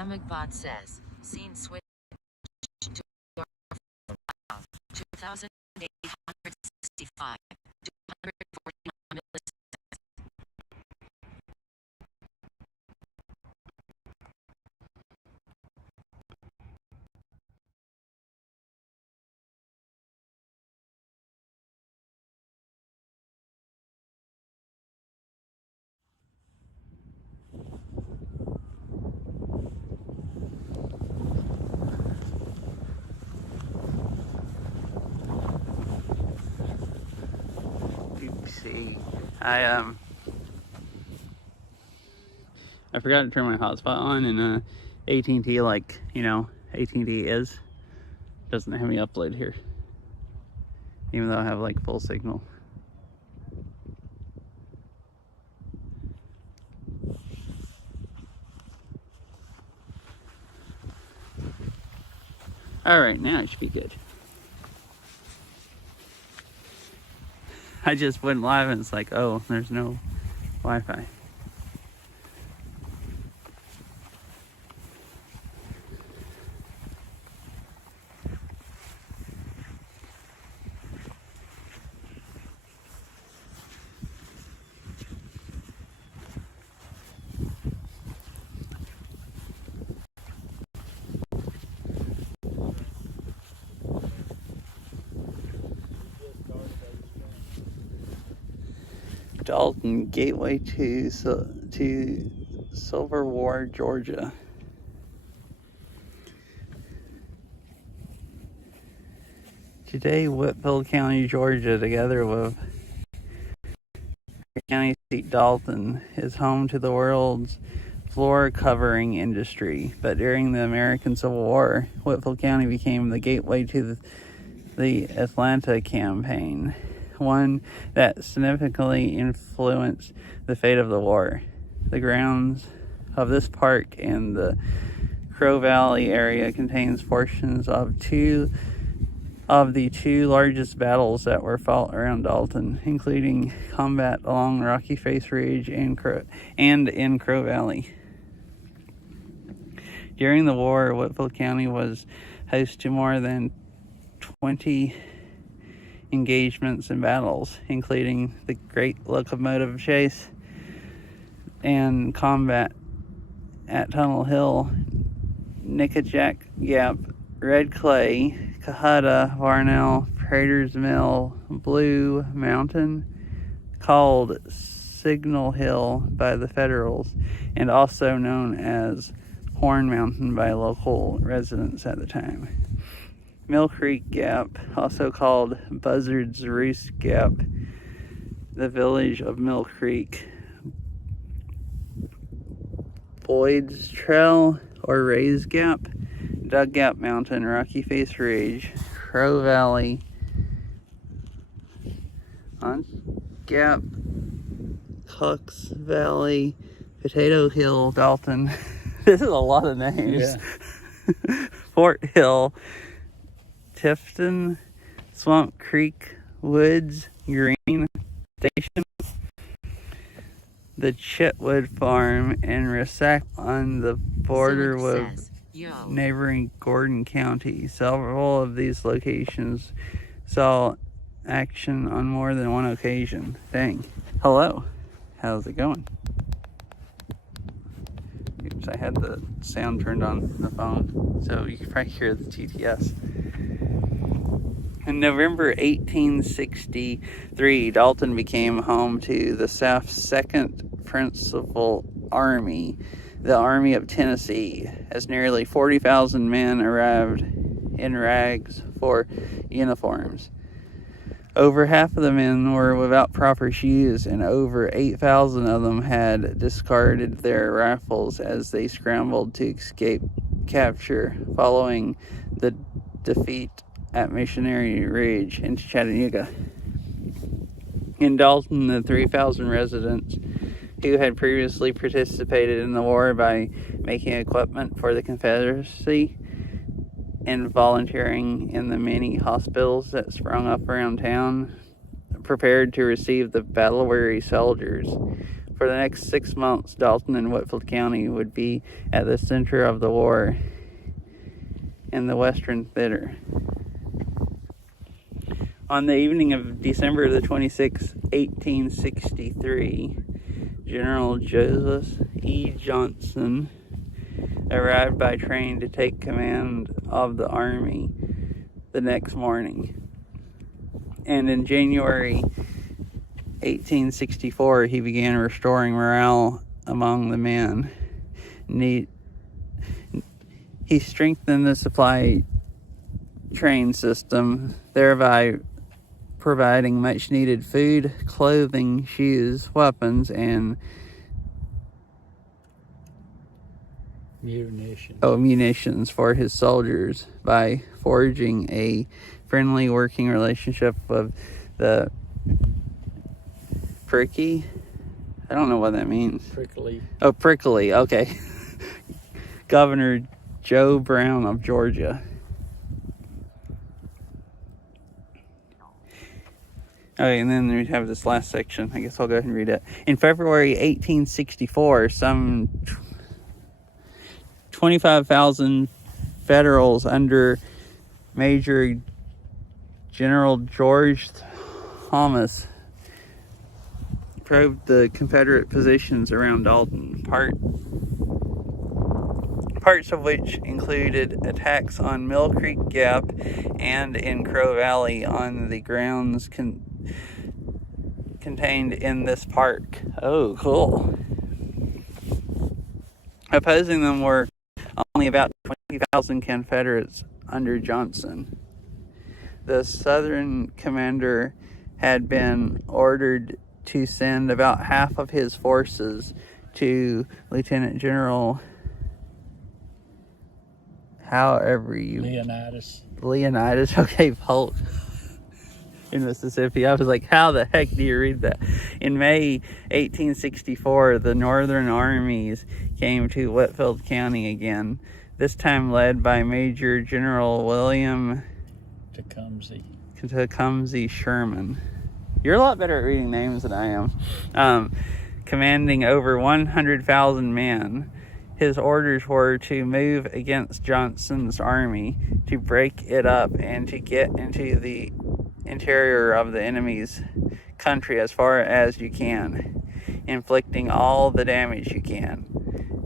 Amagbot says, scene switch to 2,865, 249 milliseconds. Oopsie. I forgot to turn my hotspot on, and AT&T, like, you know, AT&T doesn't have me upload here, even though I have like full signal. Alright, now it should be good. I just went live and it's like, oh, there's no Wi-Fi. Dalton, gateway to Civil War, Georgia. Today, Whitfield County, Georgia, together with county seat Dalton, is home to the world's floor covering industry. But during the American Civil War, Whitfield County became the gateway to the Atlanta campaign, one that significantly influenced the fate of the war. The grounds of this park and the Crow Valley area contains portions of the two largest battles that were fought around Dalton, including combat along Rocky Face Ridge and in Crow Valley. During the war, Whitfield County was host to more than 20 engagements and battles, including the Great Locomotive Chase and combat at Tunnel Hill, Nickajack Gap, Red Clay, Cohutta, Varnell, Prater's Mill, Blue Mountain, called Signal Hill by the Federals, and also known as Horn Mountain by local residents at the time. Mill Creek Gap, also called Buzzard's Roost Gap, the village of Mill Creek, Boyd's Trail or Ray's Gap, Dug Gap Mountain, Rocky Face Ridge, Crow Valley, Hunt Gap, Cox Valley, Potato Hill, Dalton. This is a lot of names. Yeah. Fort Hill, Tifton, Swamp Creek, Woods, Green Station, the Chitwood Farm, and Resac on the border with neighboring Gordon County. Several of these locations saw action on more than one occasion. Dang. Hello. How's it going? Oops, I had the sound turned on the phone, so you can probably hear the TTS. In November 1863, Dalton became home to the South's second principal army, the Army of Tennessee, as nearly 40,000 men arrived in rags for uniforms. Over half of the men were without proper shoes, and over 8,000 of them had discarded their rifles as they scrambled to escape capture following the defeat at Missionary Ridge in Chattanooga. In Dalton, the 3,000 residents who had previously participated in the war by making equipment for the Confederacy and volunteering in the many hospitals that sprung up around town, prepared to receive the battle-weary soldiers. For the next 6 months, Dalton and Whitfield County would be at the center of the war in the Western Theater. On the evening of December the 26th, 1863, General Joseph E. Johnston arrived by train to take command of the army the next morning. And in January 1864, he began restoring morale among the men. He strengthened the supply train system, thereby providing much needed food, clothing, shoes, weapons, and munitions for his soldiers by forging a friendly working relationship with the prickly. I don't know what that means. Prickly. Oh, prickly. Okay. Governor Joe Brown of Georgia. Okay, and then we have this last section. I guess I'll go ahead and read it. In February 1864, some 25,000 Federals under Major General George Thomas probed the Confederate positions around Dalton, parts of which included attacks on Mill Creek Gap and in Crow Valley on the grounds contained in this park. Oh, cool. Opposing them were only about 20,000 Confederates under Johnson. The Southern commander had been ordered to send about half of his forces to Lieutenant General Leonidas, okay, Polk in Mississippi. I was like, how the heck do you read that? In May 1864, the Northern armies came to Whitfield County again, this time led by Major General William Tecumseh Sherman. You're a lot better at reading names than I am. Commanding over 100,000 men. His orders were to move against Johnson's army, to break it up, and to get into the interior of the enemy's country as far as you can, inflicting all the damage you can.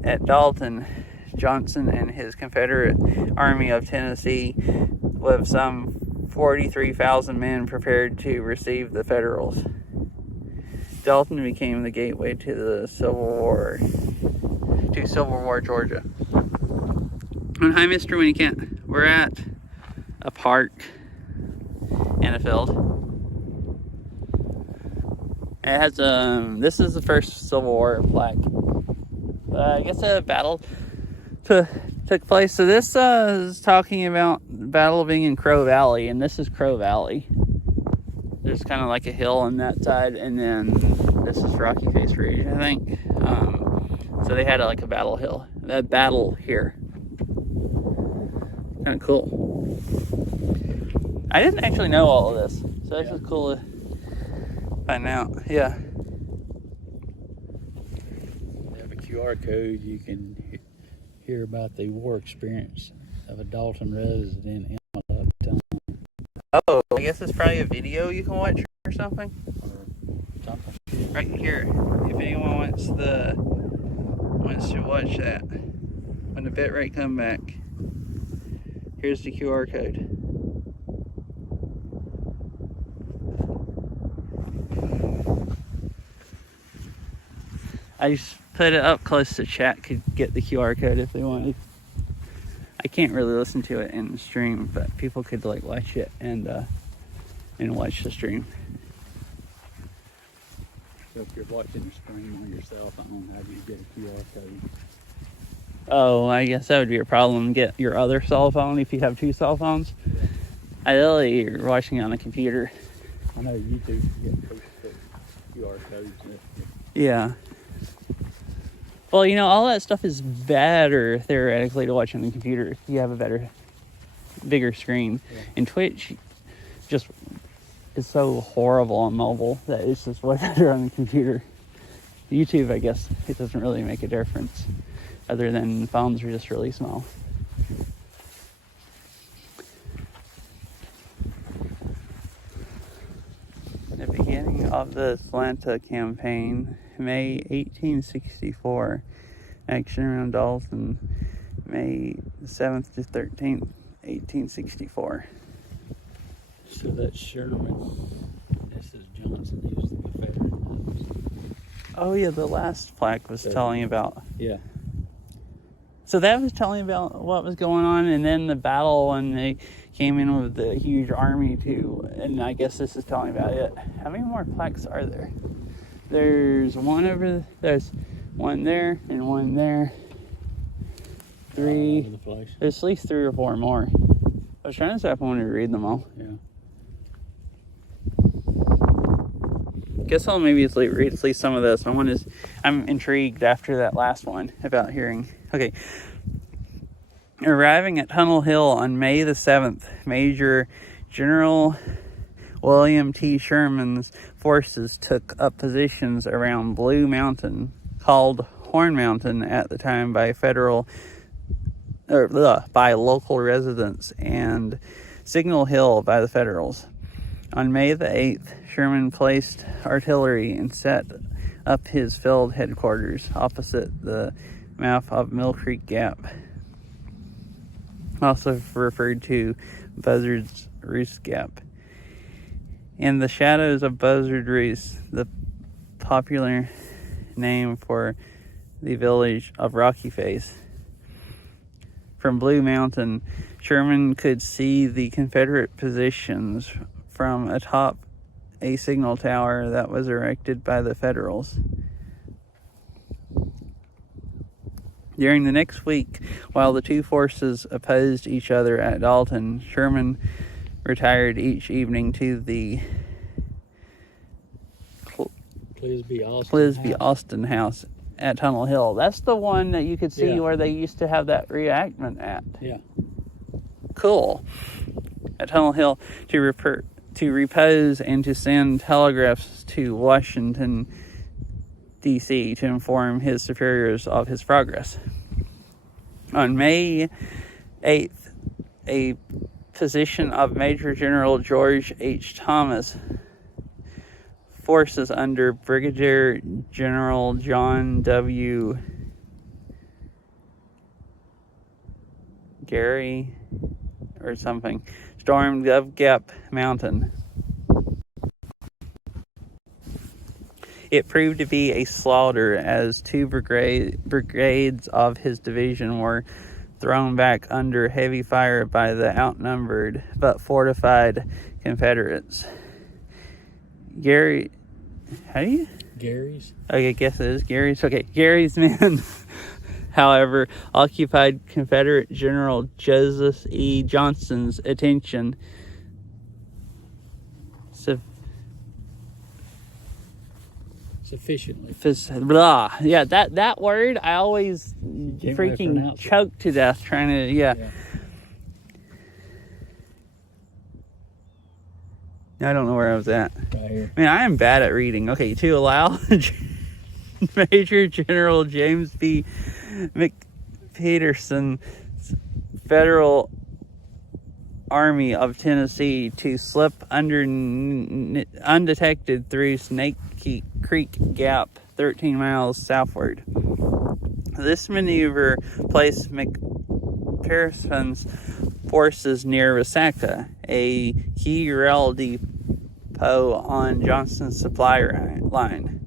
At Dalton, Johnson and his Confederate Army of Tennessee, with some 43,000 men, prepared to receive the Federals. Dalton became the gateway to the Civil War, Georgia. And hi, Mr. Winnie Kent. We're at a park in a field. It has this is the first Civil War flag. I guess a battle took place. So this is talking about the battle being in Crow Valley, and this is Crow Valley. There's kind of like a hill on that side, and then this is Rocky Face Ridge, I think. So they had a battle here. Kind of cool. I didn't actually know all of this, so this is cool to find out. Yeah. They have a QR code. You can hear about the war experience of a Dalton resident in Uptown. Oh, I guess it's probably a video you can watch or something. Right here, if anyone wants to watch that, when the bitrate come back, here's the QR code. I just put it up close so chat could get the QR code if they wanted. I can't really listen to it in the stream, but people could watch it and watch the stream. So if you're watching the stream on your cell phone, how do you get a QR code? Oh, I guess that would be a problem. Get your other cell phone if you have two cell phones. Yeah. Ideally, you're watching on a computer. I know YouTube get QR codes. Yeah. Well, all that stuff is better theoretically to watch on the computer if you have a bigger screen. Yeah. And Twitch just is so horrible on mobile that it's just way better on the computer. YouTube, I guess it doesn't really make a difference, other than phones are just really small. The beginning of the Atlanta campaign, May 1864. Action around Dalton, May 7th to 13th, 1864. So that's Sherman. This is Johnson. He was the Confederate. Oh yeah, the last plaque was telling about. Yeah. So that was telling about what was going on, and then the battle when they came in with the huge army too. And I guess this is telling about it. How many more plaques are there? There's one over. There's one there and one there. Three. All over the place. There's at least 3 or 4 more. I was trying to see if I wanted to read them all. Yeah. Guess I'll maybe read at least some of this. I'm intrigued after that last one about hearing. Okay. Arriving at Tunnel Hill on May the 7th, Major General William T. Sherman's forces took up positions around Blue Mountain, called Horn Mountain at the time by by local residents, and Signal Hill by the Federals. On May the 8th, Sherman placed artillery and set up his field headquarters opposite the mouth of Mill Creek Gap, also referred to Buzzard's Roost Gap. In the shadows of Buzzard Roost, the popular name for the village of Rocky Face. From Blue Mountain, Sherman could see the Confederate positions from atop a signal tower that was erected by the Federals. During the next week, while the two forces opposed each other at Dalton, Sherman retired each evening to the Clisby Austin House at Tunnel Hill. That's the one that you could see where they used to have that reenactment at. Yeah. Cool. At Tunnel Hill to repose and to send telegraphs to Washington, D.C. to inform his superiors of his progress. On May 8th, a position of Major General George H. Thomas forces under Brigadier General John W. Gary or something stormed Gov Gap Mountain. It proved to be a slaughter as 2 brigades of his division were thrown back under heavy fire by the outnumbered but fortified Confederates. Gary's? Okay, I guess it is Gary's. Okay, Gary's men, however, occupied Confederate General Joseph E. Johnston's attention sufficiently. Yeah, that word I always freaking choke to death trying to. Yeah. I don't know where I was at. Right here. Man, I am bad at reading. Okay, to allow Major General James B. McPherson, Federal Army of Tennessee, to slip undetected through Snake Creek Gap, 13 miles southward. This maneuver placed McPherson's forces near Resaca, a key rail depot on Johnston's supply line.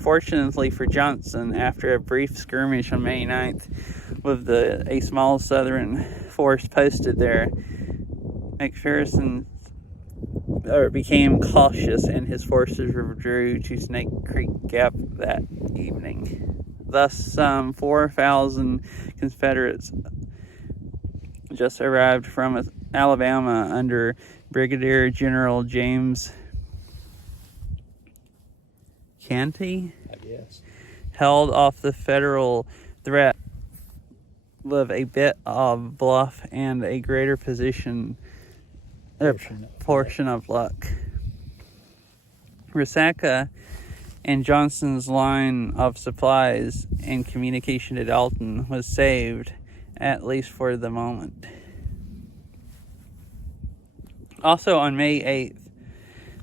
Fortunately for Johnston, after a brief skirmish on May 9th with a small Southern force posted there, McPherson became cautious and his forces withdrew to Snake Creek Gap that evening. Thus, some 4,000 Confederates just arrived from Alabama under Brigadier General James Cantey, held off the Federal threat with a bit of bluff and a greater portion of luck. Resaca and Johnston's line of supplies and communication to Dalton was saved, at least for the moment. Also on May 8th,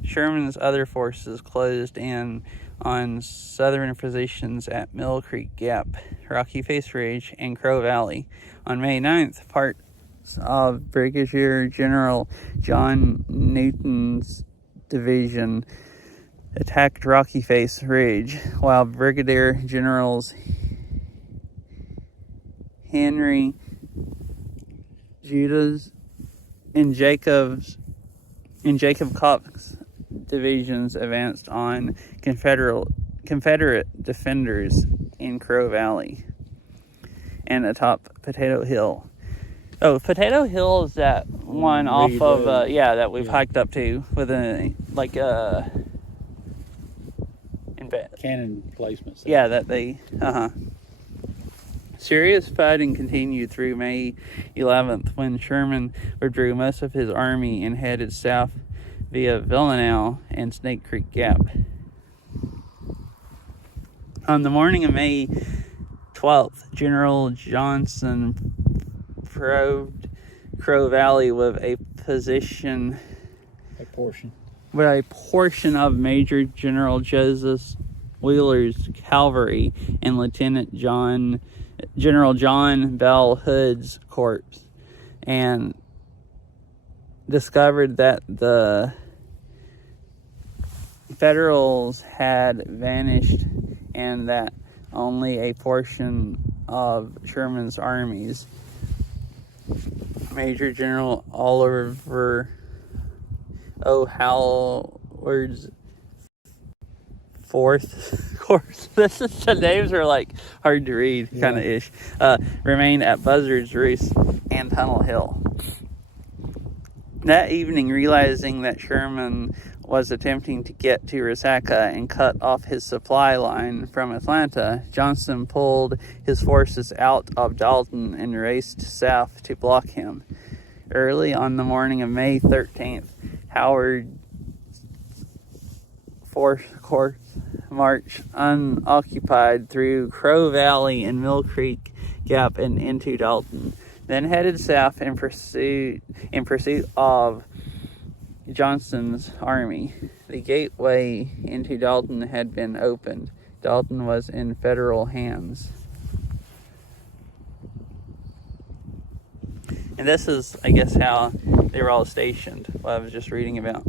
Sherman's other forces closed in on southern positions at Mill Creek Gap, Rocky Face Ridge, and Crow Valley. On May 9th, parts of Brigadier General John Newton's division attacked Rocky Face Ridge, while Brigadier Generals Henry Judah's and Jacob Cox divisions advanced on Confederate defenders in Crow Valley and atop Potato Hill. Oh, Potato Hill is that one off of that we've hiked up to with a cannon placements. Yeah, that they Serious fighting continued through May 11th, when Sherman withdrew most of his army and headed south via Villanelle and Snake Creek Gap. On the morning of May 12th, General Johnston probed Crow Valley with a portion of Major General Joseph Wheeler's cavalry and Lieutenant General John Bell Hood's corps, and discovered that the Federals had vanished and that only a portion of Sherman's armies, Major General Oliver O. Howard's Fourth Corps, the names are like hard to read, kind of ish, remained at Buzzard's Roost and Tunnel Hill. That evening, realizing that Sherman was attempting to get to Resaca and cut off his supply line from Atlanta, Johnston pulled his forces out of Dalton and raced south to block him. Early on the morning of May 13th, Howard's Fourth Corps marched unoccupied through Crow Valley and Mill Creek Gap and into Dalton, then headed south in pursuit of Johnston's army. The gateway into Dalton had been opened. Dalton was in Federal hands. And this is, I guess, how they were all stationed, what I was just reading about.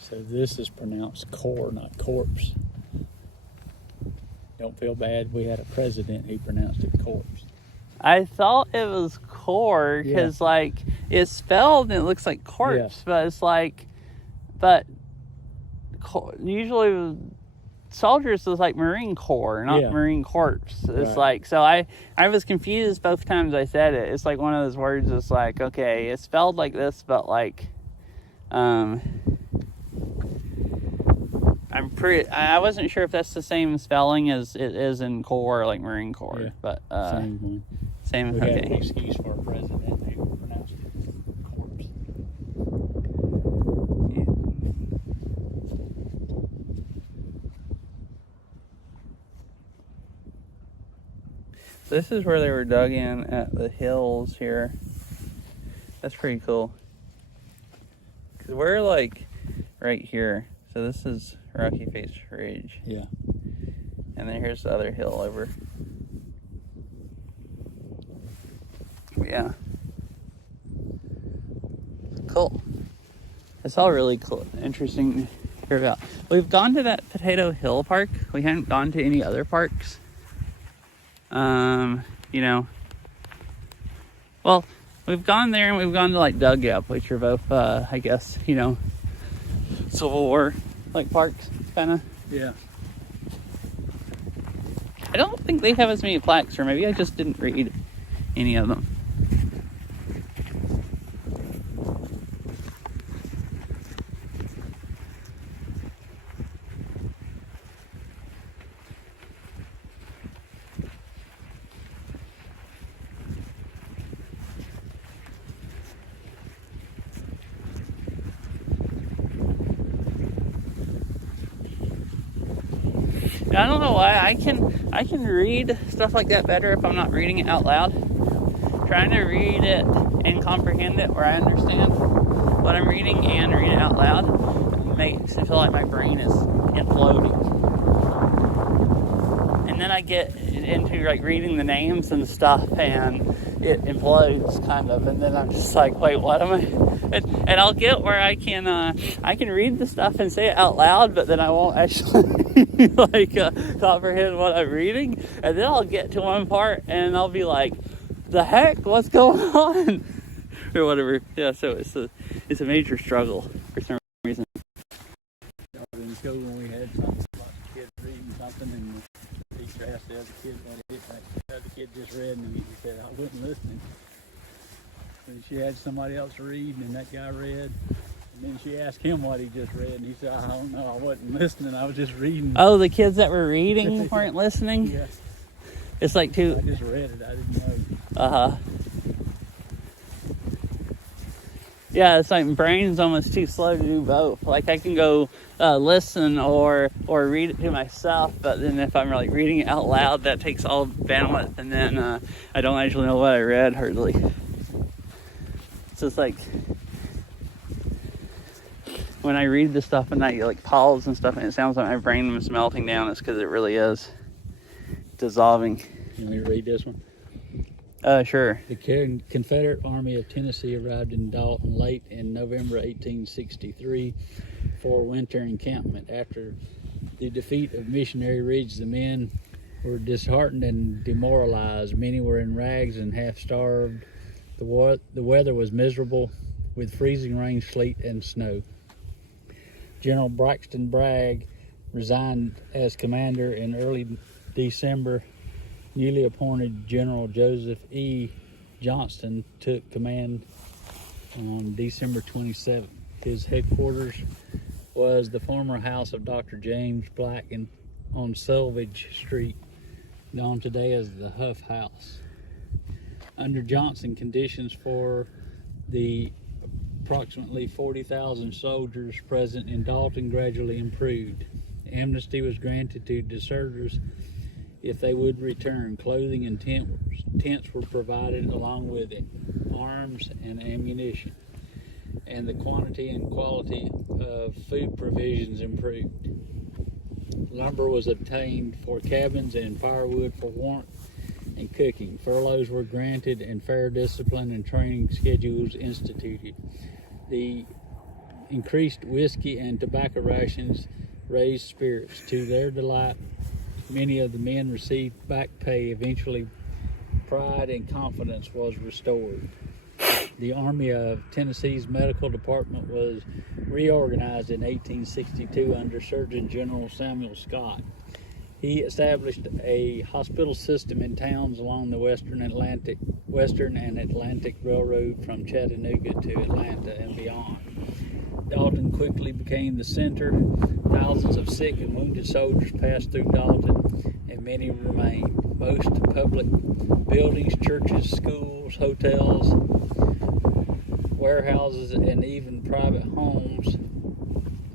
So this is pronounced corps, not corpse. Don't feel bad. We had a president who pronounced it corpse. I thought it was core because, like, it's spelled and it looks like corpse, but it's like, usually soldiers is like Marine Corps, not Marine Corps. It's like, so I was confused both times I said it. It's like one of those words. It's like, okay, it's spelled like this, but like, I wasn't sure if that's the same spelling as it is in Corps, like Marine Corps, but same one. Same. We okay. had an excuse for a president who pronounced it corpse. So this is where they were dug in at the hills here. That's pretty cool. Cause we're like right here. So this is Rocky Face Ridge. Yeah. And then here's the other hill over. Yeah. Cool. It's all really cool, interesting to hear about. We've gone to that Potato Hill Park. We haven't gone to any other parks. You know. Well, we've gone there and we've gone to like Dug Gap, which are both, I guess, you know, Civil War like parks, kind of. Yeah. I don't think they have as many plaques, or maybe I just didn't read any of them. I don't know why. I can read stuff like that better if I'm not reading it out loud. Trying to read it and comprehend it where I understand what I'm reading and read it out loud makes it feel like my brain is imploding. And then I get into like reading the names and stuff, and it implodes kind of. And then I'm just like, wait, what am I? And I'll get where I can read the stuff and say it out loud, but then I won't actually comprehend what I'm reading. And then I'll get to one part and I'll be like, the heck, what's going on? Or whatever. Yeah, so it's a major struggle for some reason. In school when we had lots of kids reading something, and the teacher asked the other kid what it is, the other kid just read, and he said, I wasn't listening. And she had somebody else read, and that guy read, and then she asked him what he just read, and he said, I don't know, I wasn't listening, I was just reading. Oh, the kids that were reading weren't listening? Yeah. It's like I just read it, I didn't know. Uh-huh. Yeah, it's like my brain's almost too slow to do both. Like I can go listen or read it to myself, but then if I'm like reading it out loud, that takes all bandwidth, and then I don't actually know what I read hardly. It's just like when I read the stuff and I like pause and stuff, and it sounds like my brain is melting down. It's because it really is dissolving. Can we read this one? Sure. The Confederate Army of Tennessee arrived in Dalton late in November 1863 for winter encampment. After the defeat of Missionary Ridge, the men were disheartened and demoralized. Many were in rags and half starved. The weather was miserable with freezing rain, sleet, and snow. General Braxton Bragg resigned as commander in early December. Newly appointed General Joseph E. Johnston took command on December 27th. His headquarters was the former house of Dr. James Black on Selvage Street, known today as the Huff House. Under Johnson, conditions for the approximately 40,000 soldiers present in Dalton gradually improved. Amnesty was granted to deserters if they would return. Clothing and tents were provided along with it, arms and ammunition, and the quantity and quality of food provisions improved. Lumber was obtained for cabins and firewood for warmth and cooking. Furloughs were granted and fair discipline and training schedules instituted. The increased whiskey and tobacco rations raised spirits. To their delight, many of the men received back pay. Eventually, pride and confidence was restored. The Army of Tennessee's medical department was reorganized in 1862 under Surgeon General Samuel Scott. He established a hospital system in towns along the Western and Atlantic Railroad from Chattanooga to Atlanta and beyond. Dalton quickly became the center. Thousands of sick and wounded soldiers passed through Dalton, and many remained. Most public buildings, churches, schools, hotels, warehouses, and even private homes,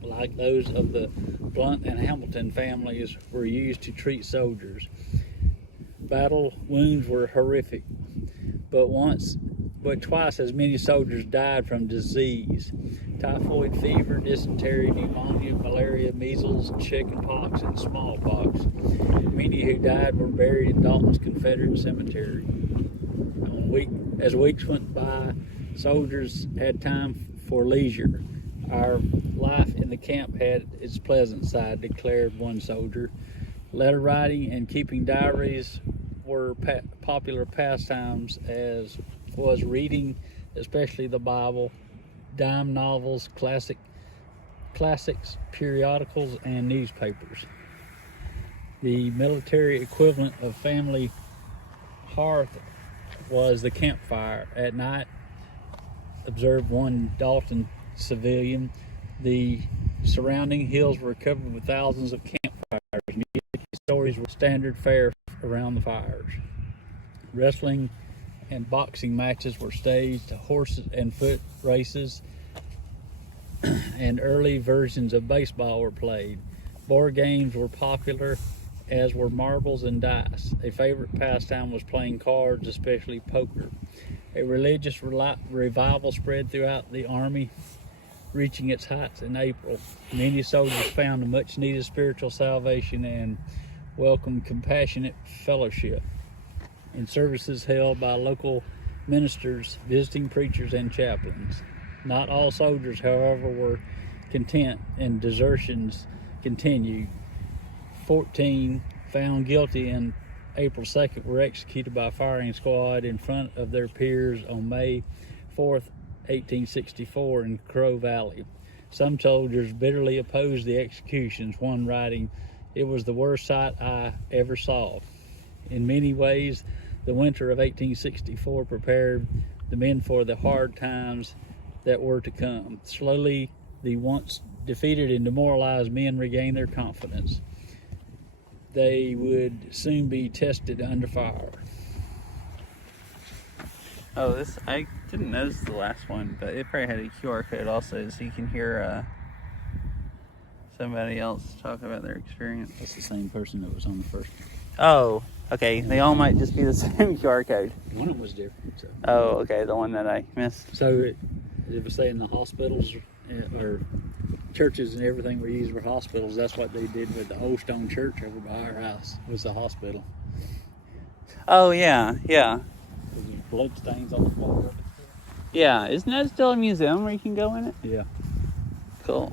like those of the Blunt and Hamilton families, were used to treat soldiers. Battle wounds were horrific, but twice as many soldiers died from disease: typhoid fever, dysentery, pneumonia, malaria, measles, chickenpox, and smallpox. Many who died were buried in Dalton's Confederate Cemetery. As weeks went by, soldiers had time for leisure. Our life in the camp had its pleasant side, declared one soldier. Letter writing and keeping diaries were popular pastimes, as was reading, especially the Bible, dime novels, classics, periodicals, and newspapers. The military equivalent of family hearth was the campfire. At night, observed one Dalton civilian, the surrounding hills were covered with thousands of campfires. Music stories were standard fare around the fires. Wrestling and boxing matches were staged, horse and foot races, and early versions of baseball were played. Board games were popular, as were marbles and dice. A favorite pastime was playing cards, especially poker. A religious revival spread throughout the Army, reaching its heights in April. Many soldiers found a much needed spiritual salvation and welcomed compassionate fellowship in services held by local ministers, visiting preachers, and chaplains. Not all soldiers, however, were content, and desertions continued. 14 found guilty on April 2nd were executed by firing squad in front of their peers on May 4th, 1864 in Crow Valley. Some soldiers bitterly opposed the executions, one writing, "It was the worst sight I ever saw." In many ways, the winter of 1864 prepared the men for the hard times that were to come. Slowly, the once defeated and demoralized men regained their confidence. They would soon be tested under fire. Oh, this, I didn't notice the last one, but it probably had a QR code also, so you can hear somebody else talk about their experience. That's the same person that was on the first. Oh, okay. They all might just be the same QR code. One of them was different. So, Oh, okay. The one that I missed. it was saying the hospitals or churches and everything were used for hospitals. That's what they did with the Old Stone Church over by our house, was the hospital. Oh, yeah. Yeah. There's blood stains on the floor. Yeah. Isn't that still a museum where you can go in it? Yeah. Cool.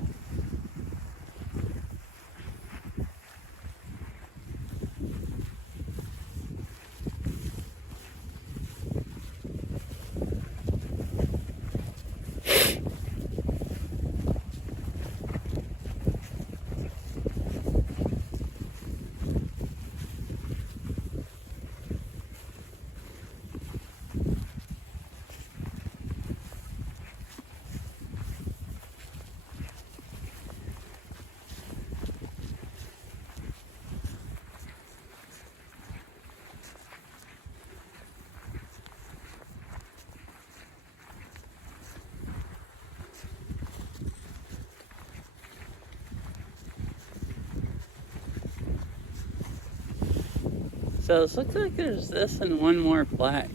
So it looks like there's this and one more plaque.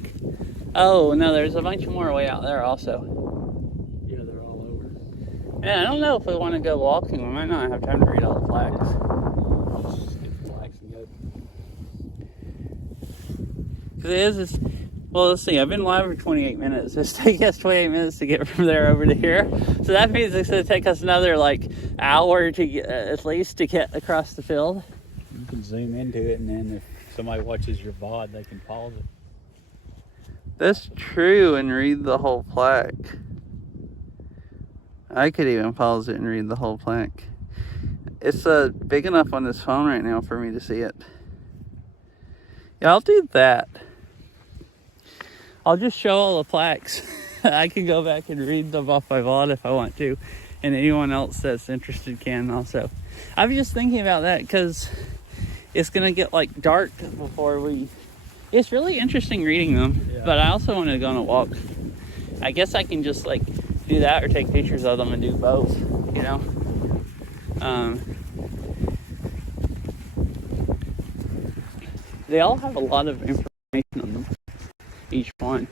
Oh, no, there's a bunch more way out there also. Yeah, they're all over. Yeah, I don't know if we want to go walking. We might not have time to read all the plaques. Let's just get the flags and go. Because it is this, well, let's see, I've been live for 28 minutes. It's taking us 28 minutes to get from there over to here. So that means it's going to take us another, hour to get, at least to get across the field. You can zoom into it, and then if somebody watches your VOD, they can pause it. That's true, and read the whole plaque. I could even pause it and read the whole plaque. It's big enough on this phone right now for me to see it. Yeah, I'll do that. I'll just show all the plaques. I can go back and read them off my VOD if I want to. And anyone else that's interested can also. I was just thinking about that because it's going to get dark before we... It's really interesting reading them. Yeah. But I also want to go on a walk. I guess I can just do that or take pictures of them and do both, you know? They all have a lot of information on them, each one.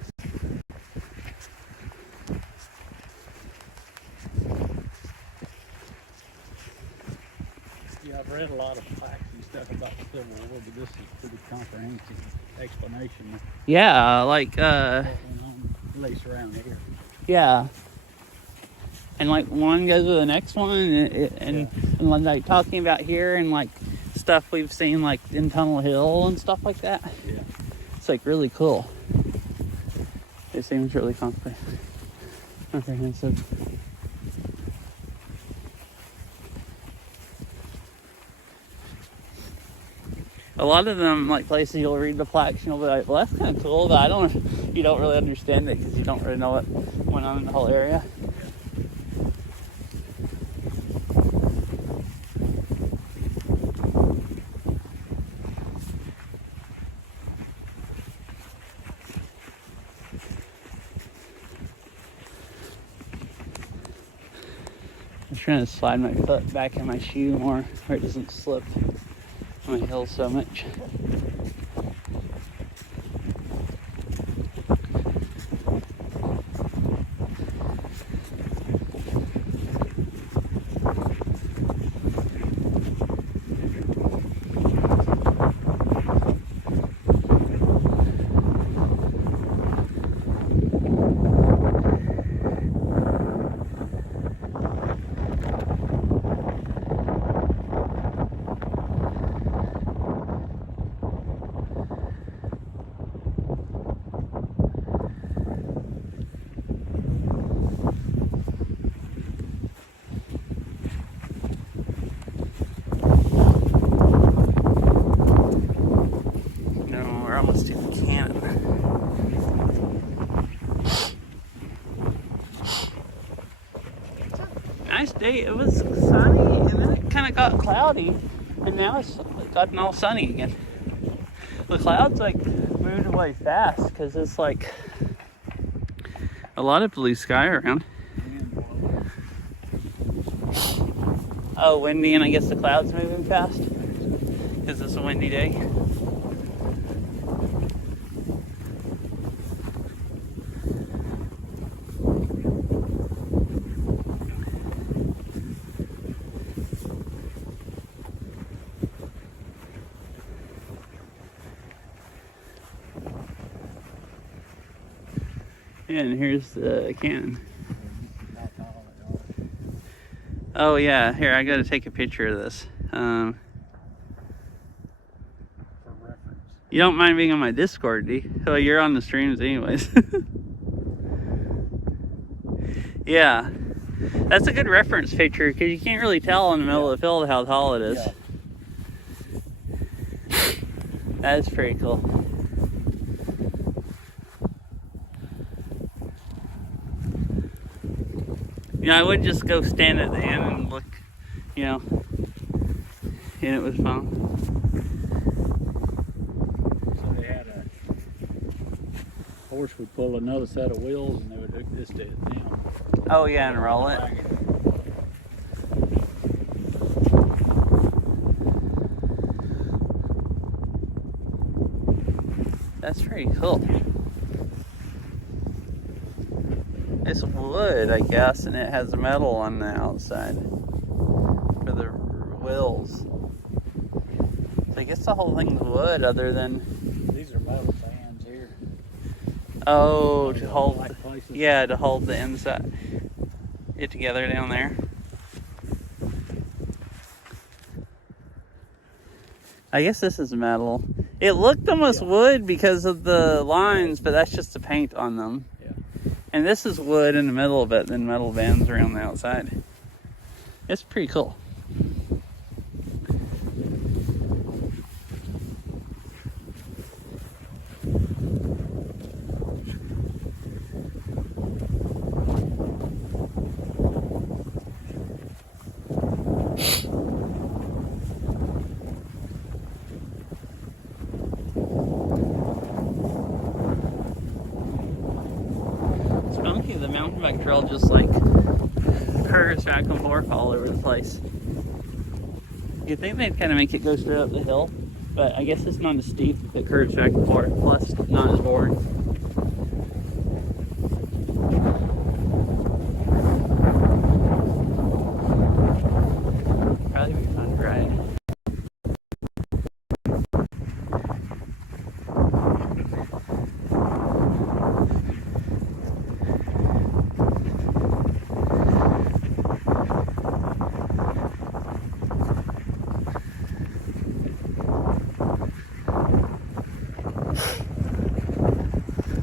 yeah, I've read a lot of facts and stuff about the Civil War, but this is pretty comprehensive explanation. Yeah, What went on, at least around here. yeah. And one goes with the next one, and talking about here and stuff we've seen in Tunnel Hill and stuff like that. Yeah. It's really cool. It seems really comprehensive. A lot of them, places you'll read the plaques and you'll be like, well, that's kind of cool, but you don't really understand it because you don't really know what went on in the whole area. I'm trying to slide my foot back in my shoe more where it doesn't slip. my hill so much. We're almost to Buchanan. Nice day. It was sunny and then it kind of got cloudy, and now it's gotten all sunny again. The clouds like moved away fast because it's like a lot of blue sky around. Oh, windy, and I guess the clouds moving fast because it's a windy day. And here's the cannon. Oh yeah, here, I gotta take a picture of this. You don't mind being on my Discord, do you? Oh, you're on the streams anyways. Yeah, that's a good reference picture because you can't really tell in the middle of the field how tall it is. Yeah. That is pretty cool. You know, I would just go stand at the end and look, you know, and it was fun. So they had a horse would pull another set of wheels and they would hook this to it down. Oh yeah, and roll it. That's pretty cool. It's wood, I guess, and it has metal on the outside for the wheels. So I guess the whole thing's wood, other than these are metal fans here. Oh, to hold, like places. yeah, to hold the inside it together down there. I guess this is metal. It looked almost wood because of the lines, but that's just the paint on them. And this is wood in the middle of it, then metal bands around the outside. It's pretty cool. The mountain bike trail just like curves back and forth all over the place. You'd think they'd kind of make it go straight up the hill, but I guess it's not as steep if it curves back and forth, plus not as boring. Probably be fun to ride.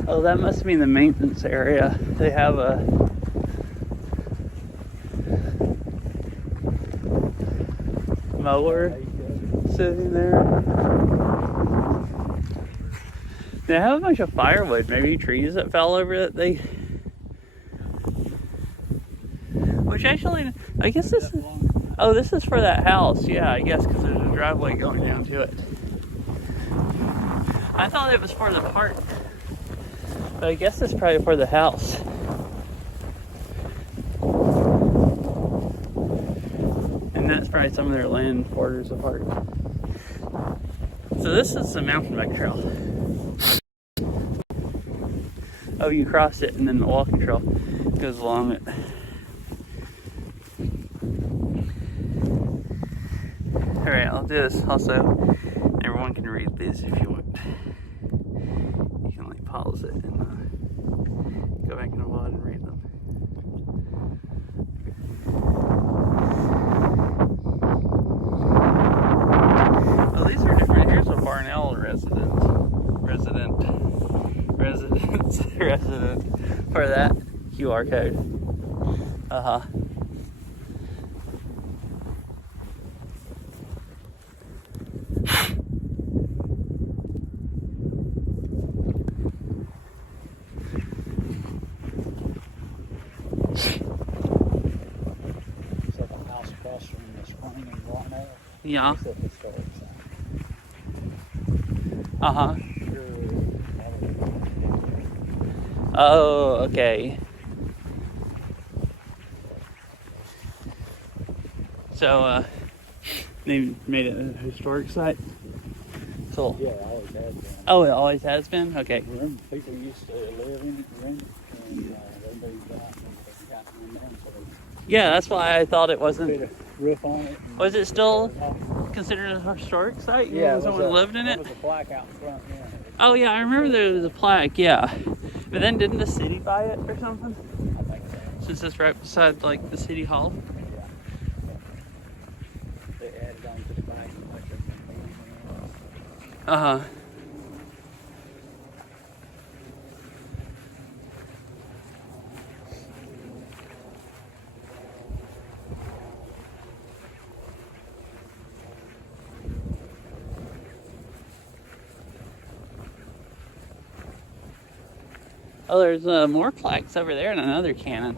Oh, that must mean the maintenance area. They have a mower sitting there. They have a bunch of firewood, maybe trees that fell over it. Which actually, I guess this is, oh, this is for that house. Yeah, I guess because there's a driveway going down to it. I thought it was for the park. But I guess it's probably for the house. And that's probably some of their land borders apart. So this is the mountain bike trail. Oh, you cross it and then the walking trail goes along it. Alright, I'll do this also. Everyone can read these if you want. You can like pause it and go back in the VOD and read them. Oh, these are different. Here's a Barnell resident for that QR code. Uh-huh. It's like a house across from the spring in Barnell. Yeah. It's a historic site. Uh-huh. Sure. Oh, okay. So, they made it a historic site? So, Yeah, it always has been. oh, it always has been? Okay. Remember, people used to live in it, rent it, and they moved out and they got one down, so they Yeah, that's why I thought it put wasn't. a roof on it. and- Was it still considered a historic site? You Yeah, know, it was someone lived in there it? was a plaque out in front, yeah. Oh, yeah, I remember there was a plaque, yeah. But then didn't the city buy it or something? I think so. Since it's right beside, like, the city hall? Yeah. They added on to the back and like everything. Uh-huh. Oh, there's more plaques over there and another cannon.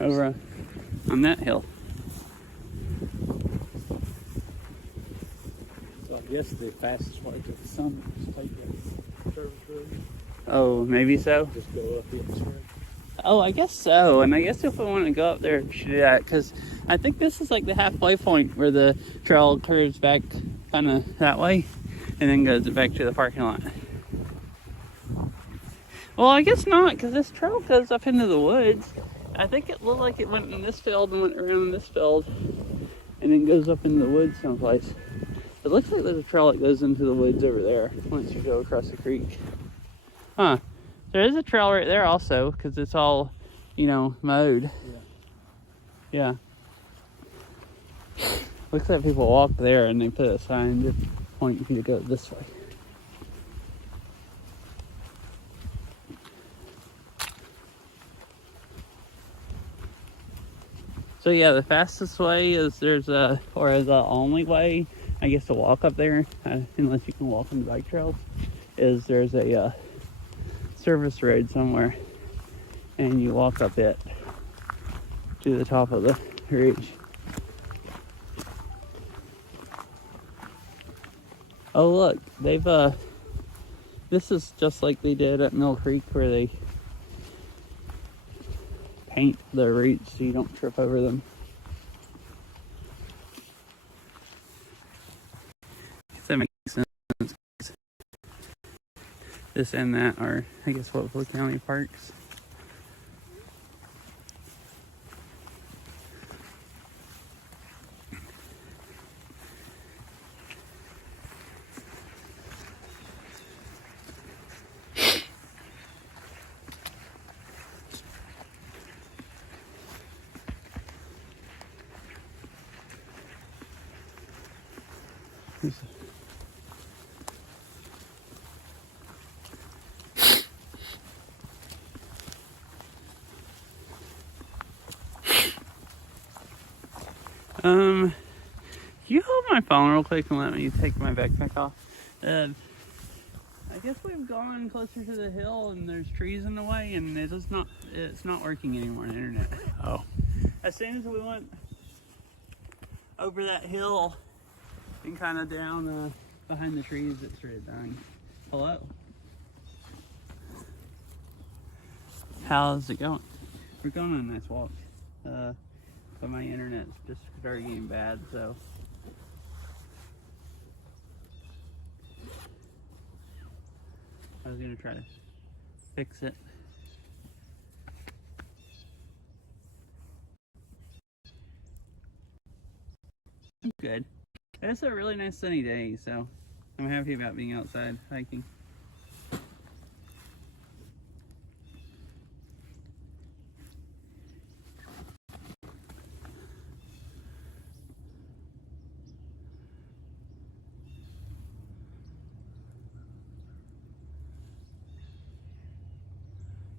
Over on that hill. So I guess the fastest way to the summit is take that service road, Oh, maybe so? just go up it straight. Oh, I guess so. And I guess if we want to go up there, we should do that. Because I think this is like the halfway point where the trail curves back kind of that way. And then goes back to the parking lot. Well, I guess not. Because this trail goes up into the woods. I think it looked like it went in this field and went around this field. And then goes up into the woods someplace. It looks like there's a trail that goes into the woods over there. Once you go across the creek. Huh. There is a trail right there also, because it's all, you know, mowed. Yeah. Looks like people walk there and they put a sign to point you to go this way. So yeah, the fastest way is or the only way, I guess, to walk up there, unless you can walk on the bike trails, is there's a service road somewhere, and you walk up it to the top of the ridge. Oh look, they've this is just like they did at Mill Creek, where they paint the roots so you don't trip over them. If that makes sense. This and that are, I guess, Whitfield County parks. Can you hold my phone real quick and let me take my backpack off? I guess we've gone closer to the hill and there's trees in the way, and it's not working anymore on the internet. Oh. As soon as we went over that hill and kind of down behind the trees, it started dying. Hello? How's it going? We're going on a nice walk. But my internet's just started getting bad, so I was gonna try to fix it. Good. It's a really nice sunny day, so I'm happy about being outside hiking.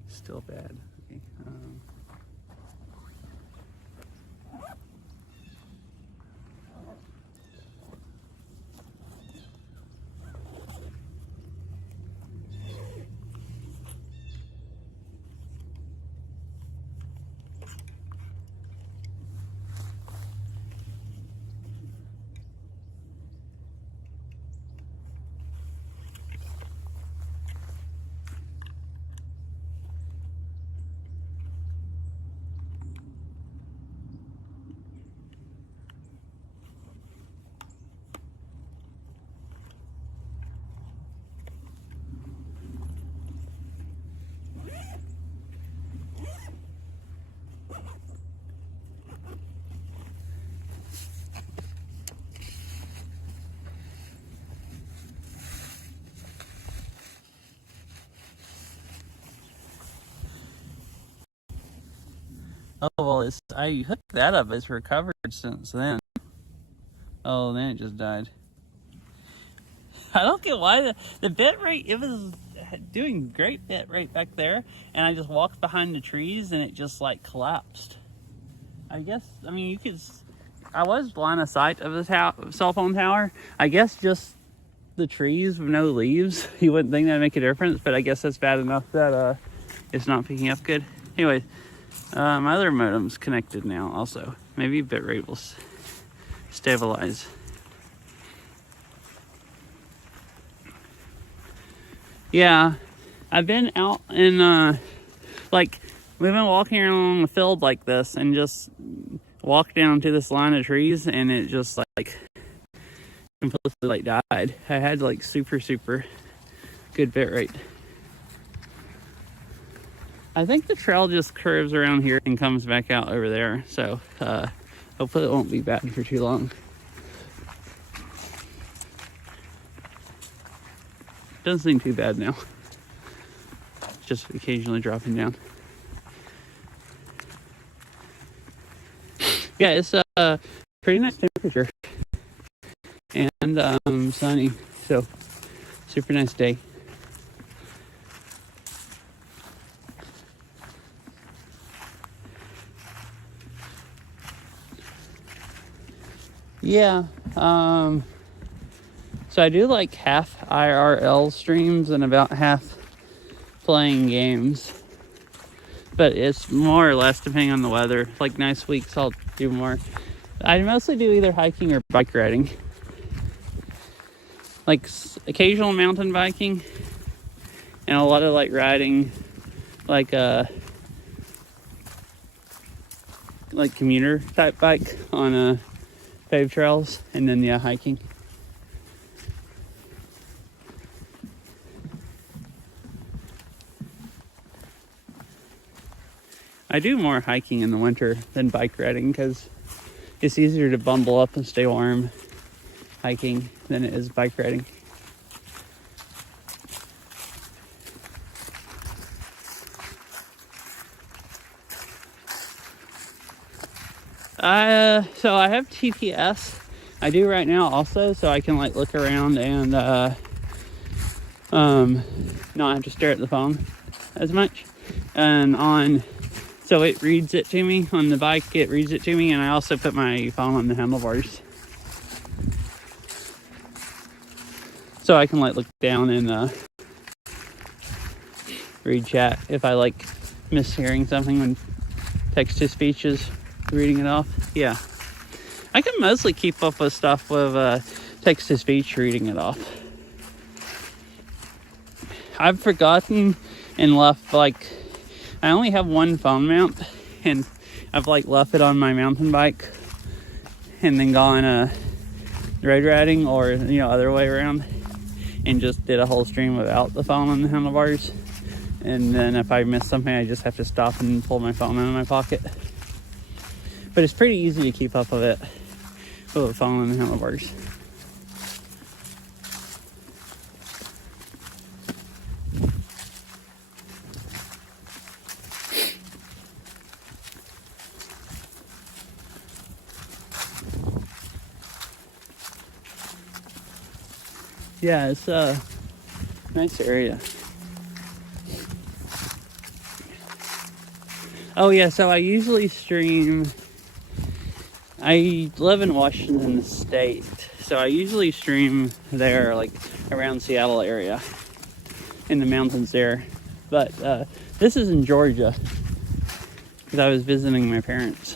Still bad. Okay. Oh, well, I hooked that up. It's recovered since then. Oh, then it just died. I don't get why the bit rate, it was doing great bit rate back there, and I just walked behind the trees and it just like collapsed. I guess, I mean, I was line of sight of the cell phone tower. I guess just the trees with no leaves, you wouldn't think that'd make a difference, but I guess that's bad enough that it's not picking up good. Anyway, my other modem's connected now also. Maybe bitrate will stabilize. Yeah, I've been out in, we've been walking along the field like this and just walked down to this line of trees and it just completely died. I had super good bit rate. I think the trail just curves around here and comes back out over there, so hopefully it won't be bad for too long. Doesn't seem too bad now. It's just occasionally dropping down. Yeah, it's a pretty nice temperature and sunny, so super nice day. Yeah, so I do half IRL streams and about half playing games, but it's more or less depending on the weather. Nice weeks I'll do more. I mostly do either hiking or bike riding, occasional mountain biking and a lot of riding commuter type bike on paved trails, and then hiking. I do more hiking in the winter than bike riding because it's easier to bundle up and stay warm hiking than it is bike riding. So I have TPS. I do right now also, so I can look around and not have to stare at the phone as much. And so it reads it to me on the bike. It reads it to me, and I also put my phone on the handlebars, so I can look down and read chat if I mishearing something when text to speech is reading it off. Yeah, I can mostly keep up with stuff with text to speech reading it off. I've forgotten and left I only have one phone mount, and I've left it on my mountain bike and then gone road riding or other way around, and just did a whole stream without the phone on the handlebars. And then if I miss something, I just have to stop and pull my phone out of my pocket. But it's pretty easy to keep up with it with a phone on the handlebars. Yeah, it's a nice area. Oh yeah, so I usually stream. I live in Washington State, so I usually stream there, like around Seattle area, in the mountains there. But this is in Georgia, because I was visiting my parents.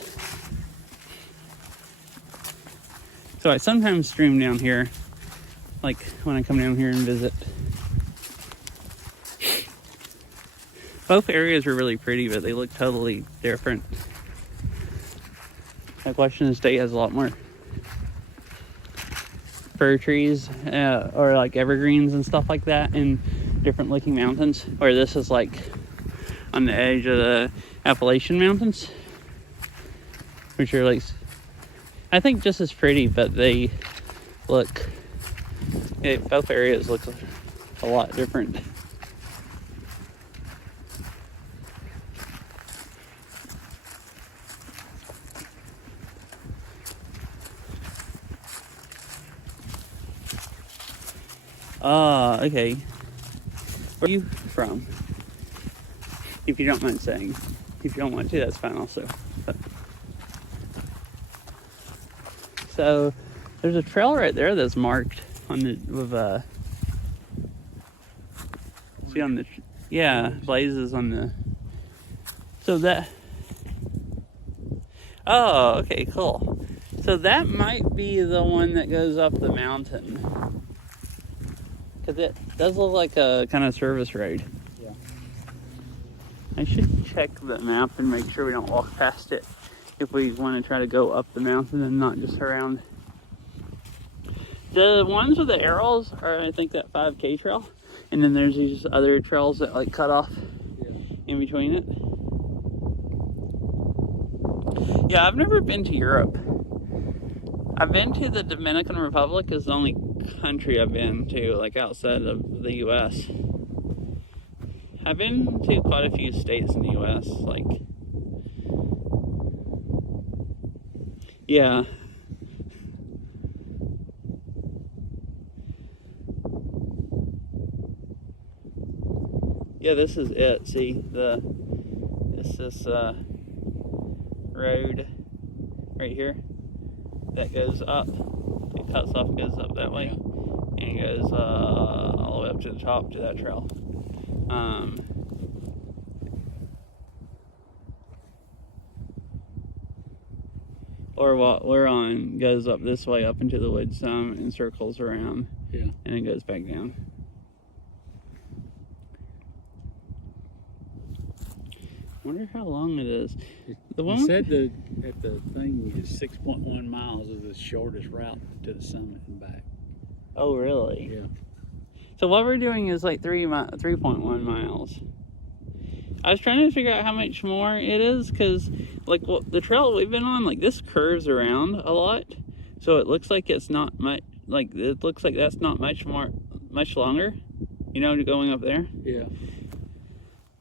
So I sometimes stream down here, like when I come down here and visit. Both areas are really pretty, but they look totally different. Like Washington State has a lot more fir trees, or like evergreens and stuff like that in different looking mountains, where this is like on the edge of the Appalachian Mountains, which are like, I think just as pretty, but they look, both areas look a lot different. Okay. Where are you from? If you don't mind saying. If you don't want to, that's fine also. But. So, there's a trail right there that's marked on the, with, see on the, yeah, blazes on the, so that, oh, okay, cool. So that might be the one that goes up the mountain. Because it does look like a kind of service road. Yeah. I should check the map and make sure we don't walk past it if we want to try to go up the mountain and not just around. The ones with the arrows are, I think, that 5K trail. And then there's these other trails that like cut off in between it. Yeah, I've never been to Europe. I've been to the Dominican Republic, is the only country I've been to, like outside of the US. I've been to quite a few states in the US, like, yeah. Yeah, this is it. See, this road right here that goes up. It cuts off, goes up that way, and it goes all the way up to the top to that trail. Or what we're on goes up this way up into the woods some and circles around, Yeah. and it goes back down. I wonder how long it is. The one You said that the thing is 6.1 miles is the shortest route to the summit and back. Oh, really? Yeah. So what we're doing is like 3.1 miles. I was trying to figure out how much more it is, because like the trail we've been on, like this curves around a lot, so it looks like it's not much. Like it looks like that's not much longer. You know, going up there. Yeah.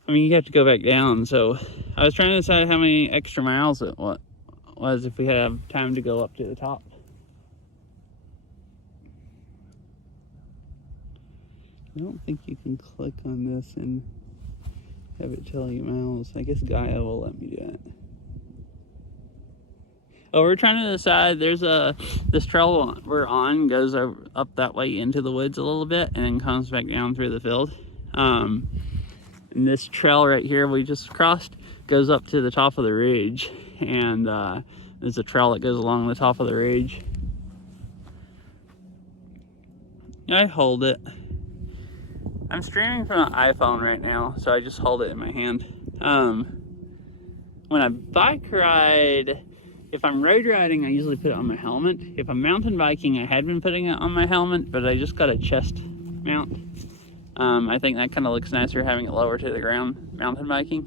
I mean, you have to go back down. So I was trying to decide how many extra miles it was if we had time to go up to the top. I don't think you can click on this and have it tell you miles. I guess Gaia will let me do it. Oh, we're trying to decide. There's this trail we're on goes up that way into the woods a little bit and then comes back down through the field. And this trail right here we just crossed goes up to the top of the ridge, and there's a trail that goes along the top of the ridge. I hold it. I'm streaming from an iPhone right now, so I just hold it in my hand. When I bike ride, if I'm road riding, I usually put it on my helmet. If I'm mountain biking, I had been putting it on my helmet, but I just got a chest mount. I think that kind of looks nicer having it lower to the ground mountain biking.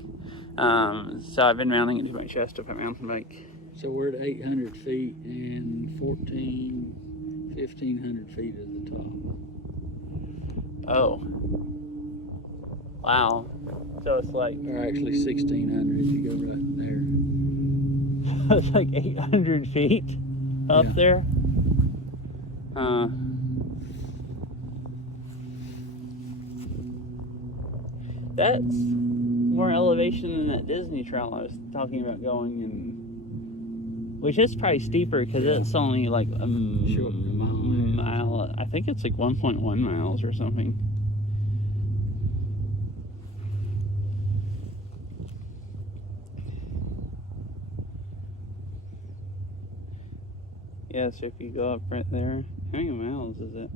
So I've been mounting it to my chest if I mountain bike. So we're at 800 feet and 1,500 feet is the top. Oh. Wow. So it's like... Or actually 1,600 if you go right there. it's like 800 feet up Yeah. there. That's more elevation than that Disney trail I was talking about going in. Which is probably steeper because it's only like a Sure, a mile. I think it's like 1.1 miles or something. Yeah, so if you go up right there, how many miles is it?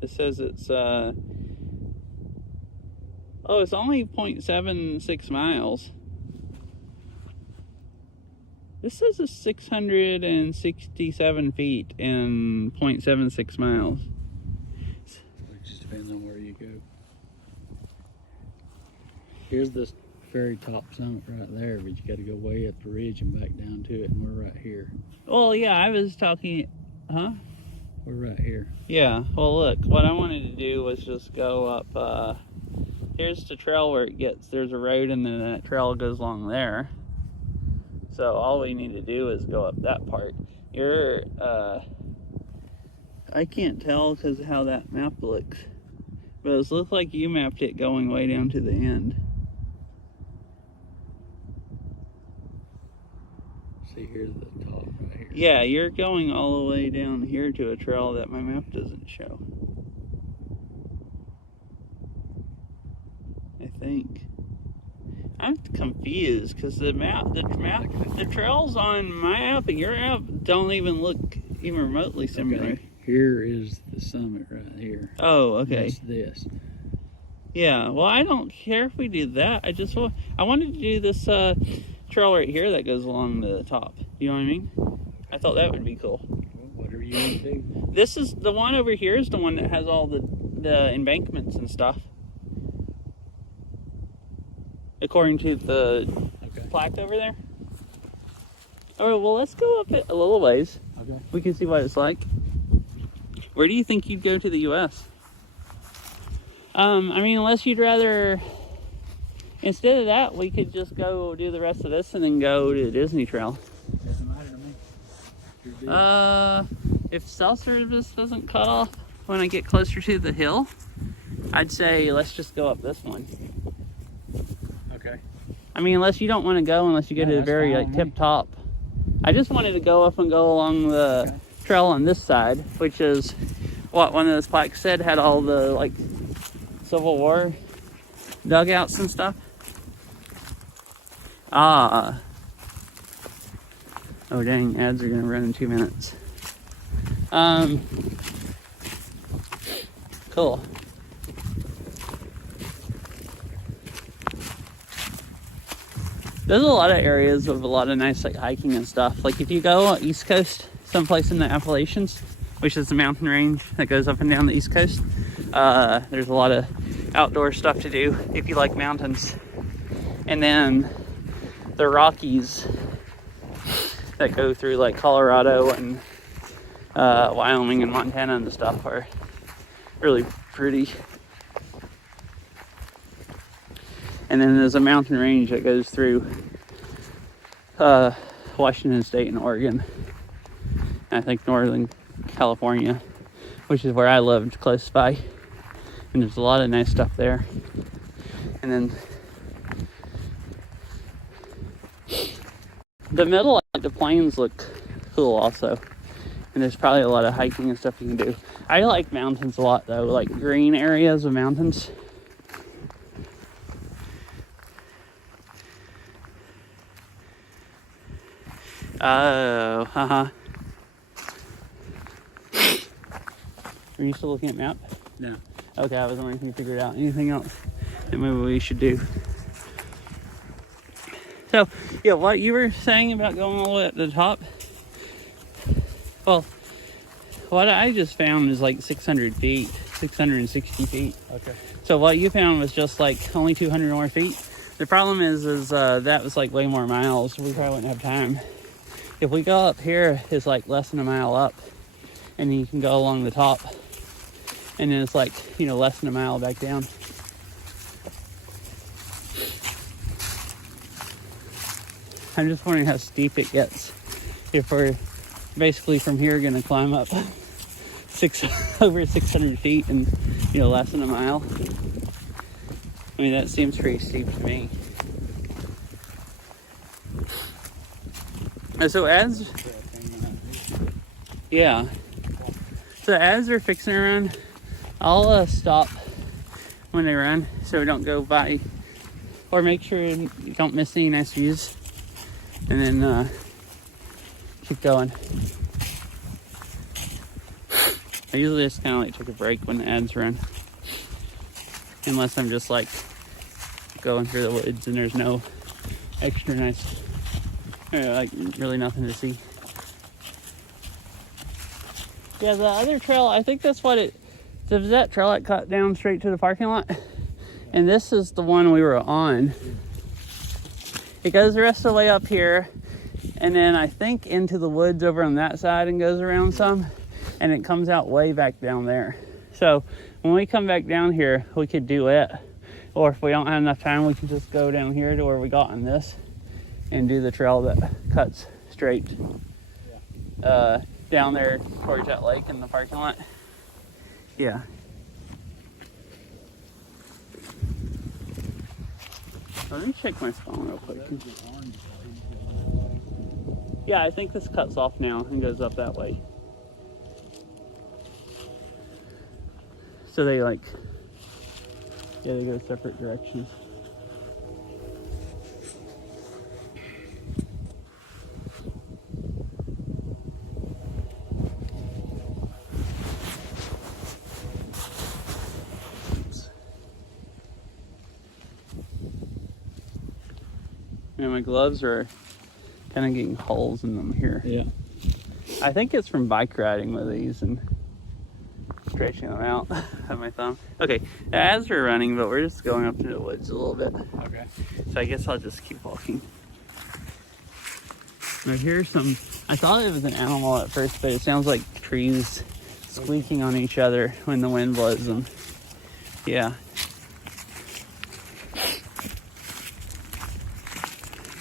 It says it's oh, it's only 0.76 miles. This says it's 667 feet and 0.76 miles. It just depends on where you go. Here's this very top summit right there, but you got to go way up the ridge and back down to it, and we're right here. Well, yeah, I was talking, huh? We're right here. Yeah, well look, what I wanted to do was just go up, here's the trail where it gets, there's a road and then that trail goes along there. So all we need to do is go up that part. You're, I can't tell because of how that map looks. But it looks like you mapped it going way down to the end. See, here's the top right here. Yeah, you're going all the way down here to a trail that my map doesn't show. I think. I'm confused because the trails on my app and your app don't even look even remotely similar. Okay. Here is the summit right here. Oh, okay. That's this. Yeah, well, I don't care if we do that. I wanted to do this trail right here that goes along the top. You know what I mean? I thought that would be cool. Whatever you want to do. This is the one over here is the one that has all the embankments and stuff. According to the plaque over there. Alright, well, let's go up it a little ways. Okay. We can see what it's like. Where do you think you'd go to the U.S.? I mean, unless you'd rather... Instead of that, we could just go do the rest of this and then go to the Disney Trail. Doesn't matter to me. Your deal. If cell service doesn't cut off when I get closer to the hill, I'd say let's just go up this one. Okay. I mean, unless you don't want to go, unless you go to the that's very fine like with tip me. top. I just wanted to go up and go along the trail on this side, which is what one of those plaques said had all the like Civil War dugouts and stuff. Ah. Oh dang, ads are gonna run in 2 minutes. Cool. There's a lot of areas with a lot of nice like hiking and stuff. Like if you go East Coast, someplace in the Appalachians, which is the mountain range that goes up and down the East Coast, there's a lot of outdoor stuff to do if you like mountains. And then the Rockies that go through like Colorado and Wyoming and Montana and stuff are really pretty. And then there's a mountain range that goes through Washington State and Oregon. And I think Northern California, which is where I lived close by. And there's a lot of nice stuff there. And then the middle of the plains look cool also. And there's probably a lot of hiking and stuff you can do. I like mountains a lot though, like green areas of mountains. Oh, haha. Are you still looking at map? No. Okay, I was wondering if you figured out anything else that maybe we should do. So, yeah, what you were saying about going all the way up to the top? Well, what I just found is like 600 feet. 660 feet. Okay. So what you found was just like only 200 more feet. The problem is that was like way more miles. We probably wouldn't have time. If we go up here, it's like less than a mile up, and you can go along the top, and then it's like, you know, less than a mile back down. I'm just wondering how steep it gets. If we're basically from here going to climb up over 600 feet in, you know, less than a mile. I mean, that seems pretty steep to me. And so yeah. So as they're fixing to run, I'll stop when they run so we don't go by, or make sure you don't miss any nice views, and then keep going. I usually just kind of like take a break when the ads run, unless I'm just like going through the woods and there's no extra nice, like really nothing to see. Yeah, the other trail, I think that's what it, there's that trail that cut down straight to the parking lot, and this is the one we were on. It goes the rest of the way up here, and then I think into the woods over on that side and goes around some, and it comes out way back down there. So when we come back down here, we could do it, or if we don't have enough time, we can just go down here to where we got on this and do the trail that cuts straight down there towards that lake in the parking lot. Yeah. Let me check my phone real quick. Yeah, I think this cuts off now and goes up that way. So they like, yeah, they go separate directions. Yeah, my gloves are kind of getting holes in them here. Yeah. I think it's from bike riding with these and stretching them out with my thumb. Okay, as we're running, but we're just going up to the woods a little bit. Okay. So I guess I'll just keep walking. I hear some, I thought it was an animal at first, but it sounds like trees squeaking on each other when the wind blows them. Yeah.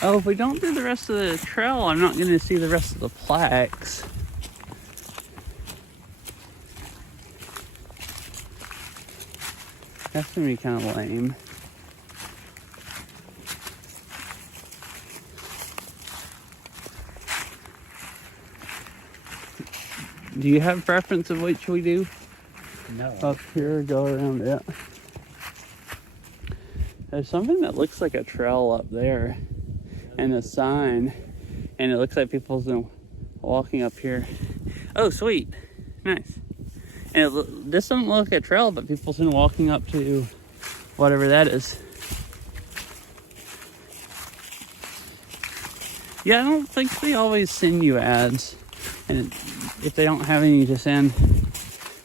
Oh, if we don't do the rest of the trail, I'm not going to see the rest of the plaques. That's going to be kind of lame. Do you have preference of which we do? No. Up here or go around it? There's something that looks like a trail up there. And a sign, and it looks like people's been walking up here. Oh, sweet, nice. And this doesn't look like a trail, but people's been walking up to whatever that is. Yeah, I don't think they always send you ads, and if they don't have any to send,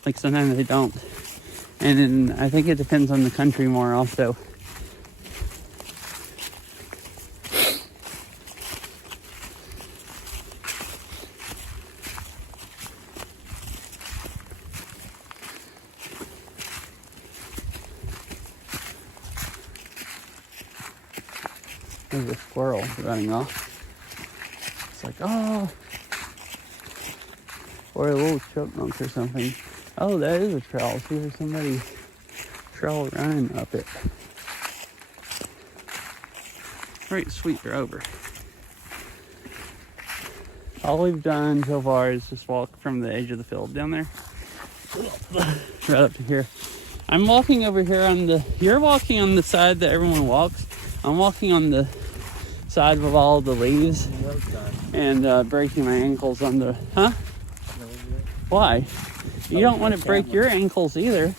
like sometimes they don't. And then I think it depends on the country more also. There's a squirrel running off. It's like, oh, or a little chipmunk or something. Oh, that is a trail. See, there's somebody trail running up it. Right, sweet, they're over. All we've done so far is just walk from the edge of the field down there, right up to here. I'm walking over here on the, you're walking on the side that everyone walks. I'm walking on the side of all the leaves and breaking my ankles on the, huh? Why? You don't want to break your ankles either.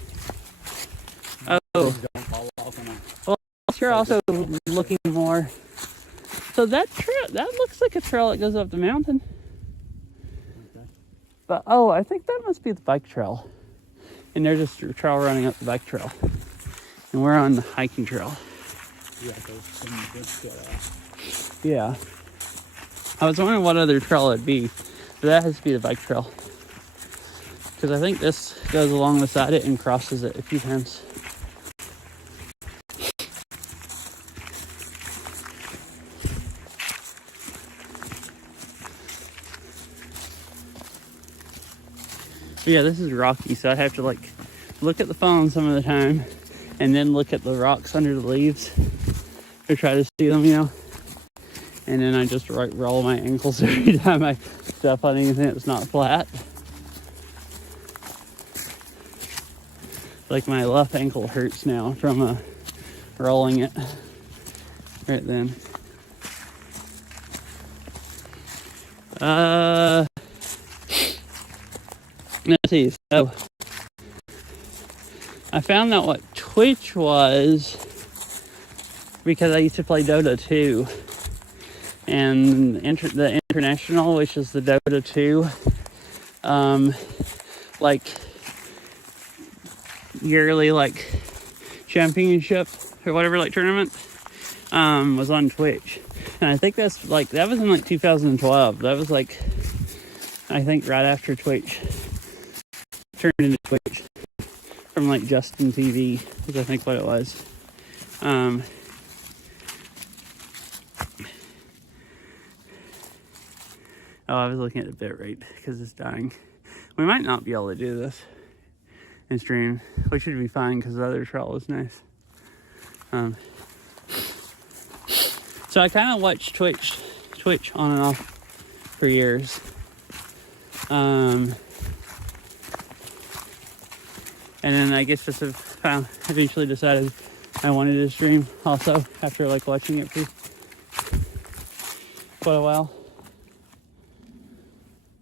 Oh. Well, you're also looking more. So that trail, that looks like a trail that goes up the mountain. But, oh, I think that must be the bike trail. and they're just trail running up the bike trail, and we're on the hiking trail. Yeah, those some good stuff. Yeah. I was wondering what other trail it'd be, but that has to be the bike trail. Because I think this goes along beside it and crosses it a few times. But yeah, this is rocky, so I have to like look at the phone some of the time and then look at the rocks under the leaves to try to see them, you know. And then I just roll my ankles every time I step on anything that's not flat. Like my left ankle hurts now from rolling it right then. Let's see. So I found out what Twitch was because I used to play Dota 2. And the International, which is the Dota 2, like yearly like championship or whatever, like tournament, was on Twitch. And I think that was in like 2012. That was like, I think right after Twitch turned into Twitch from like Justin TV, is I think what it was. Oh, I was looking at the bit rate because it's dying. We might not be able to do this in stream, which should be fine because the other trail is nice. So I kind of watched Twitch on and off for years. And then I guess just eventually decided I wanted to stream also after like watching it for quite a while.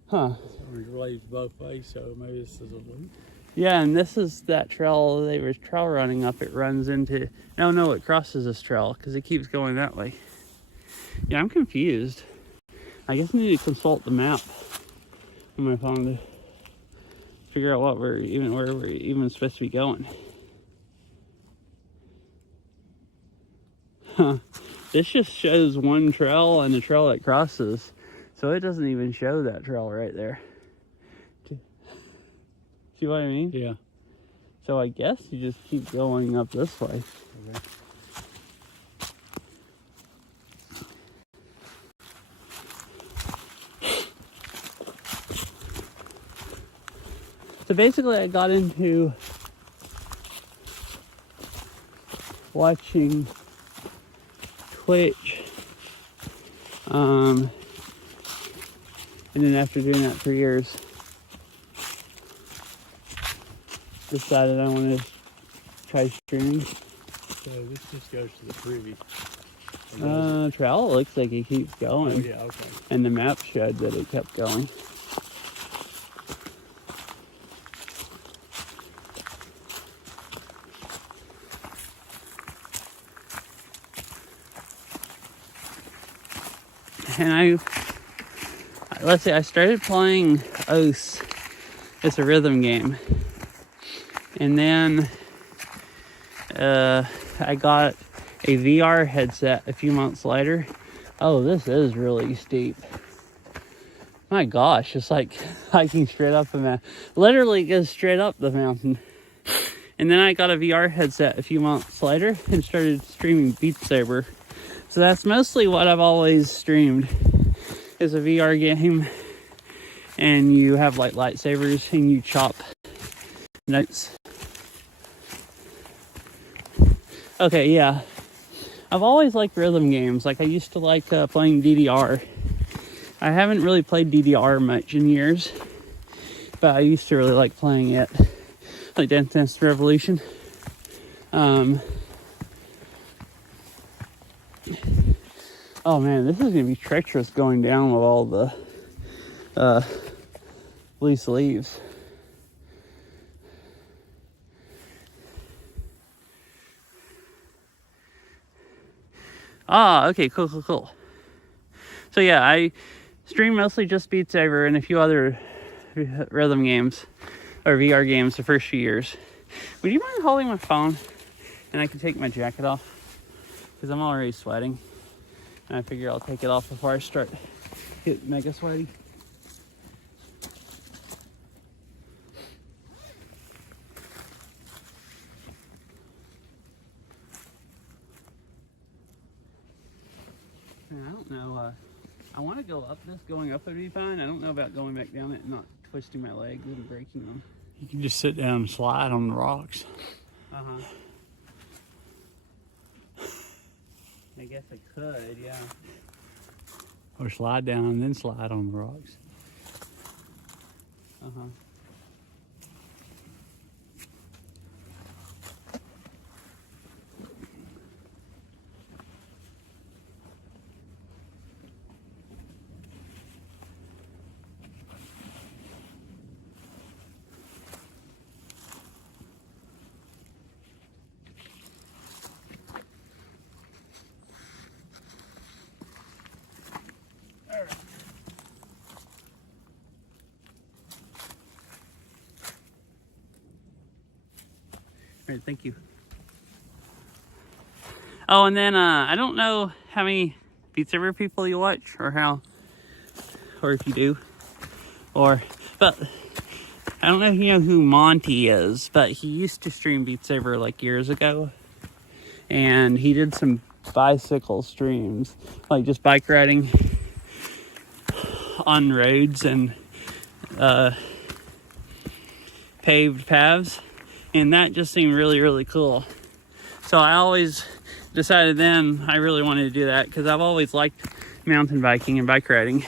Huh. It relates both ways, so maybe this is a loop. Yeah, and this is that trail they were trail running up. It runs into... No, it crosses this trail because it keeps going that way. Yeah, I'm confused. I guess I need to consult the map on my phone to figure out where we're even supposed to be going. Huh. This just shows one trail and the trail that crosses. So it doesn't even show that trail right there. See what I mean? Yeah. So I guess you just keep going up this way. Okay. So basically I got into watching Twitch. And then after doing that for years, decided I wanted to try streaming. So this just goes to the preview. Trail looks like it keeps going. Oh yeah, okay. And the map showed that it kept going. And let's see, I started playing Oath. It's a rhythm game. And then I got a VR headset a few months later. Oh, this is really steep. My gosh, it's like hiking straight up the mountain. Literally goes straight up the mountain. And then I got a VR headset a few months later and started streaming Beat Saber. So that's mostly what I've always streamed, is a VR game. And you have like lightsabers and you chop notes. Okay, yeah. I've always liked rhythm games. Like I used to like playing DDR. I haven't really played DDR much in years, but I used to really like playing it. Like Dance Dance Revolution. Oh man, this is gonna be treacherous going down with all the loose leaves. Ah, okay, cool. So yeah, I stream mostly just Beat Saber and a few other rhythm games. or VR games the first few years. Would you mind holding my phone and I can take my jacket off? Because I'm already sweating. And I figure I'll take it off before I start getting mega sweaty. I don't know. I want to go up this. Going up would be fine. I don't know about going back down it and not twisting my legs and breaking them. You can just sit down and slide on the rocks. I guess I could, yeah. Or slide down and then slide on the rocks. All right, thank you. Oh, and then I don't know how many Beat Saber people you watch, or if you do, but I don't know if you know who Monty is, but he used to stream Beat Saber like years ago, and he did some bicycle streams, like just bike riding on roads and paved paths. And that just seemed really, really cool. So I always decided then I really wanted to do that because I've always liked mountain biking and bike riding.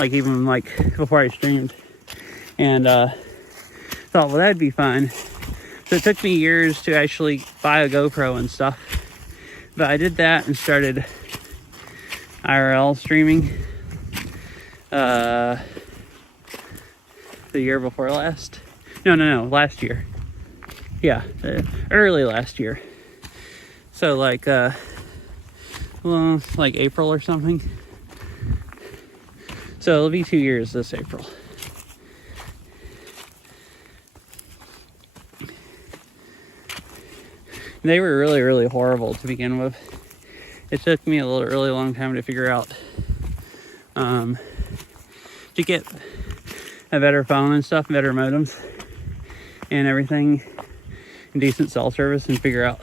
Like even like before I streamed. And thought, well, that'd be fun. So it took me years to actually buy a GoPro and stuff. But I did that and started IRL streaming the year before last. No, last year. Yeah, early last year. So like, like April or something. So it'll be 2 years this April. They were really, really horrible to begin with. It took me a really long time to figure out, to get a better phone and stuff, better modems and everything, and decent cell service, and figure out,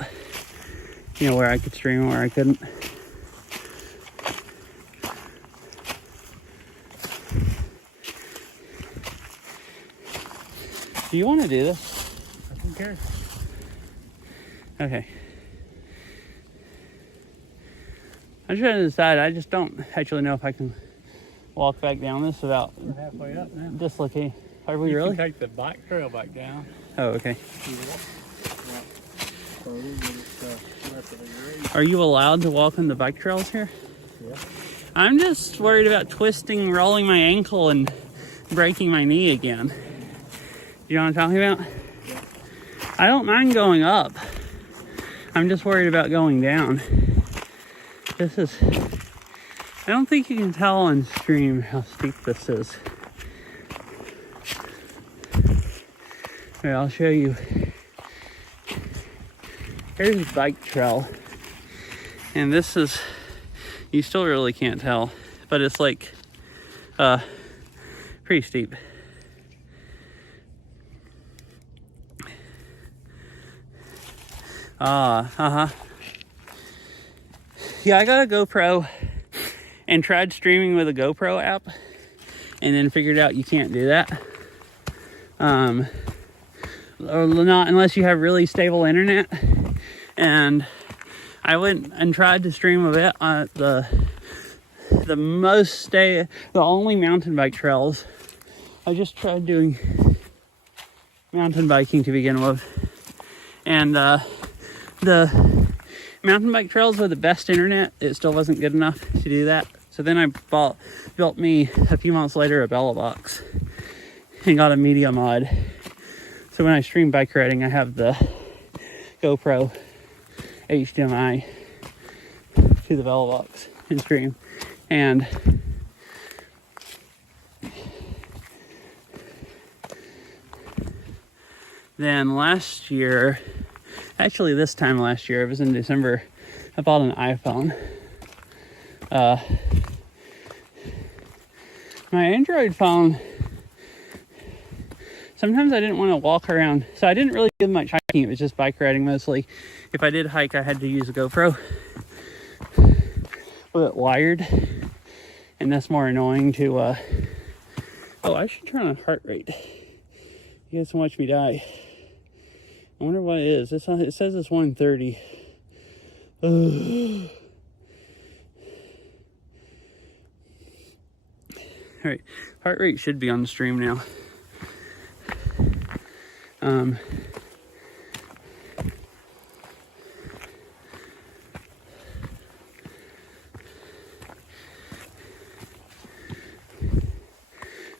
where I could stream and where I couldn't. Do you want to do this? I don't care. Okay. I'm trying to decide. I just don't actually know if I can walk back down this without We're halfway up now. dislocating. Are we You really? can take the bike trail back down. Oh, okay. Are you allowed to walk on the bike trails here? Yeah. I'm just worried about twisting, rolling my ankle, and breaking my knee again. You know what I'm talking about? Yeah. I don't mind going up. I'm just worried about going down. I don't think you can tell on stream how steep this is. Alright, I'll show you. Here's a bike trail. And this is, you still really can't tell, but it's like, pretty steep. Yeah, I got a GoPro and tried streaming with a GoPro app and then figured out you can't do that. Or not unless you have really stable internet. And I went and tried to stream a bit on the only mountain bike trails. I just tried doing mountain biking to begin with. And the mountain bike trails with the best internet, it still wasn't good enough to do that. So then I built me a few months later a Bella box and got a media mod. So when I stream bike riding, I have the GoPro HDMI to the Bella box and stream. And then last year, actually this time last year, it was in December, I bought an iPhone. My Android phone, sometimes I didn't want to walk around, so I didn't really do much hiking. It was just bike riding mostly. If I did hike, I had to use a GoPro with it wired, and that's more annoying to, oh, I should turn on heart rate. You guys can watch me die. I wonder what it is. It says it's 130. Ugh. All right, heart rate should be on the stream now. But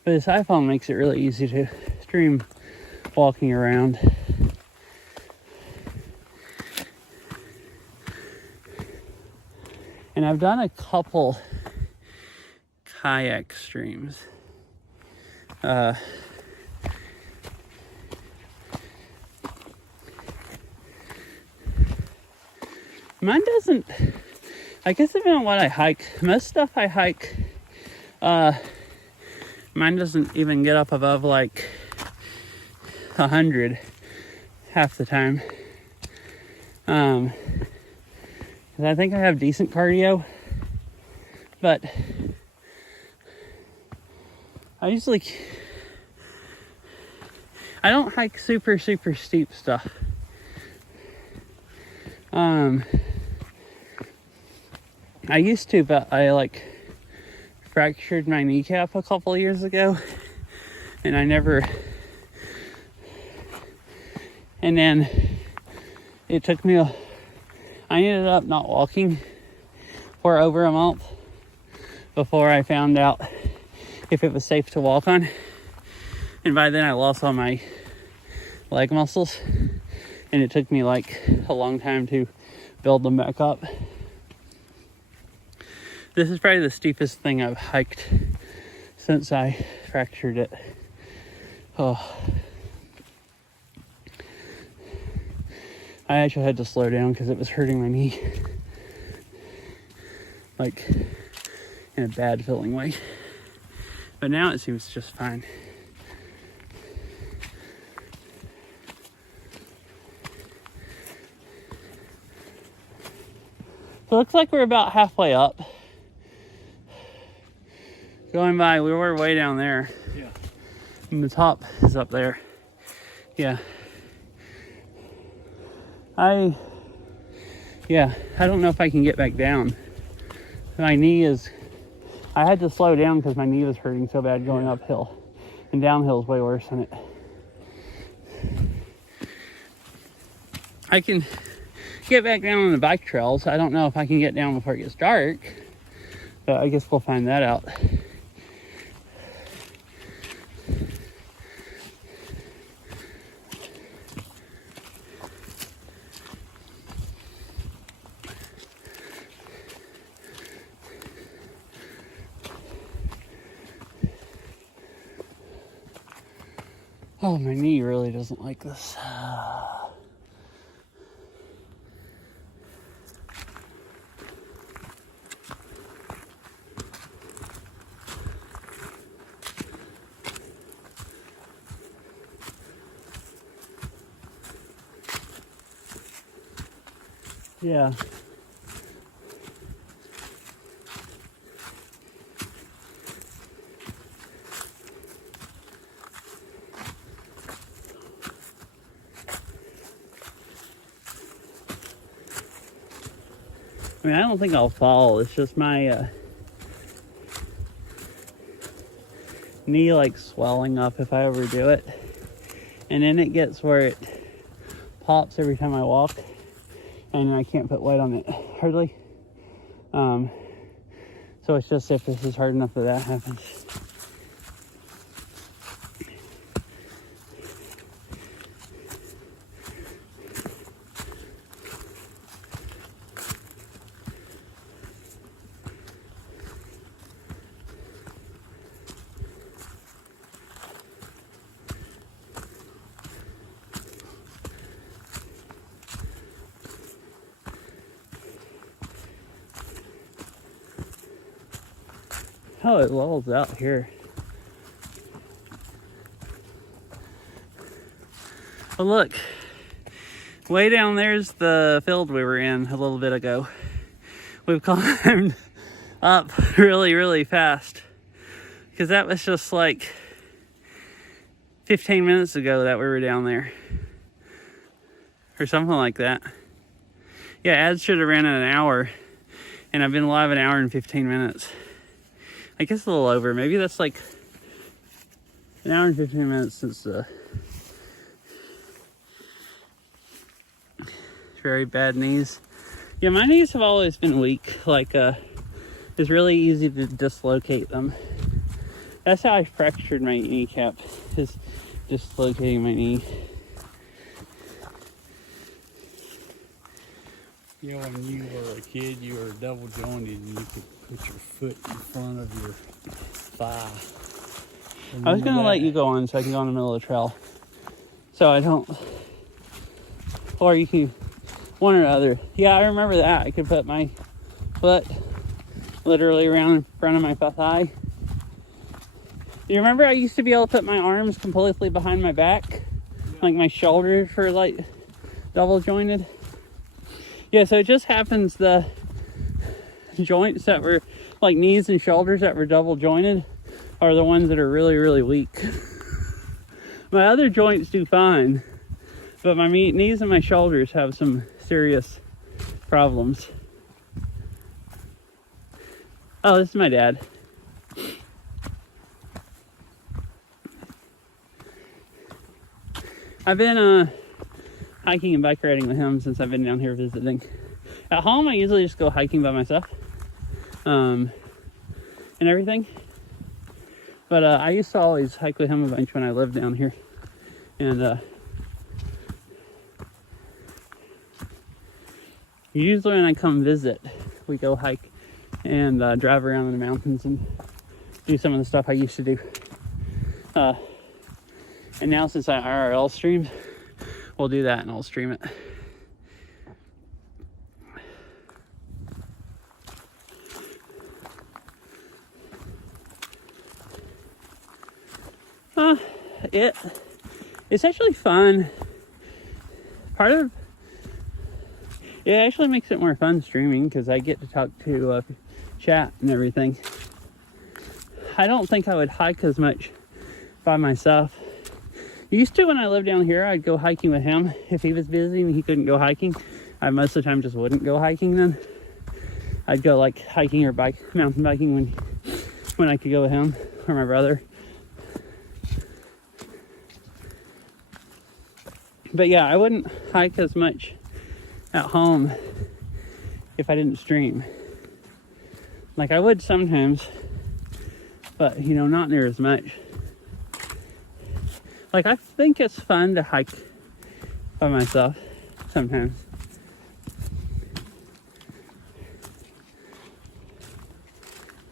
this iPhone makes it really easy to stream walking around. And I've done a couple kayak streams. Mine doesn't, I guess depending on what I hike. Most stuff I hike, mine doesn't even get up above like 100 half the time. 'Cause I think I have decent cardio, but I don't hike super steep stuff. I used to, but I like fractured my kneecap a couple years ago, and then it took me I ended up not walking for over a month before I found out if it was safe to walk on. And by then I lost all my leg muscles, and it took me like a long time to build them back up. This is probably the steepest thing I've hiked since I fractured it. Oh. I actually had to slow down because it was hurting my knee. Like, in a bad feeling way. But now it seems just fine. So it looks like we're about halfway up. Going by, we were way down there. Yeah. And the top is up there. Yeah. I don't know if I can get back down. My knee is, I had to slow down because my knee was hurting so bad going uphill. And downhill is way worse than it. I can get back down on the bike trails. I don't know if I can get down before it gets dark, but I guess we'll find that out. Oh, my knee really doesn't like this. Yeah. I mean, I don't think I'll fall. It's just my knee like swelling up if I overdo it. And then it gets where it pops every time I walk. And I can't put weight on it hardly. So it's just if this is hard enough that happens. Oh, it lulls out here. Well, look. Way down there's the field we were in a little bit ago. We've climbed up really, really fast. Because that was just like 15 minutes ago that we were down there. Or something like that. Yeah, ads should have ran in an hour. And I've been live an hour and 15 minutes. I guess a little over. Maybe that's like an hour and 15 minutes since the very bad knees. Yeah, my knees have always been weak. Like, it's really easy to dislocate them. That's how I fractured my kneecap, is dislocating my knee. You know, when you were a kid, you were double jointed and you could put your foot in front of your thigh. I was gonna let you go on so I can go in the middle of the trail. So I don't, or you can, one or the other. Yeah, I remember that. I could put my foot literally around in front of my thigh. Do you remember I used to be able to put my arms completely behind my back? Like my shoulders were like double jointed. Yeah, so it just happens the joints that were like knees and shoulders that were double jointed are the ones that are really, really weak. My other joints do fine, but my knees and my shoulders have some serious problems. Oh, this is my dad. I've been hiking and bike riding with him since I've been down here visiting. At home, I usually just go hiking by myself and everything. But I used to always hike with him a bunch when I lived down here. And usually when I come visit, we go hike and drive around in the mountains and do some of the stuff I used to do. And now since I IRL stream, we'll do that and I'll stream it. It's actually fun. It actually makes it more fun streaming because I get to talk to chat and everything. I don't think I would hike as much by myself. Used to when I lived down here, I'd go hiking with him. If he was busy and he couldn't go hiking, I most of the time just wouldn't go hiking then. I'd go like hiking or mountain biking when I could go with him or my brother. But yeah, I wouldn't hike as much at home if I didn't stream. Like I would sometimes, but you know, not near as much. Like I think it's fun to hike by myself sometimes.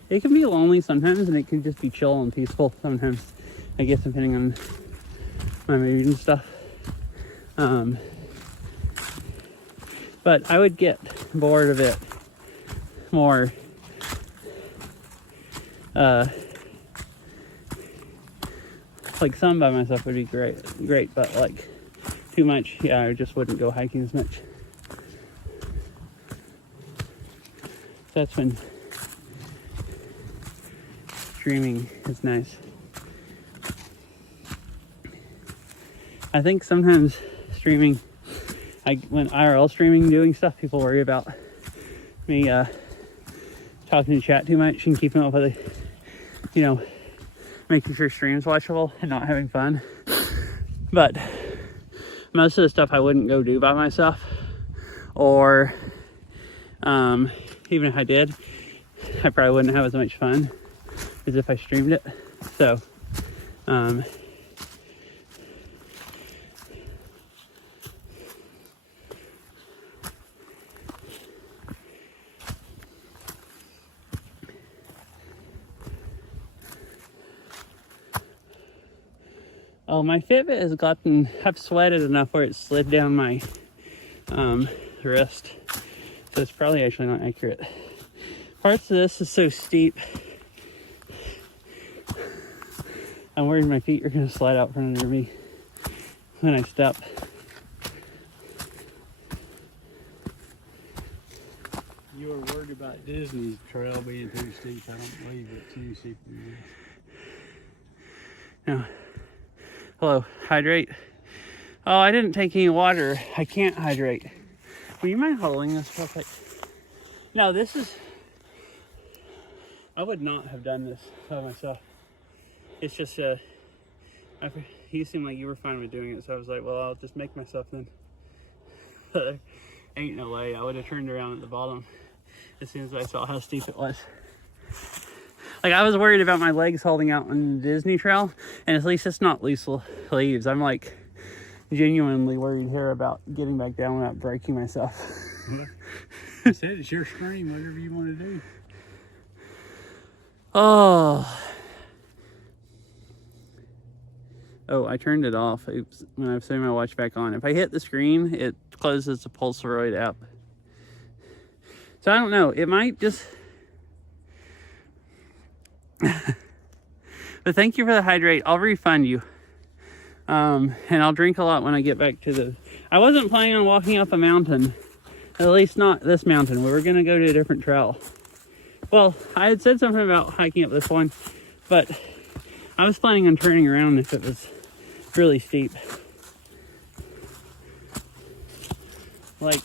It can be lonely sometimes and it can just be chill and peaceful sometimes, I guess, depending on my mood and stuff. But I would get bored of it more like some by myself would be great, but like too much, yeah, I just wouldn't go hiking as much. That's when streaming is nice. I think sometimes streaming, when IRL streaming, doing stuff, people worry about me talking to chat too much and keeping up with it, you know, making sure stream's watchable and not having fun. But most of the stuff I wouldn't go do by myself, or even if I did, I probably wouldn't have as much fun as if I streamed it. So oh, my Fitbit has I've sweated enough where it slid down my wrist. So it's probably actually not accurate. Parts of this is so steep I'm worried my feet are going to slide out from under me when I step. You were worried about Disney's trail being too steep. I don't believe it's too steep. No. Hello, hydrate. Oh, I didn't take any water. I can't hydrate. Will you mind holding this real quick? No, this is... I would not have done this by myself. It's just, you seemed like you were fine with doing it, so I was like, well, I'll just make myself then. Ain't no way. I would have turned around at the bottom as soon as I saw how steep it was. Like, I was worried about my legs holding out on the Disney Trail, and at least it's not loose leaves. I'm like genuinely worried here about getting back down without breaking myself. I said it's your stream, whatever you want to do. Oh, I turned it off. Oops, when I set my watch back on. If I hit the screen, it closes the Pulsarioid app. So I don't know. It might just... But thank you for the hydrate. I'll refund you. And I'll drink a lot when I get back to the... I wasn't planning on walking up a mountain. At least not this mountain. We were going to go to a different trail. Well, I had said something about hiking up this one, but I was planning on turning around if it was really steep. Like,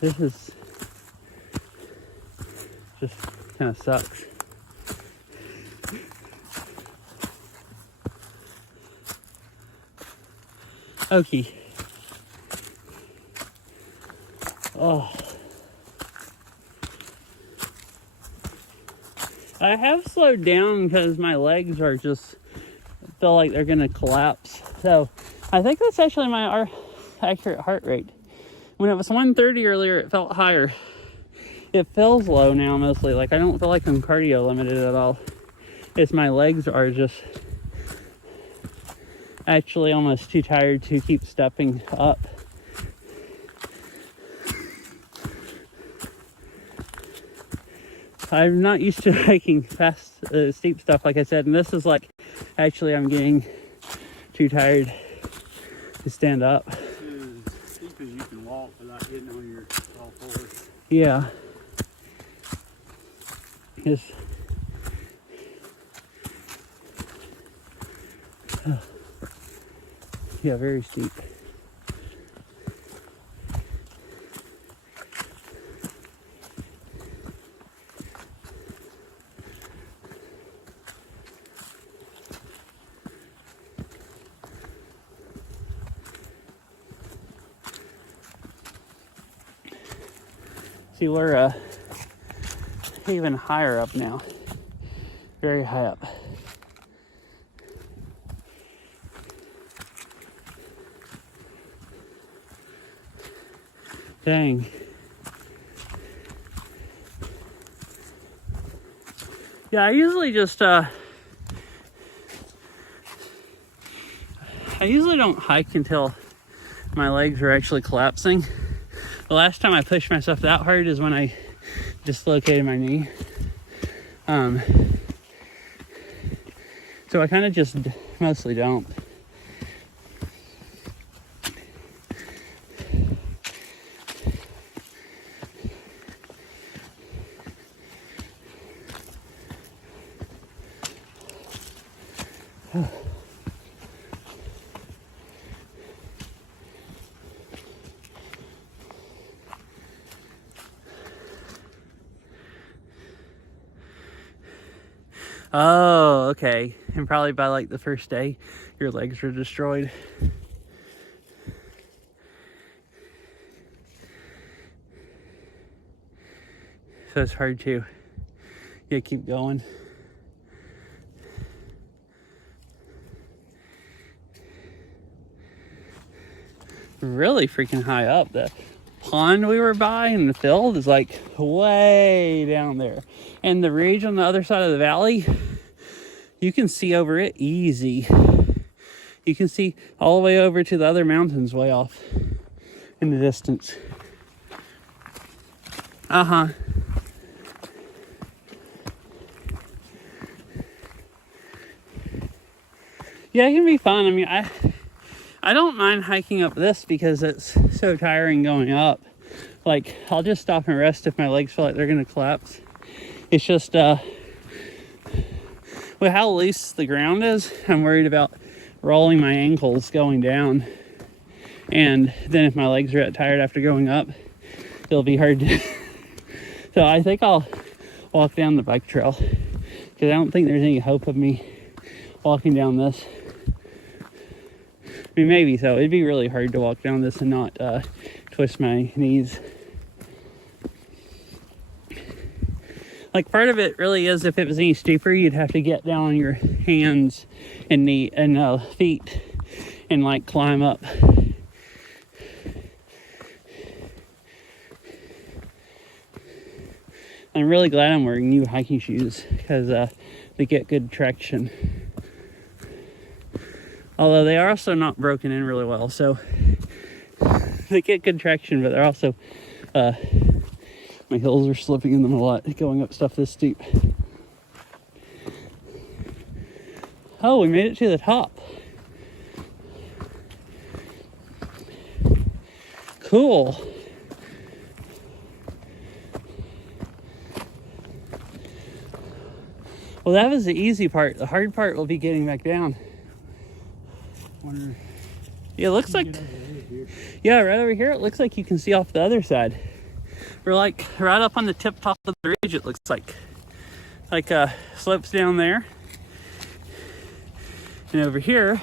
this is just kind of sucks. Okay. Oh. I have slowed down because my legs are just feel like they're gonna collapse. So I think that's actually my accurate heart rate. When it was 130 earlier, it felt higher. It feels low now mostly. Like, I don't feel like I'm cardio limited at all. It's my legs are just actually almost too tired to keep stepping up. I'm not used to hiking fast, steep stuff, like I said, and this is like, actually I'm getting too tired to stand up. As steep as you can walk without getting on your all fours. Yeah. It's, yeah, very steep. See, we're even higher up now. Very high up. Dang. Yeah, I usually just I usually don't hike until my legs are actually collapsing. The last time I pushed myself that hard is when I dislocated my knee. So I kind of just mostly don't. Oh, okay. And probably by like the first day, your legs were destroyed. So it's hard to, keep going. Really freaking high up. The pond we were by in the field is like way down there. And the ridge on the other side of the valley, you can see over it easy. You can see all the way over to the other mountains way off in the distance. Uh-huh. Yeah, it can be fun. I mean, I don't mind hiking up this because it's so tiring going up. Like, I'll just stop and rest if my legs feel like they're gonna collapse. It's just, with how loose the ground is, I'm worried about rolling my ankles going down. And then if my legs are tired after going up, it'll be hard to... So I think I'll walk down the bike trail, because I don't think there's any hope of me walking down this. I mean, maybe so. It'd be really hard to walk down this and not twist my knees. Like, part of it really is, if it was any steeper, you'd have to get down on your hands and feet and like climb up. I'm really glad I'm wearing new hiking shoes because they get good traction. Although they are also not broken in really well, so they get good traction, but they're also, my heels are slipping in them a lot going up stuff this steep. Oh, we made it to the top. Cool. Well, that was the easy part. The hard part will be getting back down. Yeah, it looks like, yeah, right over here, it looks like you can see off the other side. We're like right up on the tip top of the ridge, it looks like slopes down there. And over here,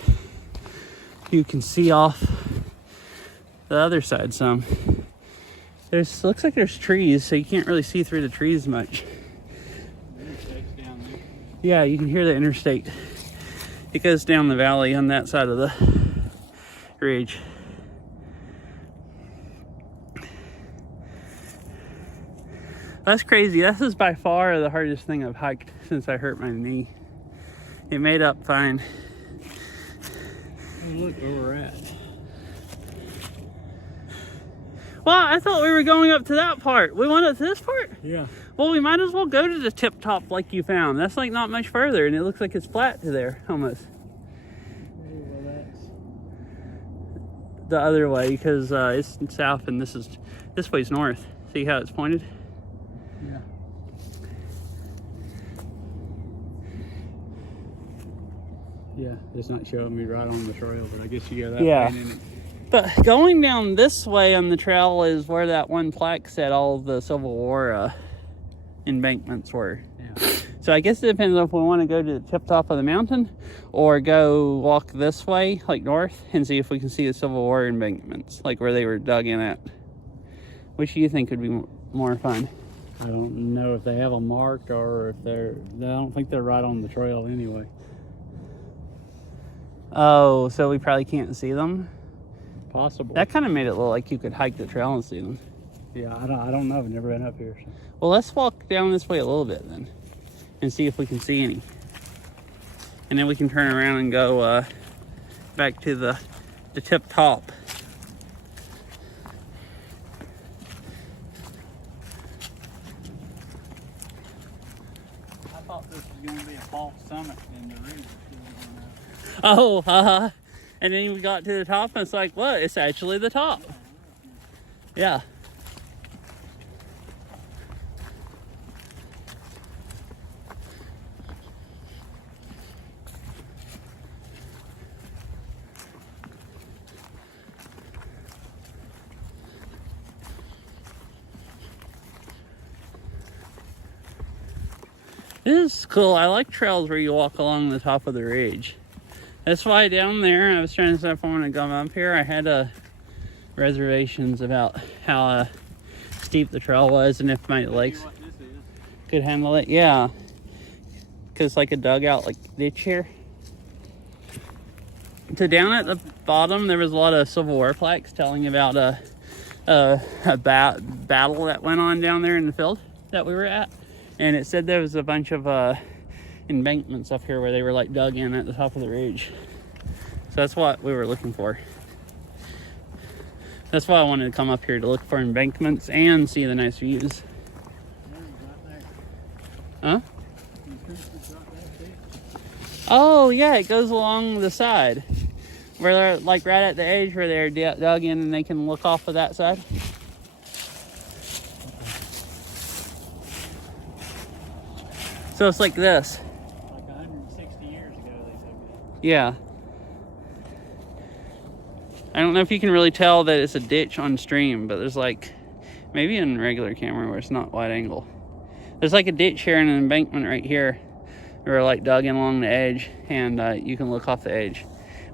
you can see off the other side some. Looks like there's trees, so you can't really see through the trees much. Yeah, you can hear the interstate. It goes down the valley on that side of the ridge. That's crazy. This is by far the hardest thing I've hiked since I hurt my knee. It made up fine. Look where we're at. Well, I thought we were going up to that part. We went up to this part? Yeah. Well, we might as well go to the tip top like you found. That's like not much further, and it looks like it's flat to there, almost. Well, that's The other way, because it's south and this way's north. See how it's pointed? yeah. Yeah, it's not showing me right on the trail, but I guess you go that Yeah. way. And then But going down this way on the trail is where that one plaque said all the Civil War embankments were. yeah. So I guess it depends if we want to go to the tip top of the mountain or go walk this way, like north, and see if we can see the Civil War embankments, like where they were dug in at. Which do you think would be more fun? I don't know if they have them marked or if I don't think they're right on the trail anyway. Oh, so we probably can't see them? Possible. That kind of made it look like you could hike the trail and see them. Yeah, I don't know. I've never been up here. So. Well, let's walk down this way a little bit then and see if we can see any. And then we can turn around and go back to the tip top. I thought this was going to be a false summit in the ridge. Oh, and then we got to the top and it's like, what? It's actually the top. Yeah. This is cool. I like trails where you walk along the top of the ridge. That's why down there, I was trying to decide if I want to come up here. I had reservations about how steep the trail was and if my legs could handle it. Yeah, because it's like a dugout, like ditch here. So down at the bottom, there was a lot of Civil War plaques telling about a battle that went on down there in the field that we were at. And it said there was a bunch of embankments up here where they were like dug in at the top of the ridge. So that's what we were looking for. That's why I wanted to come up here, to look for embankments and see the nice views. Huh? Oh yeah, it goes along the side where they're like right at the edge where they're dug in, and they can look off of that side. So it's like this. Like 160 years ago, they said. Yeah. I don't know if you can really tell that it's a ditch on stream, but there's like, maybe in regular camera where it's not wide angle. There's like a ditch here and an embankment right here. We're like dug in along the edge, and you can look off the edge.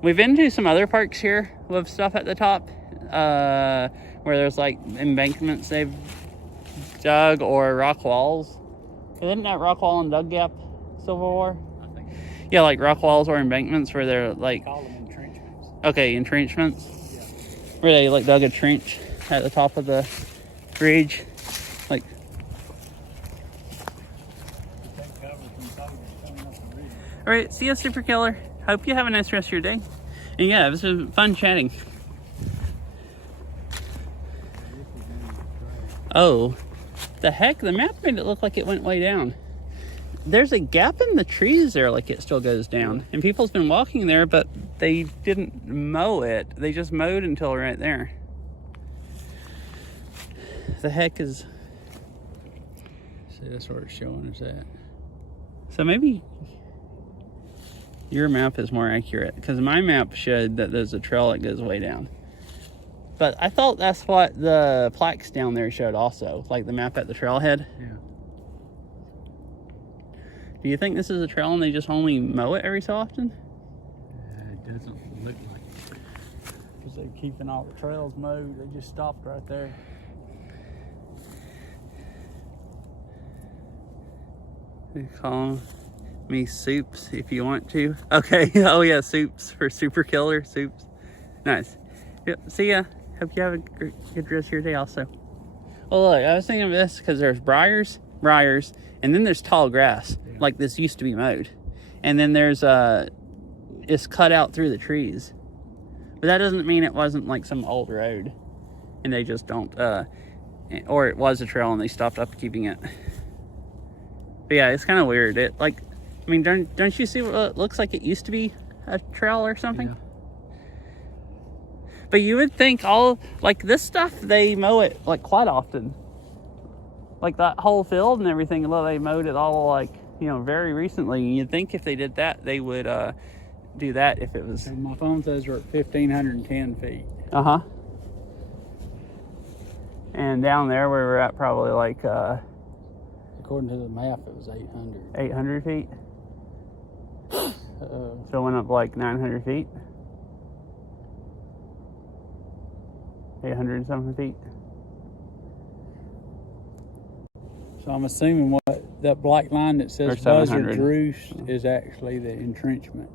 We've been to some other parks here with stuff at the top, where there's like embankments they've dug or rock walls. Isn't that rock wall and dug gap Civil War? I think Yeah, like rock walls or embankments where they're like, call them entrenchments. okay, entrenchments. Yeah. Where they like dug a trench at the top of the bridge. Like, Take cover from soldiers coming up the ridge. all right, see you, Super Killer. Hope you have a nice rest of your day. And yeah, it was fun chatting. Oh, the heck? The map made it look like it went way down. There's a gap in the trees there, like it still goes down. And people's been walking there, but they didn't mow it. They just mowed until right there. The heck is... See, that's where it's showing us at. So maybe your map is more accurate, because my map showed that there's a trail that goes way down. But I thought that's what the plaques down there showed also, like the map at the trailhead. Yeah. Do you think this is a trail and they just only mow it every so often? It doesn't look like it. Because they're keeping all the trails mowed. They just stopped right there. You call me Soups if you want to. Okay. Oh yeah, Soups for Super Killer. Soups. Nice. Yep. See ya. Hope you have a good rest of your day also. Oh look, I was thinking of this because there's briars, and then there's tall grass. Yeah. Like this used to be mowed. And then there's it's cut out through the trees. But that doesn't mean it wasn't like some old road. And they just don't or it was a trail and they stopped upkeeping it. But yeah, it's kind of weird. It like, I mean, don't you see what it looks like? It used to be a trail or something. Yeah. But you would think all like this stuff they mow it like quite often. Like that whole field and everything. Well, they mowed it all like, you know, very recently. And you'd think if they did that, they would do that if it was. And my phone says we're at 1,510 feet. Uh-huh. And down there where we're at, probably like According to the map, it was 800. 800 feet. So it went up like 900 feet. 800 and something feet. So I'm assuming what that black line that Or says 700. Buzzard Roost is actually the entrenchment.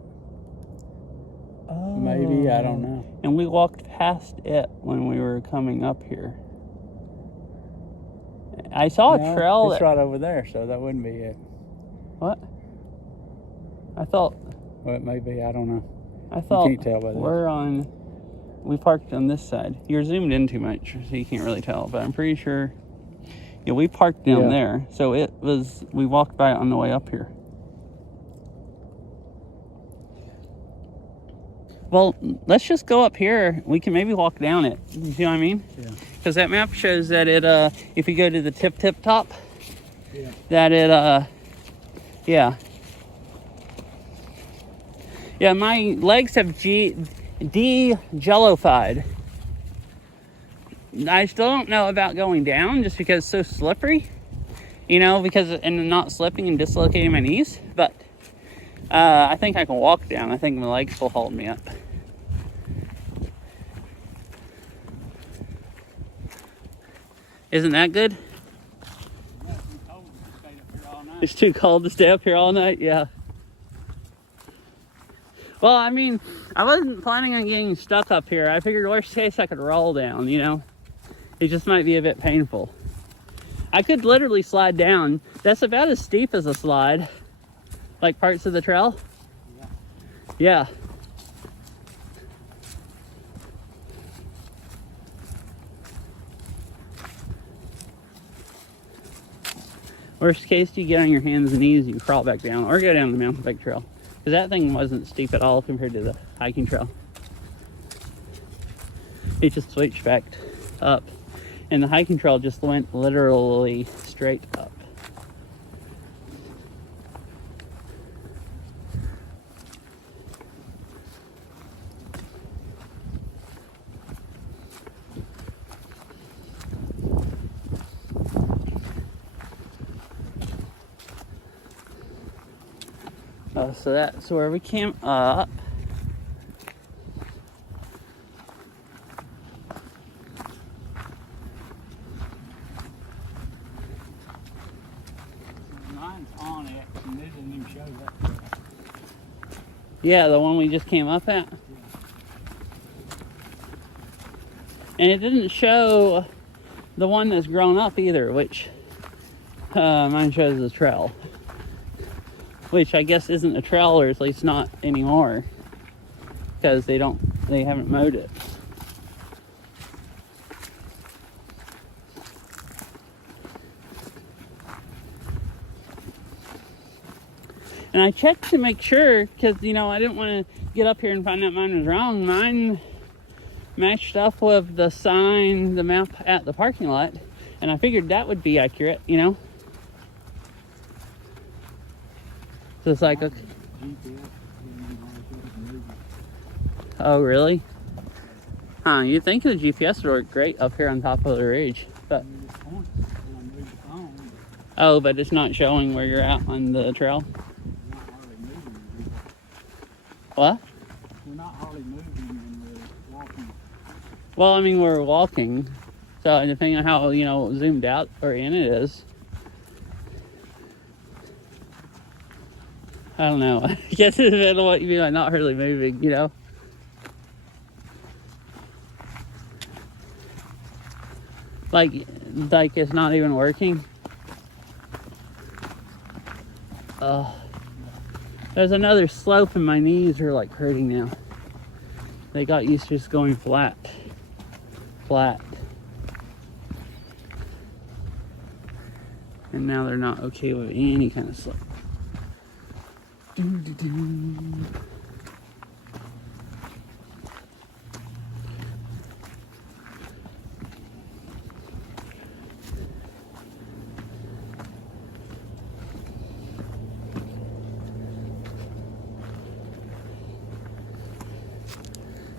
Oh. Maybe, I don't know. And we walked past it when we were coming up here. I saw a No, trail it's that... right over there, so that wouldn't be it. What? I thought... Well, it may be, I don't know. I thought can't tell by this. we're on... We parked on this side. You're zoomed in too much, so you can't really tell. But I'm pretty sure... Yeah, we parked down Yeah. there. So it was... We walked by it on the way up here. Well, let's just go up here. We can maybe walk down it. You see what I mean? Yeah. Because that map shows that it, if you go to the tip top, Yeah. that it, yeah. Yeah, my legs have de-jellified. I still don't know about going down just because it's so slippery, you know, and not slipping and dislocating my knees. But I think I can walk down. I think my legs will hold me up. Isn't that good? It's too cold to stay up here all night? Yeah. Well, I mean, I wasn't planning on getting stuck up here. I figured worst case I could roll down, you know? It just might be a bit painful. I could literally slide down. That's about as steep as a slide. Like parts of the trail. Yeah. Worst case, you get on your hands and knees, you crawl back down, or go down the mountain bike trail. Because that thing wasn't steep at all compared to the hiking trail. It just switched back up. And the hiking trail just went literally straight up. So that's where we came up. Mine's on it, and it didn't even show that. Yeah, the one we just came up at. And it didn't show the one that's grown up either, which mine shows the trail. Which I guess isn't a trail, or at least not anymore, because they haven't mowed it. And I checked to make sure, because I didn't want to get up here and find out mine was wrong. Mine matched up with the sign, the map at the parking lot, and I figured that would be accurate, So it's like, okay. Oh, really? Huh, you'd think the GPS would work great up here on top of the ridge. But oh, but it's not showing where you're at on the trail? What? We're not hardly moving and we're walking. Well, I mean, we're walking. So depending on how, zoomed out or in it is. I don't know. I guess it's a bit of what you mean by not hardly moving, Like it's not even working. There's another slope and my knees are like hurting now. They got used to just going flat. And now they're not okay with any kind of slope.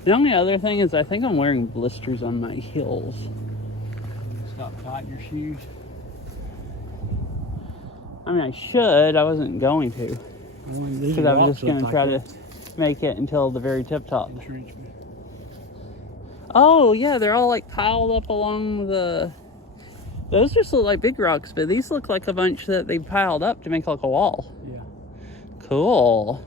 The only other thing is I think I'm wearing blisters on my heels. Stop tighten your shoes. I mean, I should. I wasn't going to. Because I was just going to try to make it until the very tip top. Oh, yeah, they're all like piled up along the... Those just look like big rocks, but these look like a bunch that they piled up to make like a wall. Yeah. Cool.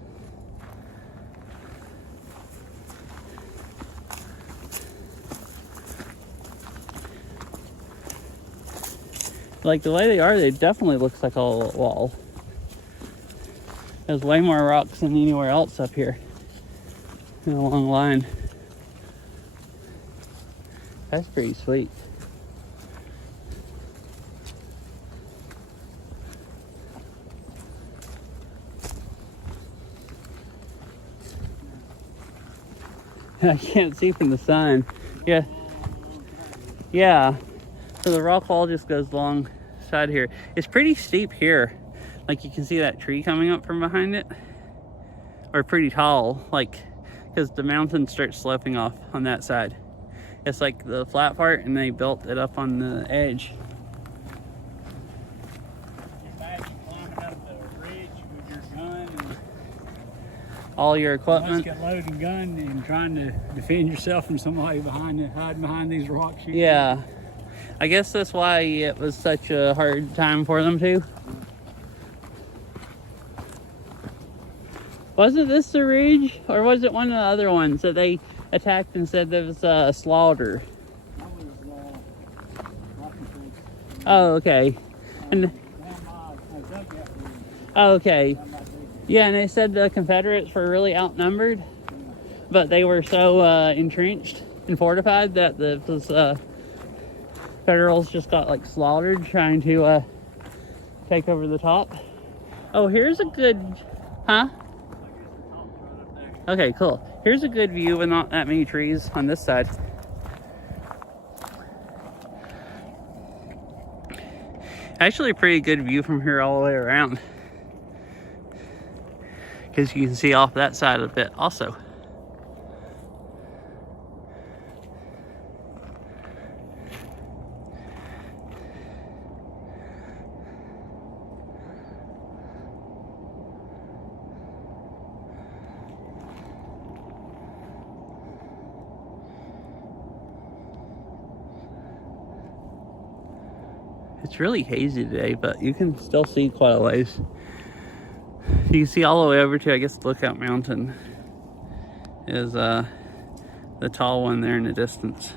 Like the way they are, they definitely looks like a wall. There's way more rocks than anywhere else up here in a long line. That's pretty sweet. I can't see from the sun. Yeah. Yeah. So the rock wall just goes alongside here. It's pretty steep here. Like you can see that tree coming up from behind it. Or pretty tall, like, because the mountain starts sloping off on that side. It's like the flat part and they built it up on the edge. Imagine climbing up the ridge with your gun and All your equipment. musket loading gun and trying to defend yourself from somebody hiding behind these rocks. Yeah. I guess that's why it was such a hard time for them too. Wasn't this the ridge? Or was it one of the other ones that they attacked and said there was a slaughter? Oh, okay. And oh, okay. Yeah, and they said the Confederates were really outnumbered, but they were so entrenched and fortified that the Federals just got like slaughtered trying to take over the top. Oh, here's a good, huh? Okay, cool. Here's a good view with not that many trees on this side. Actually a pretty good view from here all the way around, because you can see off that side of it also. It's really hazy today, but you can still see quite a ways. You can see all the way over to, I guess, Lookout Mountain is the tall one there in the distance.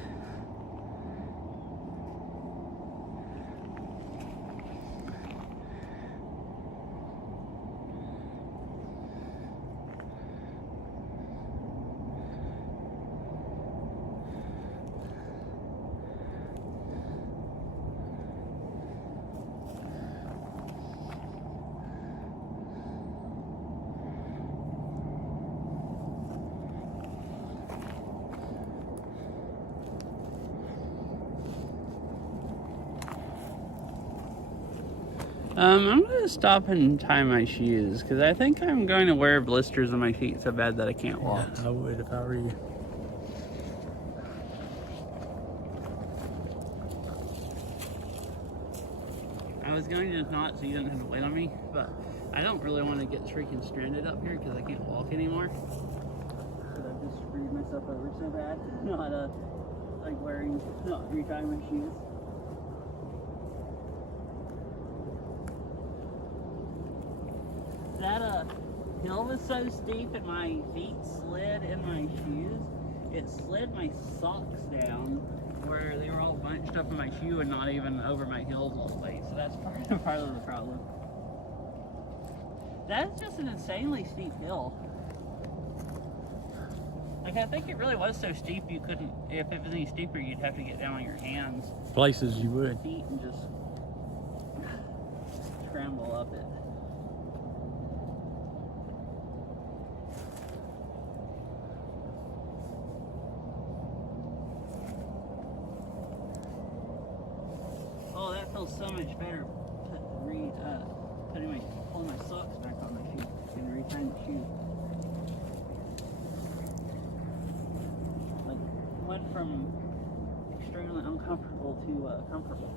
I'm gonna stop and tie my shoes because I think I'm going to wear blisters on my feet so bad that I can't walk. I would if I were you. I was going to not so you didn't have to wait on me, but I don't really want to get freaking stranded up here because I can't walk anymore. Because I've just screwed myself over so bad. Not retying my shoes. That hill was so steep and my feet slid in my shoes. It slid my socks down where they were all bunched up in my shoe and not even over my heels all the way. So that's part of the problem. That's just an insanely steep hill. Like, I think it really was so steep you couldn't, if it was any steeper, you'd have to get down on your hands. Places you would. Feet and just scramble up it. Oh, that feels so much better. Pulling my socks back on my feet and retying the shoe. Like, went from extremely uncomfortable to comfortable.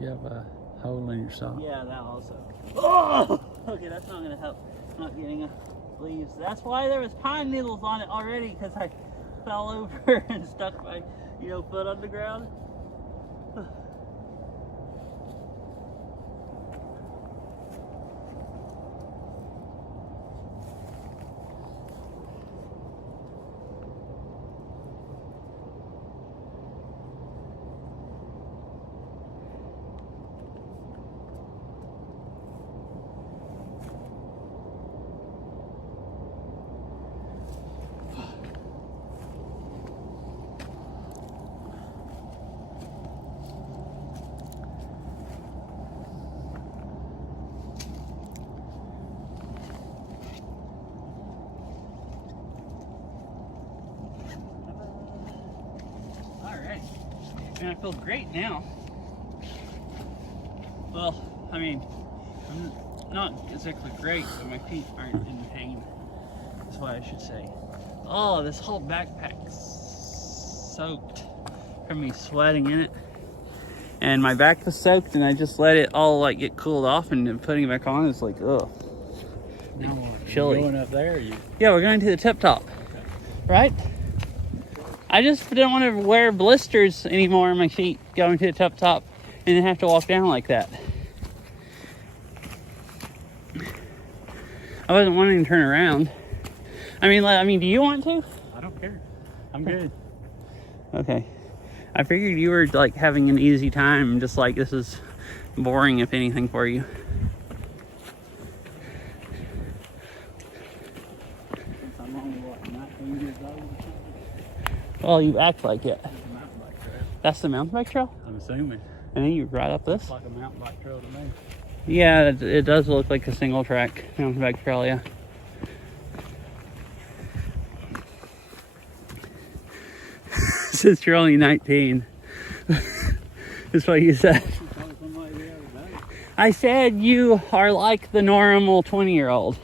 You have a hole in your sock. Yeah, that also. Oh! Okay, that's not gonna help. Not getting leaves. That's why there was pine needles on it already, because I fell over and stuck my, foot on the ground. And I feel great now. Well, I mean, I'm not exactly great, but my feet aren't in pain. That's what I should say. Oh, this whole backpack's soaked from me sweating in it. And my back was soaked, and I just let it all get cooled off, and then putting it back on is like, ugh. Now, chilly. Going up there, Yeah, we're going to the tip top, right? I just didn't want to wear blisters anymore on my feet going to the top and then have to walk down like that. I wasn't wanting to turn around. I mean, do you want to? I don't care. I'm good. Okay. I figured you were like having an easy time, just like this is boring, if anything, for you. I'm only, what, 19 years old or something? Well, you act like it. It's a mountain bike trail. That's the mountain bike trail? I'm assuming. And then you ride up this? It's like a mountain bike trail to me. Yeah, it does look like a single track mountain bike trail, yeah. Since you're only 19. That's what you said. I said you are like the normal 20-year-old.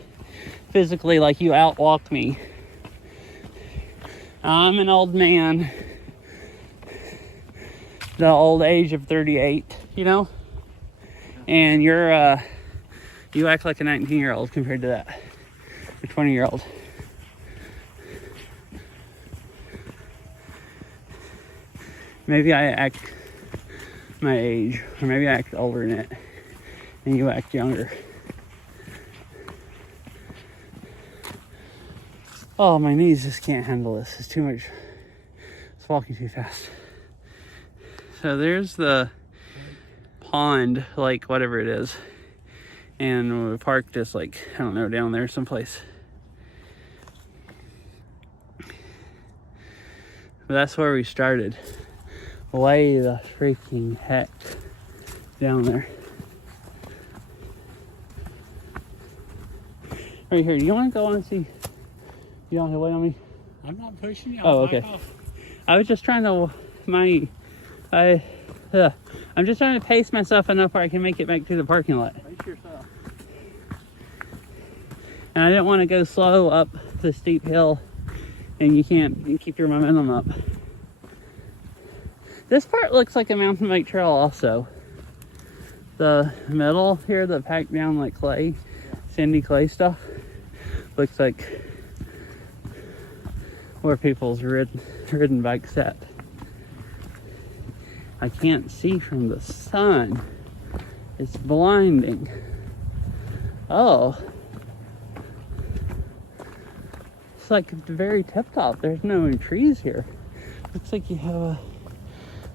Physically, like you outwalk me. I'm an old man. The old age of 38, you know? And you're, you act like a 19-year-old compared to that. A 20-year-old. Maybe I act my age, or maybe I act older than it, and you act younger. Oh, my knees just can't handle this. It's too much. It's walking too fast. So there's the pond, like whatever it is, and we parked just like, I don't know, down there someplace. But that's where we started. Way the freaking heck down there. Right here, do you want to go on and see? You don't have to wait on me? I'm not pushing you. Oh, okay. I was just trying to, I'm just trying to pace myself enough where I can make it back to the parking lot. Pace yourself. And I didn't want to go slow up the steep hill and you can't keep your momentum up. This part looks like a mountain bike trail also. The middle here, the packed down like clay, sandy clay stuff, looks like where people's ridden bikes at. I can't see from the sun. It's blinding. Oh. It's like very tip top. There's no trees here. Looks like you have a...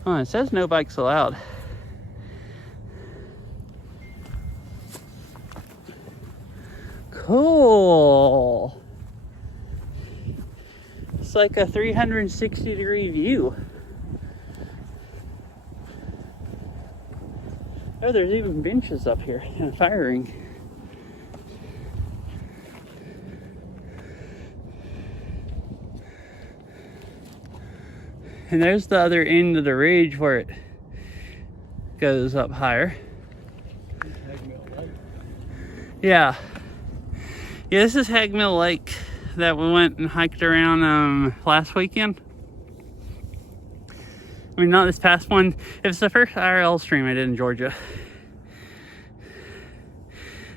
Oh, it says no bikes allowed. Cool. It's like a 360-degree view. Oh, there's even benches up here and a fire ring. And there's the other end of the ridge where it goes up higher. Yeah. Yeah, this is Hagmill Lake that we went and hiked around last weekend. I mean, not this past one. It was the first IRL stream I did in Georgia.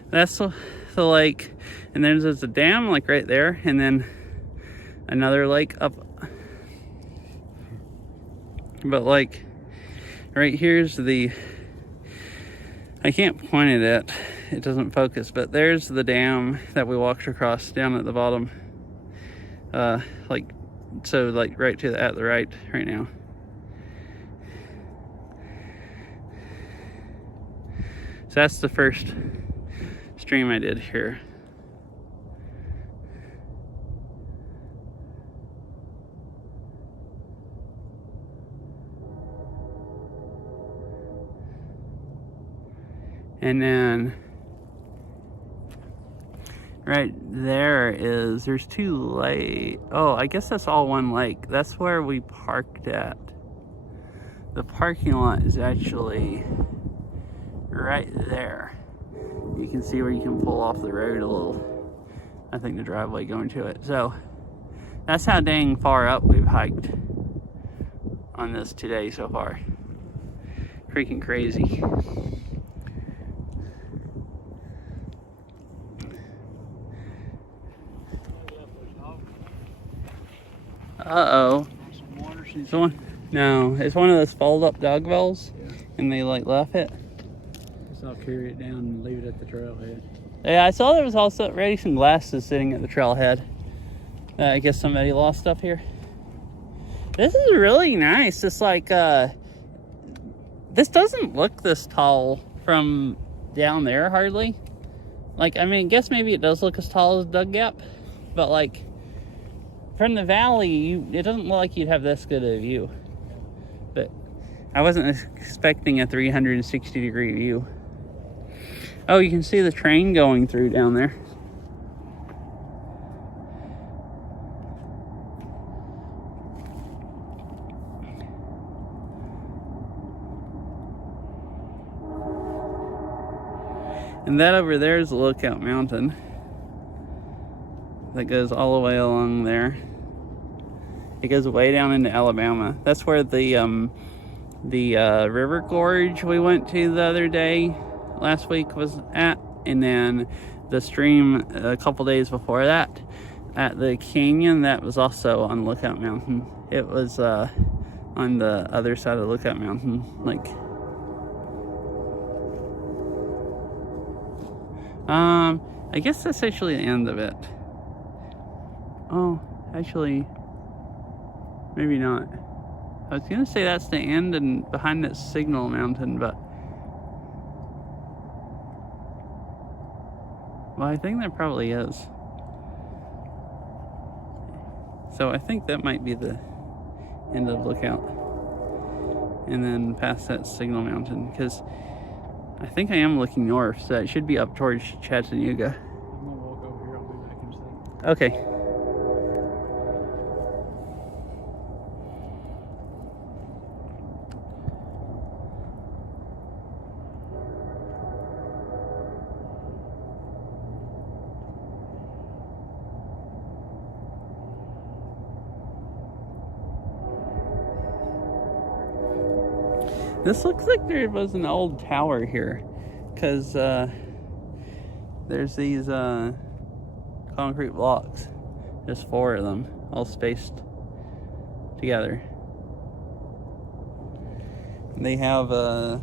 That's the lake. And then there's a dam like right there. And then another lake up. But like right here's the, I can't point it at, it doesn't focus, but there's the dam that we walked across down at the bottom. Like, so like right to at the right now. So that's the first stream I did here. And then right there is, there's two lake. Oh, I guess that's all one lake. That's where we parked at. The parking lot is actually right there. You can see where you can pull off the road a little. I think the driveway going to it. So that's how dang far up we've hiked on this today so far. Freaking crazy. Uh-oh. It's one, no, it's one of those fold-up dog wells, and they like left it. So I'll carry it down and leave it at the trailhead. Yeah, I saw there was also already some glasses sitting at the trailhead. I guess somebody lost up here. This is really nice. It's like, this doesn't look this tall from down there hardly. Like, I mean, I guess maybe it does look as tall as Doug Gap, but like, from the valley, it doesn't look like you'd have this good a view. But I wasn't expecting a 360-degree view. Oh, you can see the train going through down there. And that over there is the Lookout Mountain that goes all the way along there. It goes way down into Alabama. That's where the river gorge we went to the other day, last week, was at. And then the stream a couple days before that at the canyon, that was also on Lookout Mountain. It was on the other side of Lookout Mountain, like I guess that's actually the end of it. Oh, actually, maybe not. I was gonna say that's the end, and behind that Signal Mountain, but well, I think there probably is. So I think that might be the end of Lookout, and then past that Signal Mountain, because I think I am looking north, so it should be up towards Chattanooga. I'm gonna walk over here. I'll be back in a second. Okay. This looks like there was an old tower here, because there's these concrete blocks, just 4 of them, all spaced together. They have I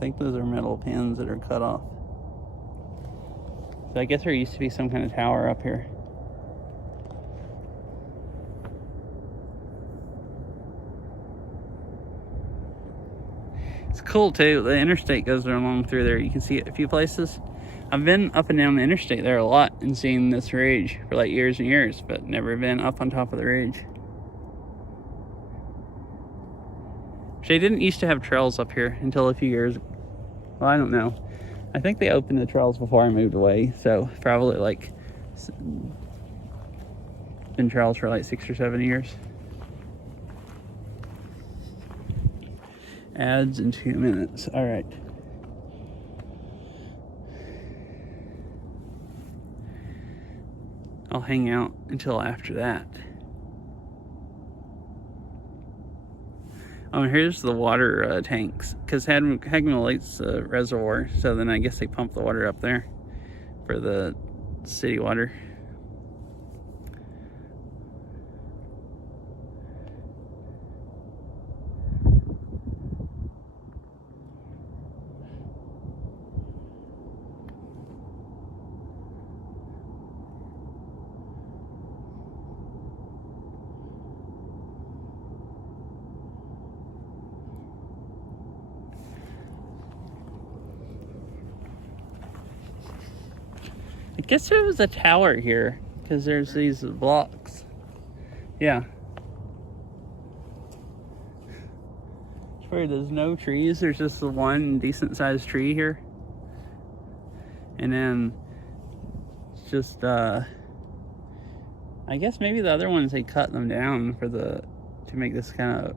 think those are metal pins that are cut off. So I guess there used to be some kind of tower up here. It's cool too. The interstate goes along through there. You can see it a few places. I've been up and down the interstate there a lot and seen this ridge for like years and years, but never been up on top of the ridge. They didn't used to have trails up here until a few years ago. Well, I don't know. I think they opened the trails before I moved away, so probably like been trails for like 6 or 7 years. Ads in 2 minutes. All right. I'll hang out until after that. Oh, and here's the water tanks, because Hagman Lake's a reservoir, so then I guess they pump the water up there for the city water. I guess there was a tower here, because there's these blocks. Yeah. It's where there's no trees, there's just the one decent sized tree here. And then it's just I guess maybe the other ones they cut them down for to make this kind of,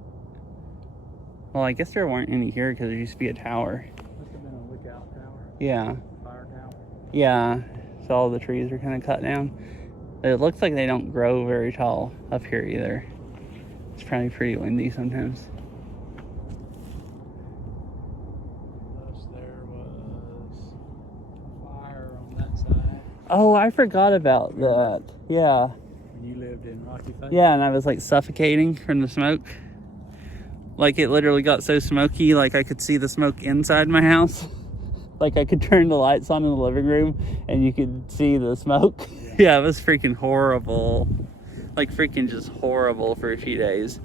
well, I guess there weren't any here because there used to be a tower. Must have been a lookout tower. Yeah. Fire tower. Yeah. So all the trees are kind of cut down. It looks like they don't grow very tall up here either. It's probably pretty windy sometimes. Plus there was fire on that side. Oh, I forgot about that. Yeah. And you lived in Rocky Face? Yeah, and I was like suffocating from the smoke. Like, it literally got so smoky, like I could see the smoke inside my house. Like, I could turn the lights on in the living room and you could see the smoke. Yeah, it was freaking horrible. Like, freaking just horrible for a few days.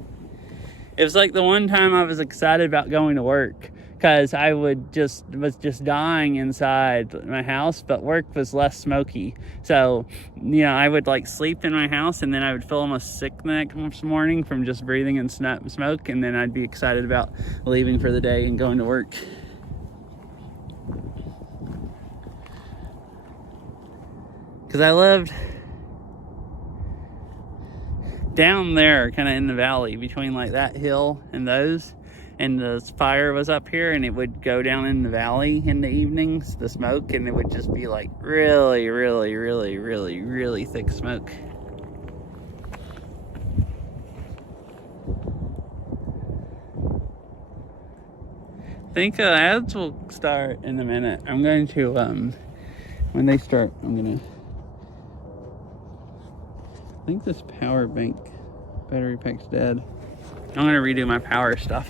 It was like the one time I was excited about going to work, because I was just dying inside my house, but work was less smoky. So, you know, I would like sleep in my house, and then I would feel almost sick the next morning from just breathing in smoke, and then I'd be excited about leaving for the day and going to work. Because I lived down there, kind of in the valley between like that hill and those, and the fire was up here, and it would go down in the valley in the evenings, the smoke, and it would just be like really, really, really, really, really thick smoke. I think ads will start in a minute. I'm going to when they start, I think this power bank battery pack's dead. I'm gonna redo my power stuff.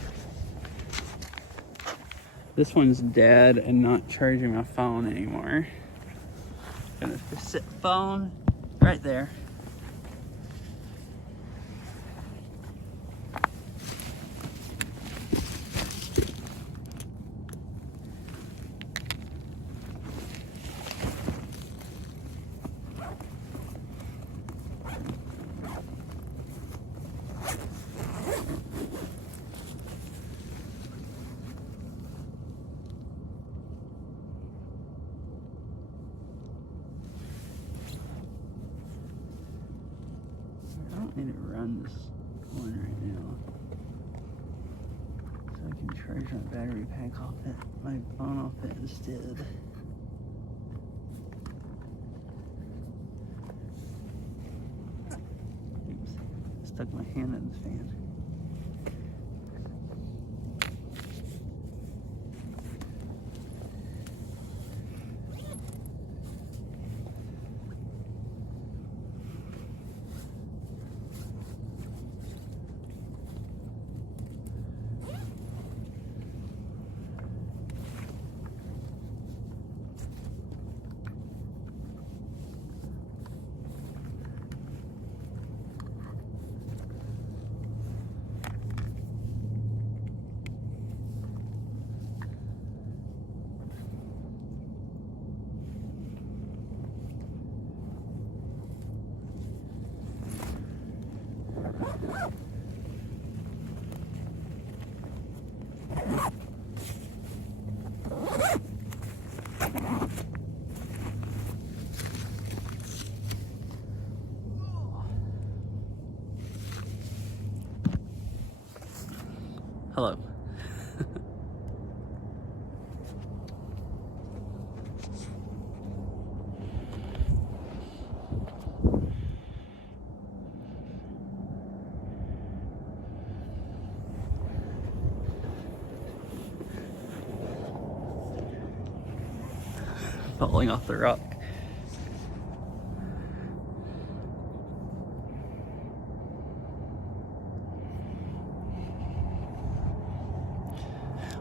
This one's dead and not charging my phone anymore. Gonna just sit phone right there. I need to run this one right now so I can charge my battery pack off it, my phone off it instead. Oops, stuck my hand in the fan. Hello. Falling off the rock.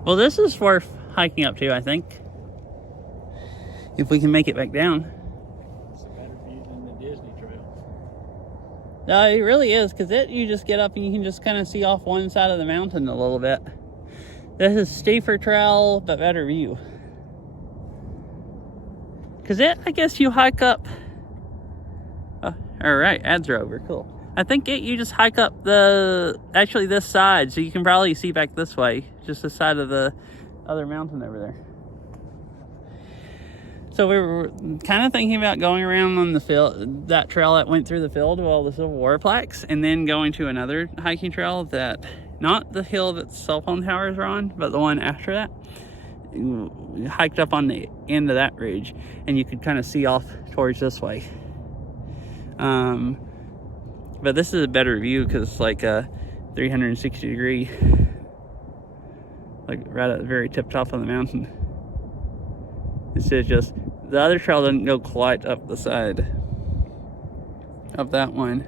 Well, this is worth hiking up to, I think. If we can make it back down. It's a better view than the Disney Trail. No, it really is, because you just get up and you can just kind of see off one side of the mountain a little bit. This is steeper trail, but better view. Because I guess you hike up. Oh, all right, ads are over, cool. I think you just hike up actually this side, so you can probably see back this way, just the side of the other mountain over there. So we were kind of thinking about going around on the field, that trail that went through the field with all the Civil War plaques, and then going to another hiking trail that, not the hill that cell phone towers are on, but the one after that. We hiked up on the end of that ridge, and you could kind of see off towards this way. But this is a better view because it's like a 360 degree, like right at the very tip top of the mountain. Instead of just, the other trail doesn't go quite up the side of that one.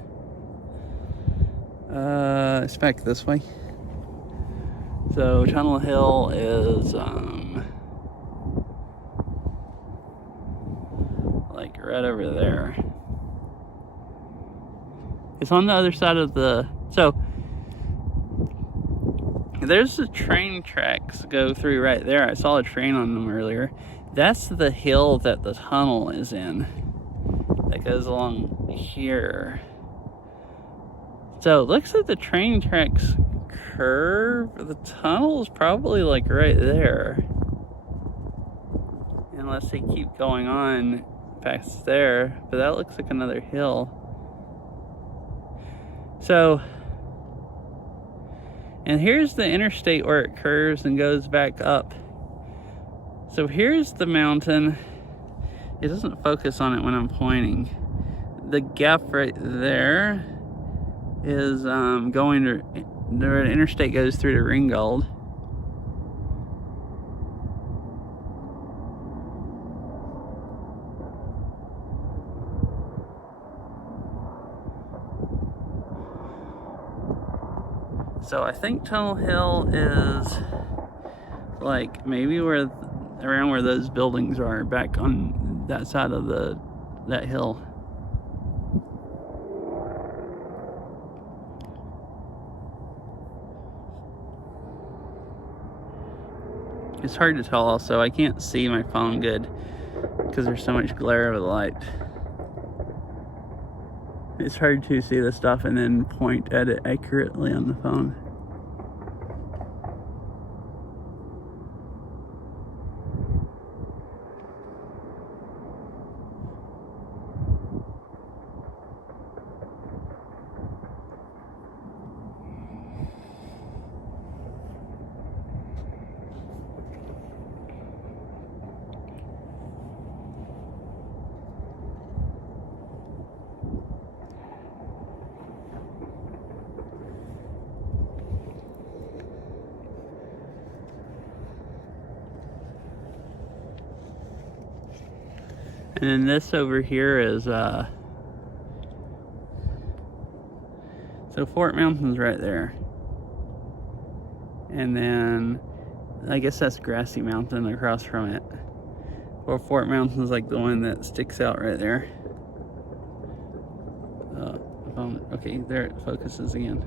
It's back this way. So Tunnel Hill is like right over there. It's on the other side of the, so there's the train tracks go through right there. I saw a train on them earlier. That's the hill that the tunnel is in. That goes along here. So it looks like the train tracks curve. The tunnel is probably like right there. Unless they keep going on past there. But that looks like another hill. So, and here's the interstate where it curves and goes back up. So here's the mountain. It doesn't focus on it when I'm pointing. The gap right there is going to, the interstate goes through to Ringgold. So I think Tunnel Hill is like maybe where, around where those buildings are, back on that side of that hill. It's hard to tell also. I can't see my phone good because there's so much glare of the light. It's hard to see the stuff and then point at it accurately on the phone. And then this over here is, so Fort Mountain's right there. And then, I guess that's Grassy Mountain across from it. Or Fort Mountain's like the one that sticks out right there. Okay, there it focuses again.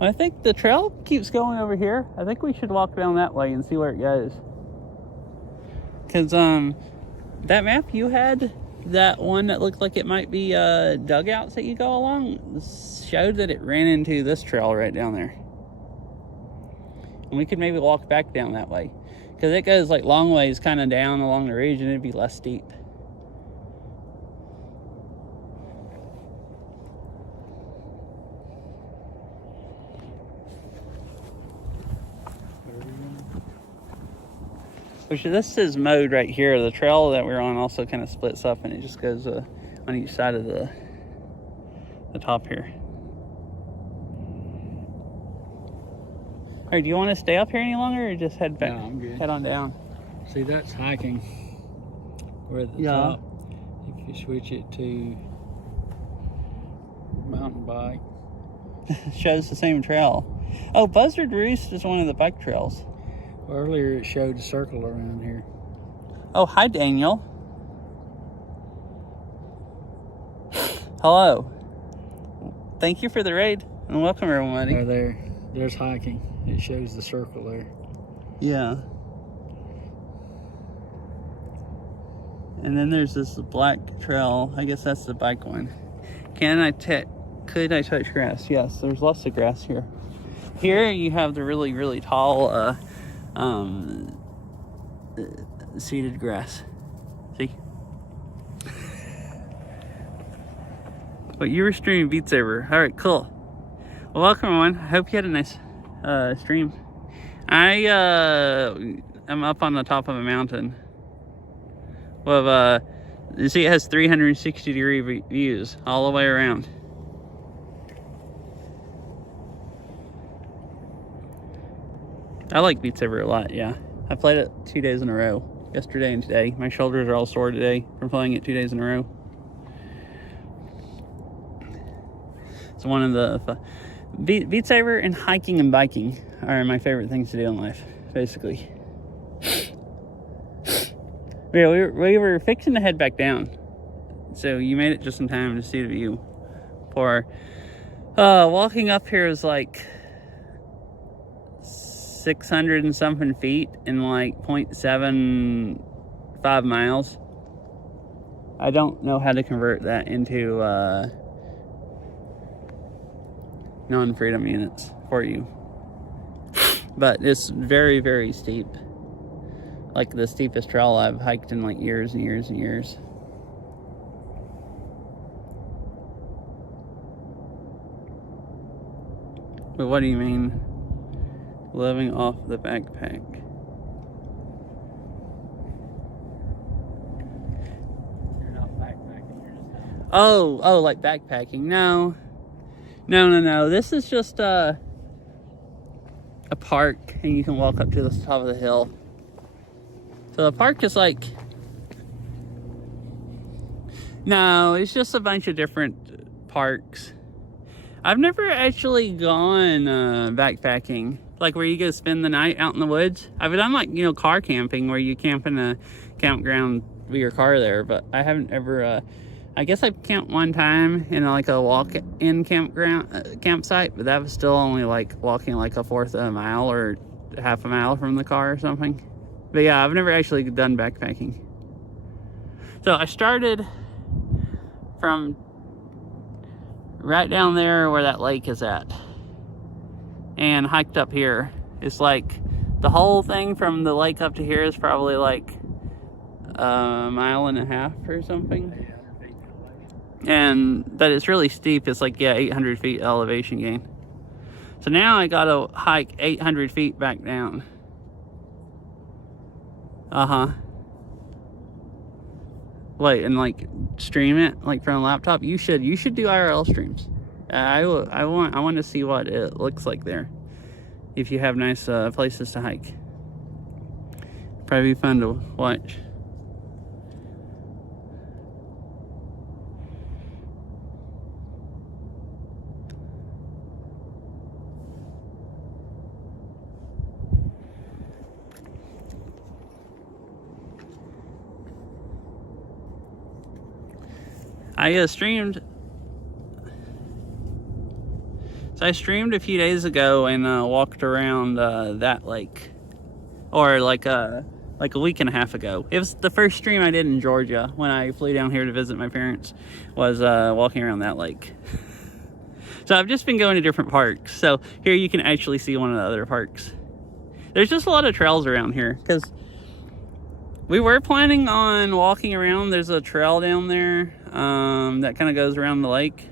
I think the trail keeps going over here. I think we should walk down that way and see where it goes. Cause that map you had, that one that looked like it might be dugouts that you go along, showed that it ran into this trail right down there. And we could maybe walk back down that way. Cause it goes like long ways kind of down along the ridge and it'd be less steep. Which this is mode right here. The trail that we're on also kind of splits up and it just goes on each side of the top here. All right, do you want to stay up here any longer or just head back? No, I'm good. Head on down. See, that's hiking. We're at the top. If you switch it to mountain bike. Shows the same trail. Oh, Buzzard Roost is one of the bike trails. Earlier it showed a circle around here. Oh, hi, Daniel. Hello. Thank you for the raid and welcome everybody. There's hiking. It shows the circle there. Yeah. And then there's this black trail. I guess that's the bike one. Can I could I touch grass? Yes, there's lots of grass here. Here you have the really, really tall seeded grass. See? But you were streaming Beat Saber. Alright, cool. Well, welcome everyone. I hope you had a nice stream. I am up on the top of a mountain. Well, you see it has 360 degree views all the way around. I like Beat Saber a lot, yeah. I played it 2 days in a row. Yesterday and today. My shoulders are all sore today from playing it 2 days in a row. It's one of the... Beat Saber and hiking and biking are my favorite things to do in life, basically. Yeah, we were fixing to head back down. So you made it just in time to see the view. Walking up here is like 600 and something feet in like 0.75 miles. I don't know how to convert that into non-freedom units for you. But it's very, very steep. Like the steepest trail I've hiked in like years and years and years. But what do you mean? Living off the backpack. You're not backpacking, you're just... Oh, like backpacking. No. This is just a park, and you can walk up to the top of the hill. So the park is like... No, it's just a bunch of different parks. I've never actually gone backpacking, like where you go spend the night out in the woods. I've done like, car camping where you camp in a campground with your car there, but I haven't ever, I guess I've camped one time in like a walk-in campsite, but that was still only like walking like a fourth of a mile or half a mile from the car or something. But yeah, I've never actually done backpacking. So I started from right down there where that lake is at and hiked up here. It's like the whole thing from the lake up to here is probably like a mile and a half or something. And that it's really steep. It's like, yeah, 800 feet elevation gain. So now I gotta hike 800 feet back down. Wait, and like stream it like from a laptop? You should do IRL streams. I want to see what it looks like there. If you have nice places to hike, probably be fun to watch. I streamed. So I streamed a few days ago and walked around that lake, or like a week and a half ago. It was the first stream I did in Georgia when I flew down here to visit my parents. Was walking around that lake. So I've just been going to different parks. So here you can actually see one of the other parks. There's just a lot of trails around here because we were planning on walking around. There's a trail down there that kind of goes around the lake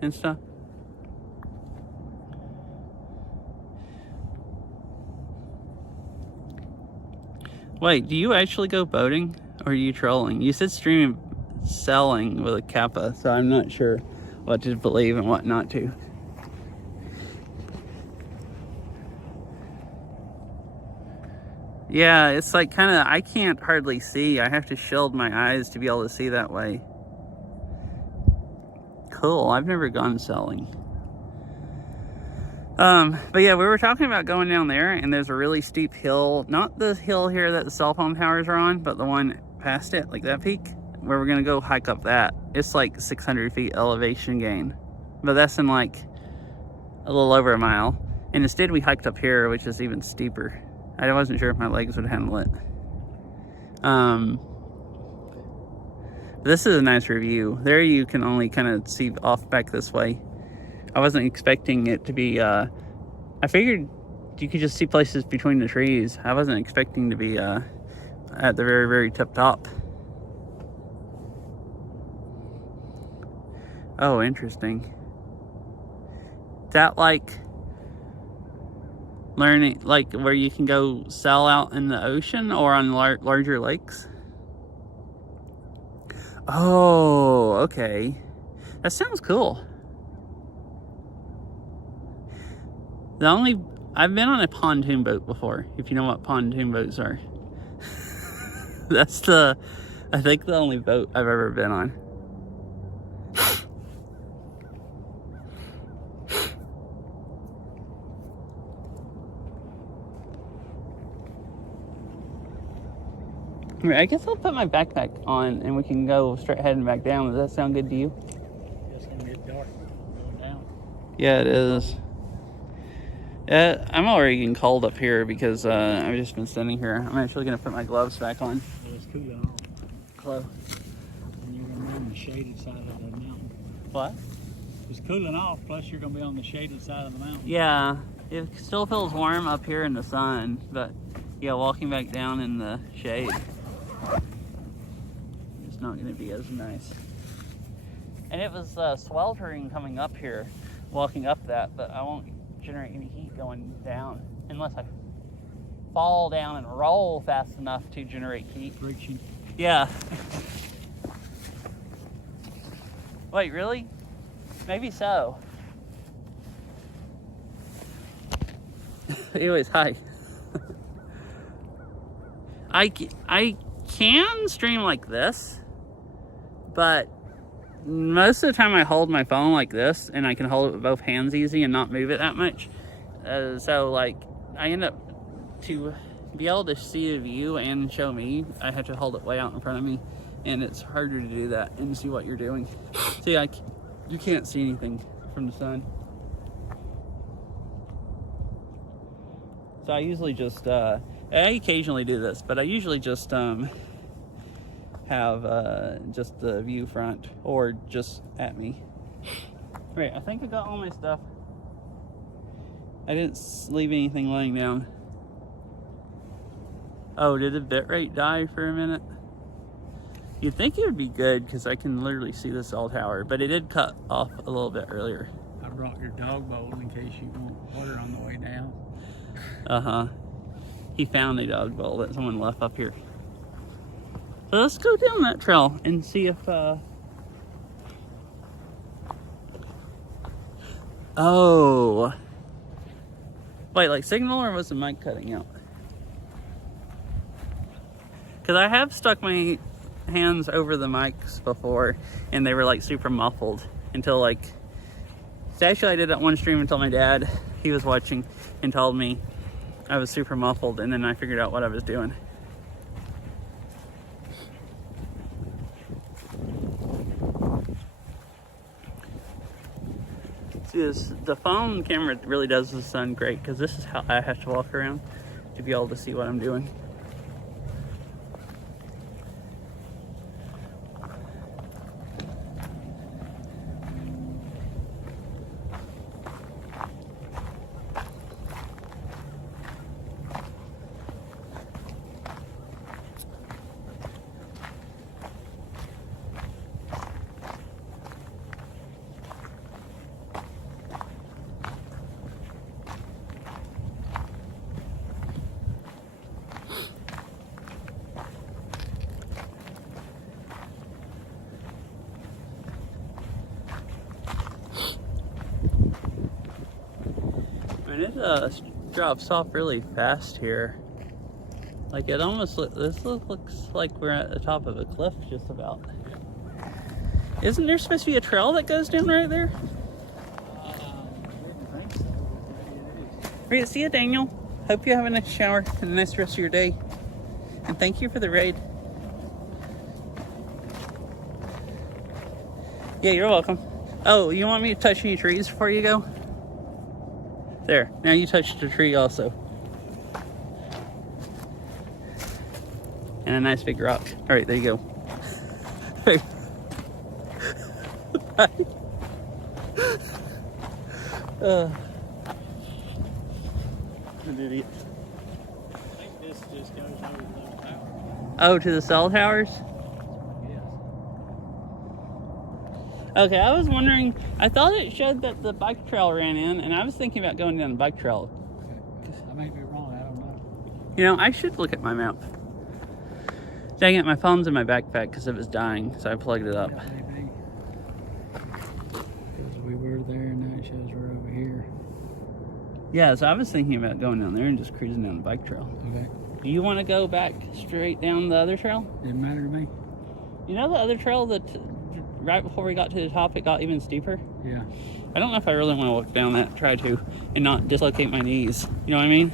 and stuff. Wait, do you actually go boating or are you trolling? You said streaming selling with a kappa, so I'm not sure what to believe and what not to. Yeah, it's like kind of, I can't hardly see. I have to shield my eyes to be able to see that way. Cool, I've never gone selling. But yeah, we were talking about going down there, and there's a really steep hill. Not the hill here that the cell phone towers are on, but the one past it, like that peak, where we're gonna go hike up that. It's like 600 feet elevation gain. But that's in like a little over a mile. And instead we hiked up here, which is even steeper. I wasn't sure if my legs would handle it. This is a nice review. There you can only kind of see off back this way. I wasn't expecting it to be, I figured you could just see places between the trees. I wasn't expecting to be at the very, very top. Oh, interesting. Is that like learning, like where you can go sail out in the ocean or on larger lakes? Oh, okay. That sounds cool. I've been on a pontoon boat before, if you know what pontoon boats are. That's I think the only boat I've ever been on. I guess I'll put my backpack on and we can go straight heading back down. Does that sound good to you? It's gonna get dark going down. Yeah, it is. I'm already getting cold up here because I've just been standing here. I'm actually going to put my gloves back on. Well, it's cooling off. Close. And you're gonna be on the shaded side of the mountain. What? It's cooling off, plus you're gonna be on the shaded side of the mountain. Yeah, it still feels warm up here in the sun, but yeah, walking back down in the shade, it's not going to be as nice. And it was sweltering coming up here, walking up that, but I won't generate any heat going down unless I fall down and roll fast enough to generate heat. Friction. Yeah. Wait, really? Maybe so. Anyways, hi. I can stream like this, but most of the time I hold my phone like this and I can hold it with both hands easy and not move it that much. So like I end up, to be able to see a view and show me, I have to hold it way out in front of me, and it's harder to do that and see what you're doing. See, you can't see anything from the sun. So I usually just, I occasionally do this, but I usually just have just the view front or just at me. Right, I think I got all my stuff. I didn't leave anything laying down. Oh, did the bitrate die for a minute? You'd think it would be good because I can literally see the cell tower, but it did cut off a little bit earlier. I brought your dog bowl in case you want water on the way down. Uh-huh. He found a dog bowl that someone left up here. So let's go down that trail and see if, oh. Wait, like signal, or was the mic cutting out? Because I have stuck my hands over the mics before, and they were like super muffled until like, so actually I did that one stream until my dad, he was watching and told me I was super muffled, and then I figured out what I was doing. See, the phone camera really does the sun great, because this is how I have to walk around to be able to see what I'm doing. And it drops off really fast here. Like it almost this looks like we're at the top of a cliff just about. Isn't there supposed to be a trail that goes down right there? I didn't think so, but maybe it is. Great to see you, Daniel. Hope you have a nice shower and a nice rest of your day. And thank you for the raid. Yeah, you're welcome. Oh, you want me to touch any trees before you go? There, now you touched a tree also. And a nice big rock. All right, there you go. An idiot. I think this just goes over to those towers. Oh, to the cell towers? Yes. Okay, I was wondering, I thought it showed that the bike trail ran in, and I was thinking about going down the bike trail. Okay. I may be wrong. I don't know. You know, I should look at my map. Dang it, my phone's in my backpack because it was dying, so I plugged it up. Yeah, maybe. Because we were there, and now it shows we're over here. Yeah, so I was thinking about going down there and just cruising down the bike trail. Okay. Do you want to go back straight down the other trail? Didn't matter to me. You know the other trail that right before we got to the top, it got even steeper? Yeah. I don't know if I really want to walk down that, try to, and not dislocate my knees. You know what I mean?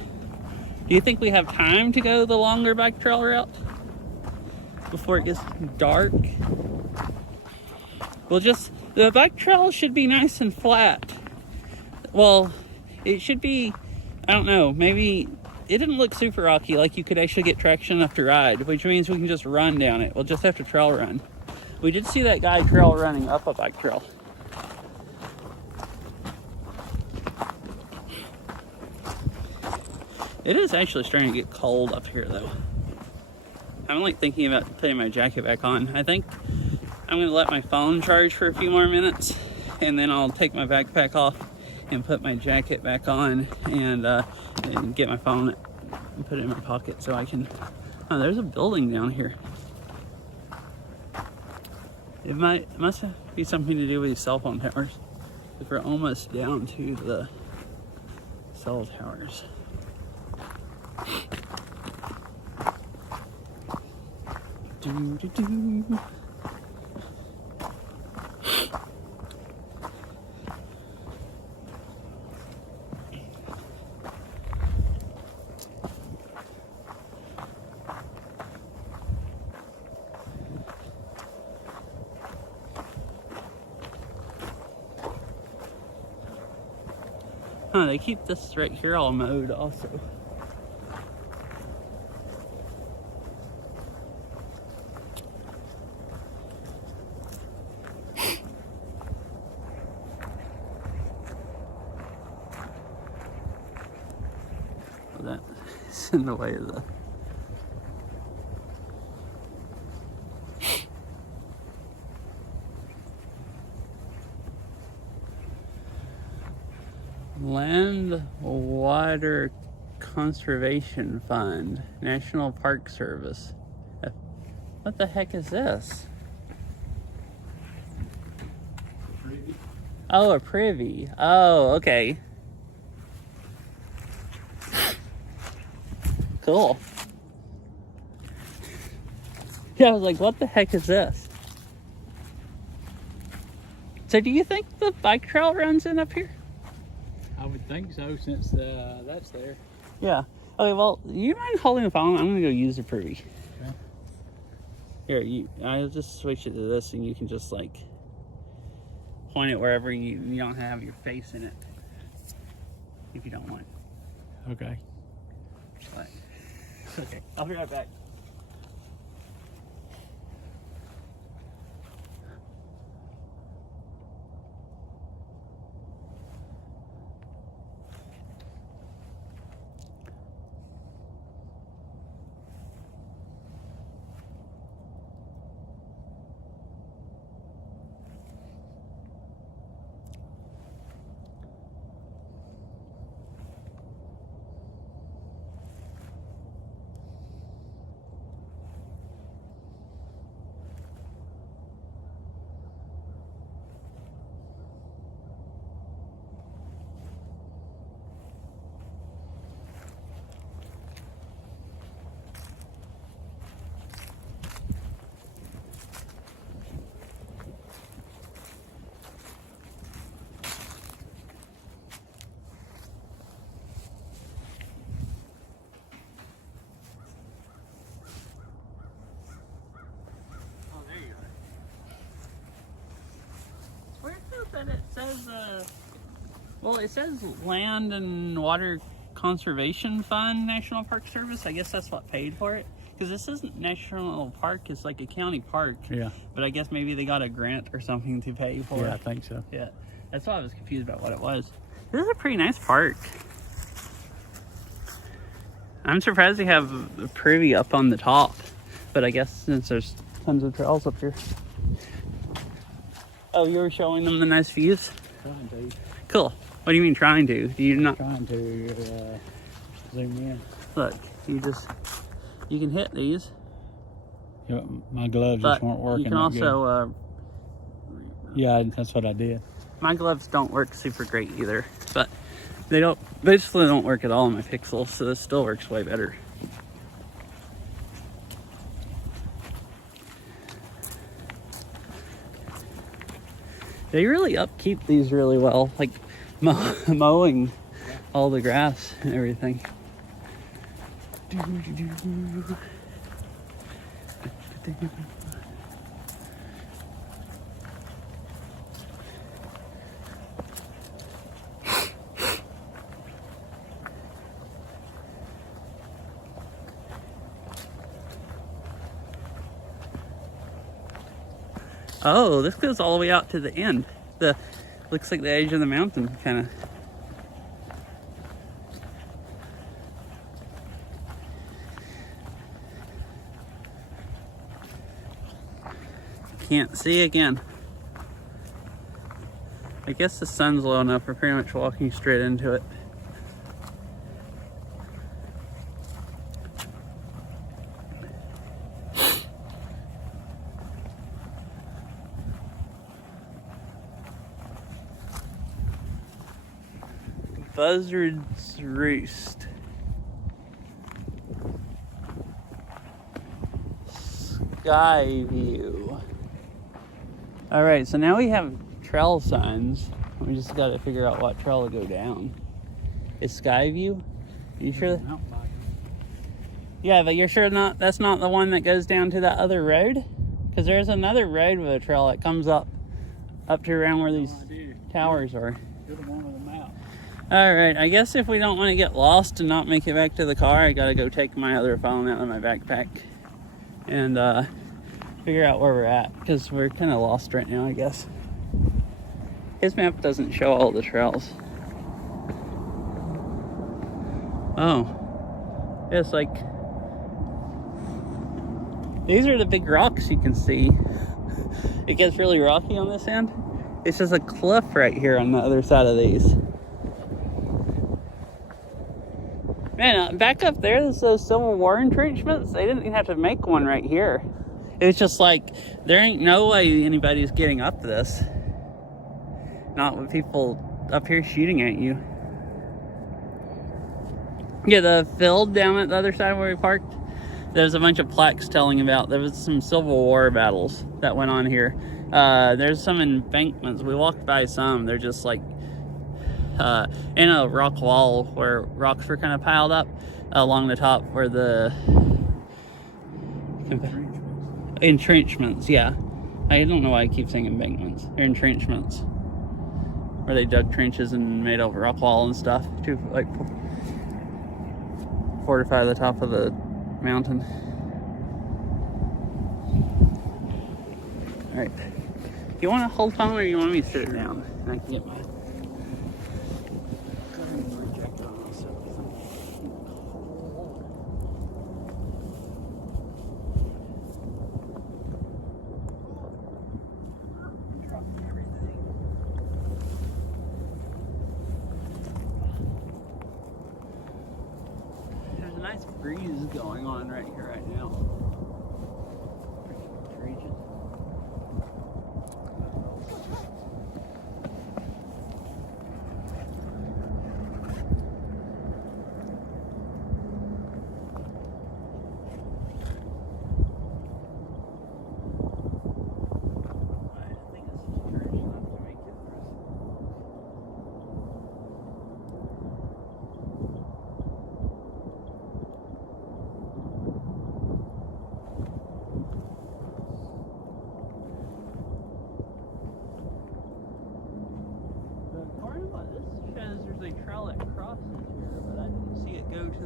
Do you think we have time to go the longer bike trail route before it gets dark? Well, just, the bike trail should be nice and flat. Well, it should be, I don't know, maybe, it didn't look super rocky, like you could actually get traction enough to ride, which means we can just run down it. We'll just have to trail run. We did see that guy trail running up a bike trail. It is actually starting to get cold up here though. I'm like thinking about putting my jacket back on. I think I'm gonna let my phone charge for a few more minutes and then I'll take my backpack off and put my jacket back on and get my phone and put it in my pocket so I can, oh, there's a building down here. It must be something to do with these cell phone towers. If we're almost down to the cell towers. Do. Huh, they keep this right here all mowed also. That is in the way of the Land Water Conservation Fund, National Park Service. What the heck is this? Oh, a privy. Oh, okay. Cool. Yeah, I was like, what the heck is this? So do you think the bike trail runs in up here? I would think so, since that's there. Yeah. Okay, well, you mind holding the phone? I'm gonna go use the privy. Okay. Here, I'll just switch it to this and you can just like point it wherever you don't have your face in it. If you don't want. Okay. But, okay, I'll be right back. Where is it that it says, well, it says Land and Water Conservation Fund, National Park Service. I guess that's what paid for it. Because this isn't National Park, it's like a county park. Yeah. But I guess maybe they got a grant or something to pay for it. Yeah, I think so. Yeah. That's why I was confused about what it was. This is a pretty nice park. I'm surprised they have a privy up on the top, but I guess since there's tons of trails up here. Oh, you were showing them the nice views? Trying to. Cool. What do you mean trying to? Do you not? Trying to zoom in. Look, you can hit these. Yeah, my gloves But just weren't working. you can also, yeah, that's what I did. my gloves don't work super great either, but they basically don't work at all on my Pixel, so this still works way better. They really upkeep these really well, like mowing all the grass and everything. Oh, this goes all the way out to the end. Looks like the edge of the mountain, kind of. Can't see again. I guess the sun's low enough. We're pretty much walking straight into it. Buzzard's Roost. Sky View. All right, so now we have trail signs. We just got to figure out what trail to go down. Is Sky View? Are you sure? Mountain biking. Yeah, but you're sure that's not the one that goes down to that other road? Because there's another road with a trail that comes up to around where these towers are. Should have wanted them out. All right, I guess if we don't want to get lost and not make it back to the car, I gotta go take my other phone out of my backpack and figure out where we're at, because we're kind of lost right now, I guess. His map doesn't show all the trails. Oh, it's like, these are the big rocks you can see. It gets really rocky on this end. It's just a cliff right here on the other side of these. Man, back up there, there's those Civil War entrenchments. They didn't even have to make one right here. It was just like, there ain't no way anybody's getting up this. Not with people up here shooting at you. Yeah, the field down at the other side where we parked, there's a bunch of plaques telling about, there was some Civil War battles that went on here. There's some embankments. We walked by some. They're just like, in a rock wall where rocks were kind of piled up along the top where the entrenchments, yeah. I don't know why I keep saying embankments. They're entrenchments, where they dug trenches and made a rock wall and stuff to like fortify the top of the mountain. All right. Do you want to hold on, or do you want me to sit it down and I can get my nice breeze going on right here right now. Region.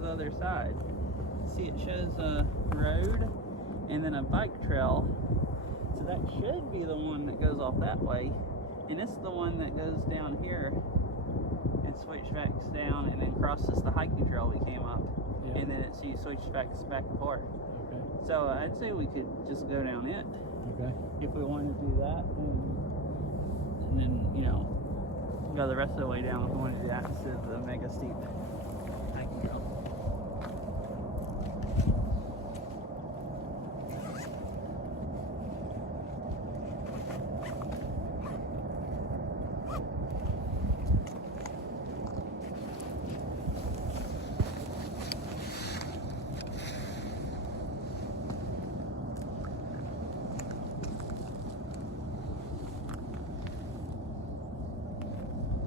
Other side. See, it shows a road and then a bike trail, so that should be the one that goes off that way, and it's the one that goes down here and and switchbacks down and then crosses the hiking trail we came up. Yeah. And then it sees switchbacks back and forth. Okay. So I'd say we could just go down it Okay. if we wanted to do that. And then, you know, go the rest of the way down if we wanted to do that instead of the mega steep hiking trail.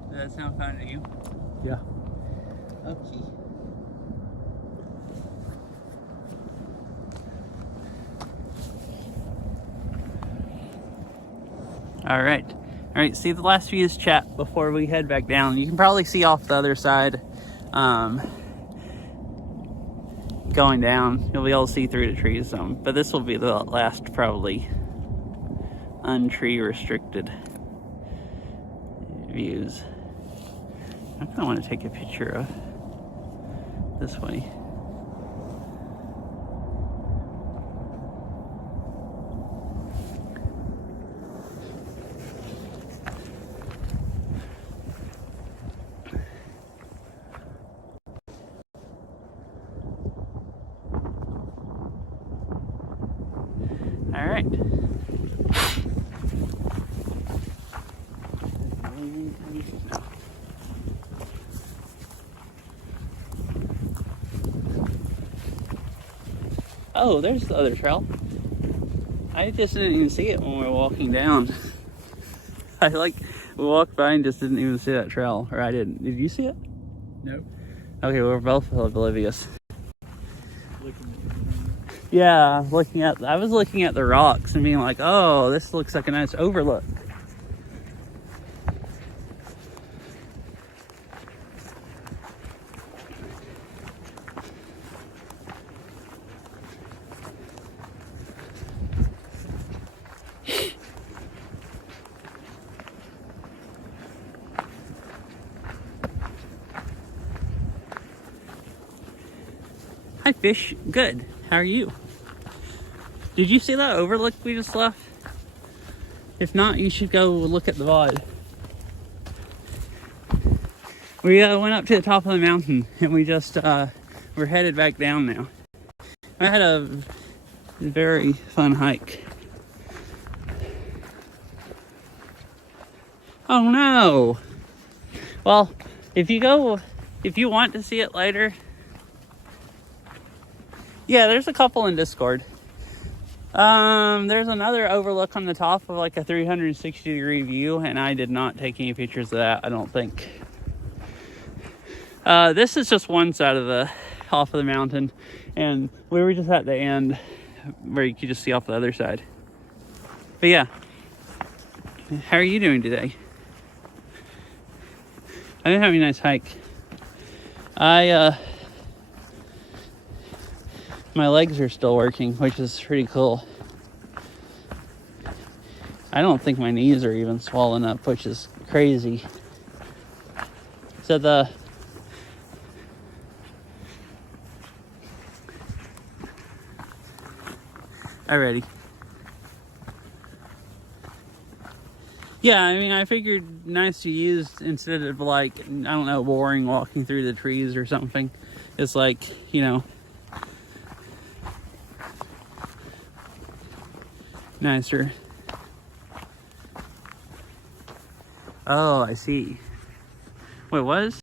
Does that sound fun to you? Yeah. Okay. All right, see the last views chat before we head back down. You can probably see off the other side going down. You'll be able to see through the trees some, but this will be the last probably untree restricted views. I kind of want to take a picture of this way. All right. Oh, there's the other trail. I just didn't even see it when we were walking down. We walked by and just didn't even see that trail, or I didn't. Did you see it? No. Okay, we're both oblivious. Looking Yeah, I was looking at the rocks and being like, oh, this looks like a nice overlook. Hi, fish. Good. How are you? Did you see that overlook we just left? If not, you should go look at the VOD. We went up to the top of the mountain and we just, we're headed back down now. I had a very fun hike. Oh no! Well, if you want to see it later, yeah, there's a couple in Discord. There's another overlook on the top of like a 360 degree view, and I did not take any pictures of that, I don't think. This is just one side of the off of the mountain, and we were just at the end where you could just see off the other side. But yeah, how are you doing today? I didn't have a nice hike. My legs are still working, which is pretty cool. I don't think my knees are even swollen up, which is crazy. So alrighty. Yeah, I mean, I figured nice to use instead of like, I don't know, boring walking through the trees or something. It's like, you know, nicer. Oh, I see. Wait, was?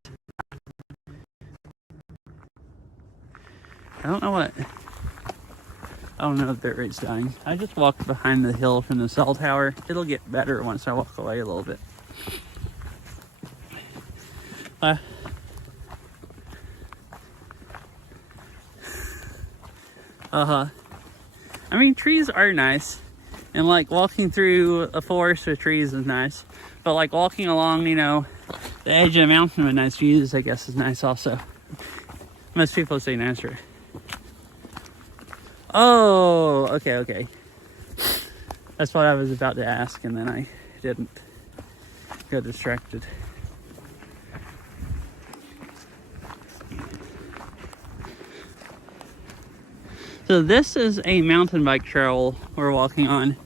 I don't know what. Oh no, the bit rate's dying. I just walked behind the hill from the cell tower. It'll get better once I walk away a little bit. I mean, trees are nice. And like walking through a forest with trees is nice. But like walking along, you know, the edge of a mountain with nice views, I guess, is nice also. Most people say nicer. Oh, okay. That's what I was about to ask, and then I didn't. Got distracted. So this is a mountain bike trail we're walking on.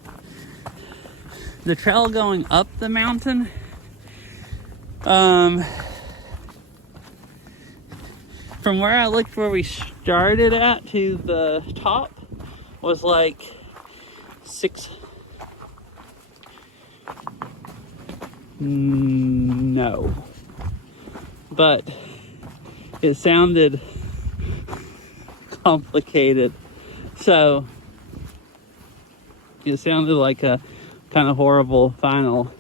The trail going up the mountain, from where I looked where we started at to the top was like 6. No. But it sounded complicated. So it sounded like a kind of horrible final.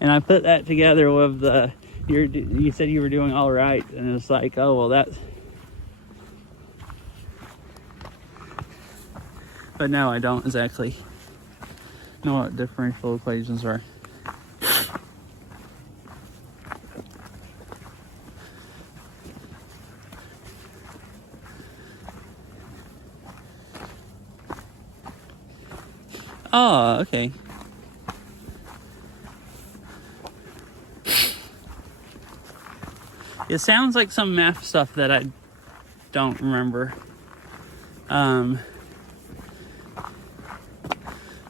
And I put that together with the, you said you were doing all right. And it's like, oh, well, that's. But no, I don't exactly know what differential equations are. Oh, okay. It sounds like some math stuff that I don't remember.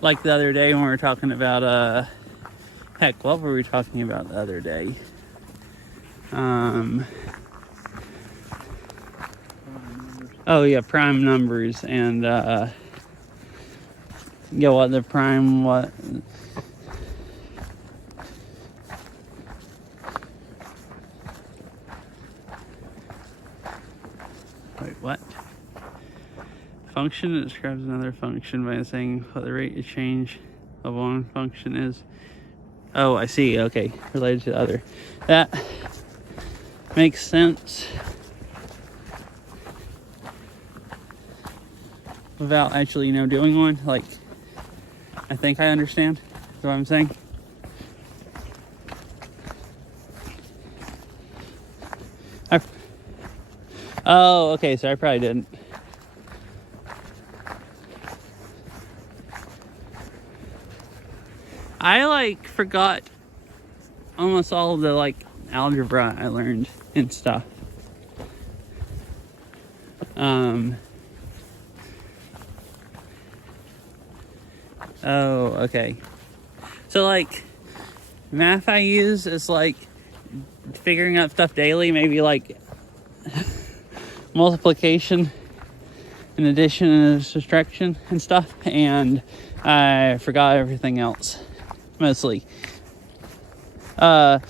Like the other day when we were talking about, heck, what were we talking about the other day? Oh yeah, prime numbers and, yeah, what the prime, what? Wait, what? Function that describes another function by saying what the rate of change of one function is. Oh, I see. Okay, related to the other. That makes sense without actually, doing one. Like, I think I understand what I'm saying. Oh, okay, so I probably didn't. I forgot almost all of the algebra I learned and stuff. Oh, okay. So math I use is figuring out stuff daily, maybe multiplication and addition and subtraction and stuff, and I forgot everything else. Mostly. Me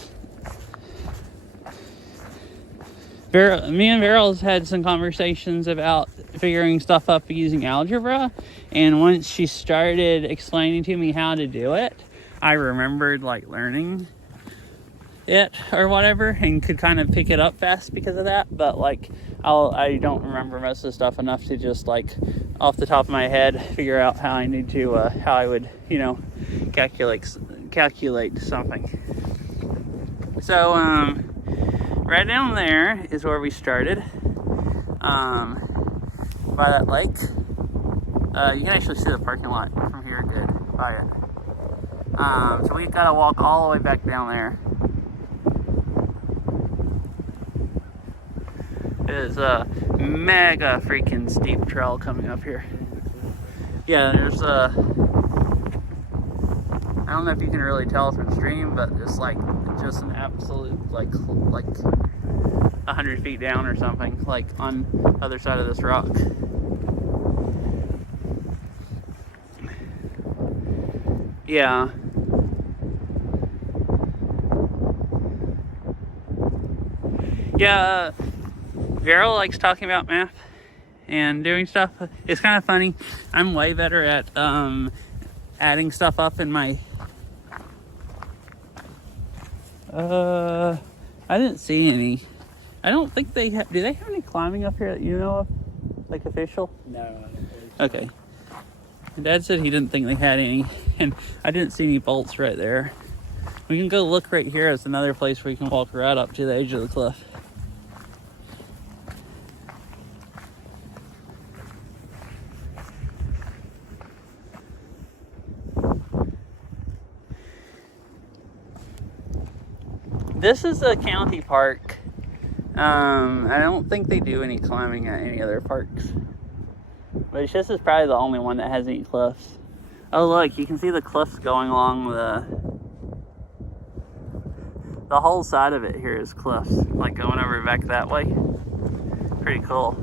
and Veryl's had some conversations about figuring stuff up using algebra, and once she started explaining to me how to do it, I remembered learning it or whatever, and could kind of pick it up fast because of that. But I don't remember most of the stuff enough to just off the top of my head figure out how I need to how I would calculate something. So right down there is where we started, by that lake. You can actually see the parking lot from here good by it. So we gotta walk all the way back down there. It is a mega freaking steep trail coming up here. Yeah, there's I don't know if you can really tell from stream, but it's just an absolute 100 feet down or something, on the other side of this rock. Yeah. Yeah, Veryl likes talking about math and doing stuff. It's kind of funny. I'm way better at adding stuff up in my I didn't see any. I don't think they have. Do they have any climbing up here that you know of? Official? No, I don't believe so. Okay. Dad said he didn't think they had any, and I didn't see any bolts right there. We can go look right here. It's another place where you can walk right up to the edge of the cliff. This is a county park I don't think they do any climbing at any other parks. But this is probably the only one that has any cliffs. Oh look, you can see the cliffs going along the whole side of it here is cliffs, like going over back that way. Pretty cool.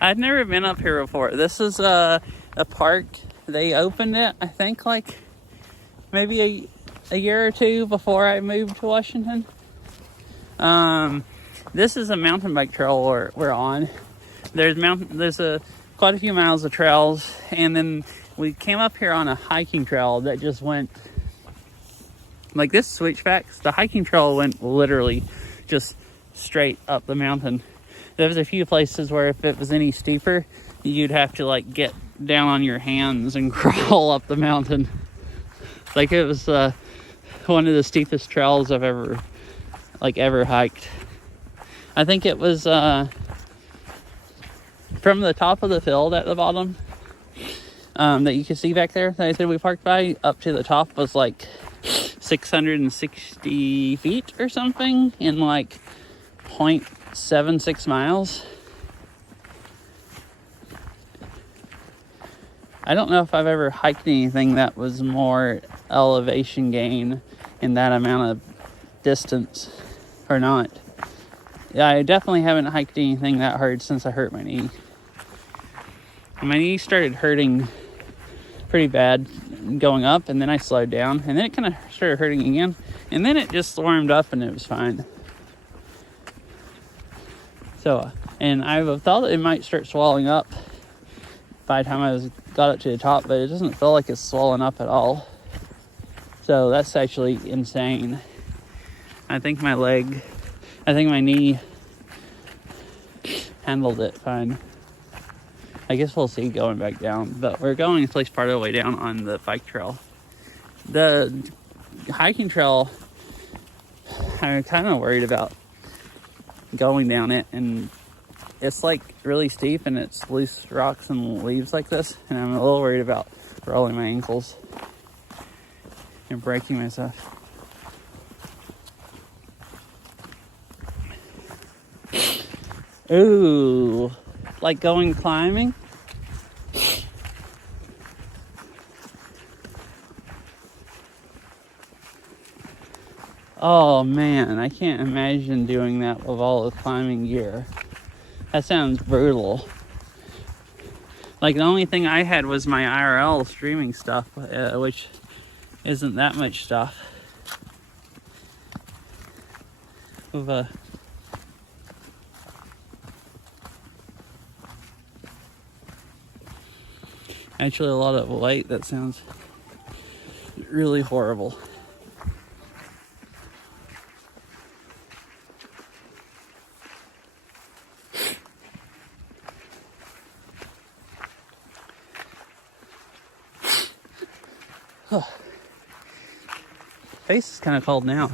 I've never been up here before. This is a park. They opened it, I think, like maybe a year or two before I moved to Washington. This is a mountain bike trail we're on. There's quite a few miles of trails, and then we came up here on a hiking trail that just went like this. Switchbacks. The hiking trail went literally just straight up the mountain. There was a few places where if it was any steeper, you'd have to like get down on your hands and crawl up the mountain. Like it was one of the steepest trails I've ever hiked. I think it was from the top of the field at the bottom that you can see back there that I said we parked by, up to the top was like 660 feet or something in like 0.76 miles. I don't know if I've ever hiked anything that was more elevation gain in that amount of distance or not. Yeah, I definitely haven't hiked anything that hard since I hurt my knee. My knee started hurting pretty bad going up, and then I slowed down, and then it kind of started hurting again, and then it just warmed up and it was fine. So, and I thought it might start swelling up by the time I got up to the top, but it doesn't feel like it's swollen up at all. So that's actually insane. I think my knee handled it fine. I guess we'll see going back down, but we're going at least part of the way down on the bike trail. The hiking trail, I'm kind of worried about going down it, and it's like really steep and it's loose rocks and leaves like this, and I'm a little worried about rolling my ankles and breaking myself. Ooh, like going climbing? Oh man, I can't imagine doing that with all the climbing gear. That sounds brutal. Like the only thing I had was my IRL streaming stuff, which isn't that much stuff. With actually a lot of weight, that sounds really horrible. Face is kind of cold now.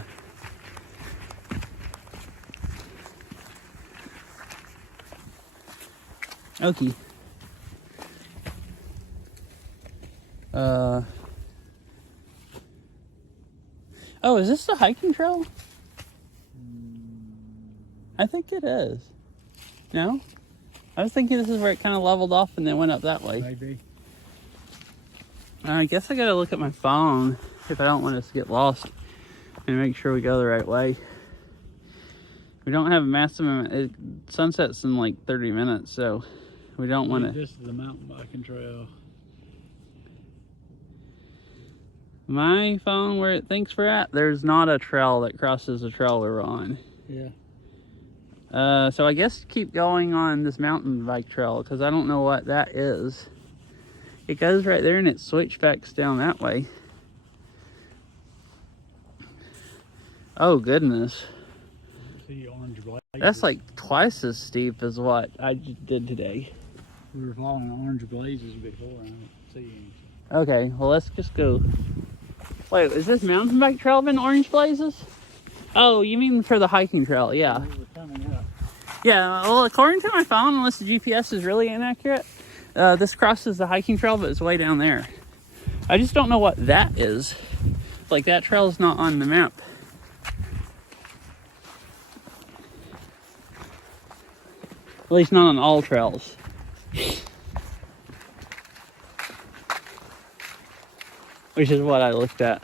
Okay. Oh, is this the hiking trail? I think it is. No? I was thinking this is where it kind of leveled off and then went up that way. Maybe. I guess I gotta look at my phone if I don't want us to get lost and make sure we go the right way. We don't have a massive amount. It sunsets in like 30 minutes, so we don't want to. This is the mountain biking trail. My phone, where it thinks we're at, there's not a trail that crosses the trail we're on. Yeah. So I guess keep going on this mountain bike trail, because I don't know what that is. It goes right there and it switchbacks down that way. Oh goodness. See orange blazes. That's like twice as steep as what I did today. We were following orange blazes before. I don't see any. Okay, well let's just go. Wait, is this mountain bike trail been orange blazes? Oh, you mean for the hiking trail? Yeah. We were coming up. Yeah, well, according to my phone, unless the GPS is really inaccurate, This crosses the hiking trail, but it's way down there. I just don't know what that is. Like, that trail is not on the map. At least not on all trails. Which is what I looked at.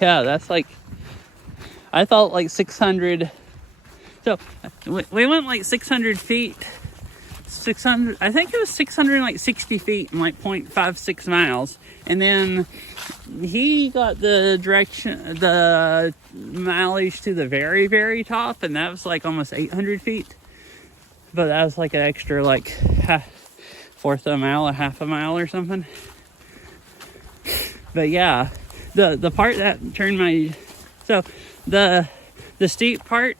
Yeah, that's like, I thought like 600. So we went like 600 feet. 600, I think it was 660 feet in like 0.56 miles. And then he got the direction, the mileage to the very, very top, and that was like almost 800 feet. But that was like an extra like fourth of a mile, a half a mile or something. But yeah, the part that turned my, so the steep part,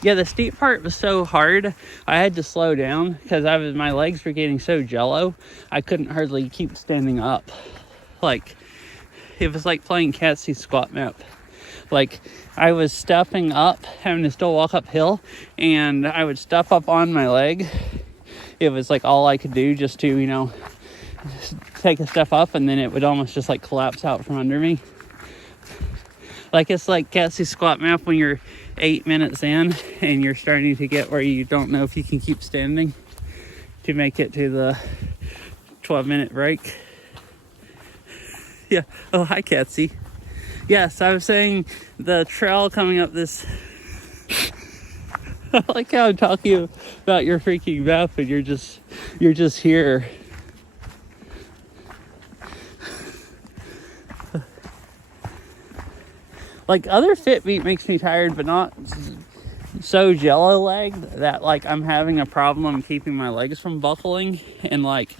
yeah, the steep part was so hard, I had to slow down because my legs were getting so jello, I couldn't hardly keep standing up. Like, it was like playing Catsy's squat map. Like, I was stepping up, having to still walk uphill, and I would step up on my leg. It was like all I could do just to, you know, take a step up, and then it would almost just like collapse out from under me. Like, it's like Catsy's squat map when you're 8 minutes in and you're starting to get where you don't know if you can keep standing to make it to the 12-minute break. Yeah. Oh, hi, Catsy. Yes, I was saying the trail coming up this. I like how I'm talking about your freaking map and you're just here. Like, other Fitbit makes me tired, but not so jello-legged that, like, I'm having a problem keeping my legs from buckling. And, like,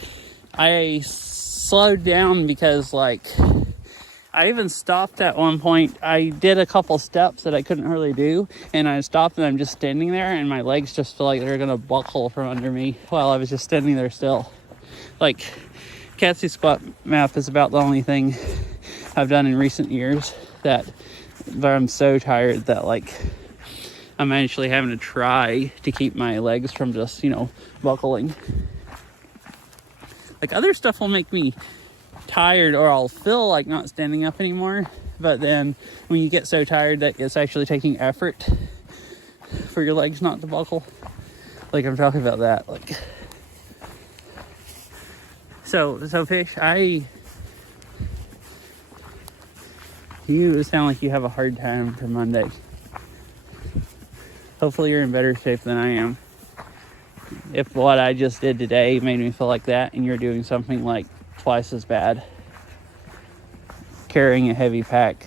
I slowed down because, like, I even stopped at one point. I did a couple steps that I couldn't really do, and I stopped and I'm just standing there, and my legs just feel like they're gonna buckle from under me while I was just standing there still. Like, Catsy's squat map is about the only thing I've done in recent years that I'm so tired that, like, I'm actually having to try to keep my legs from just, you know, buckling. Like, other stuff will make me tired, or I'll feel like not standing up anymore, but then when you get so tired that it's actually taking effort for your legs not to buckle, like, I'm talking about that. Like, so Fish, you sound like you have a hard time for Monday. Hopefully you're in better shape than I am. If what I just did today made me feel like that, and you're doing something like twice as bad, carrying a heavy pack.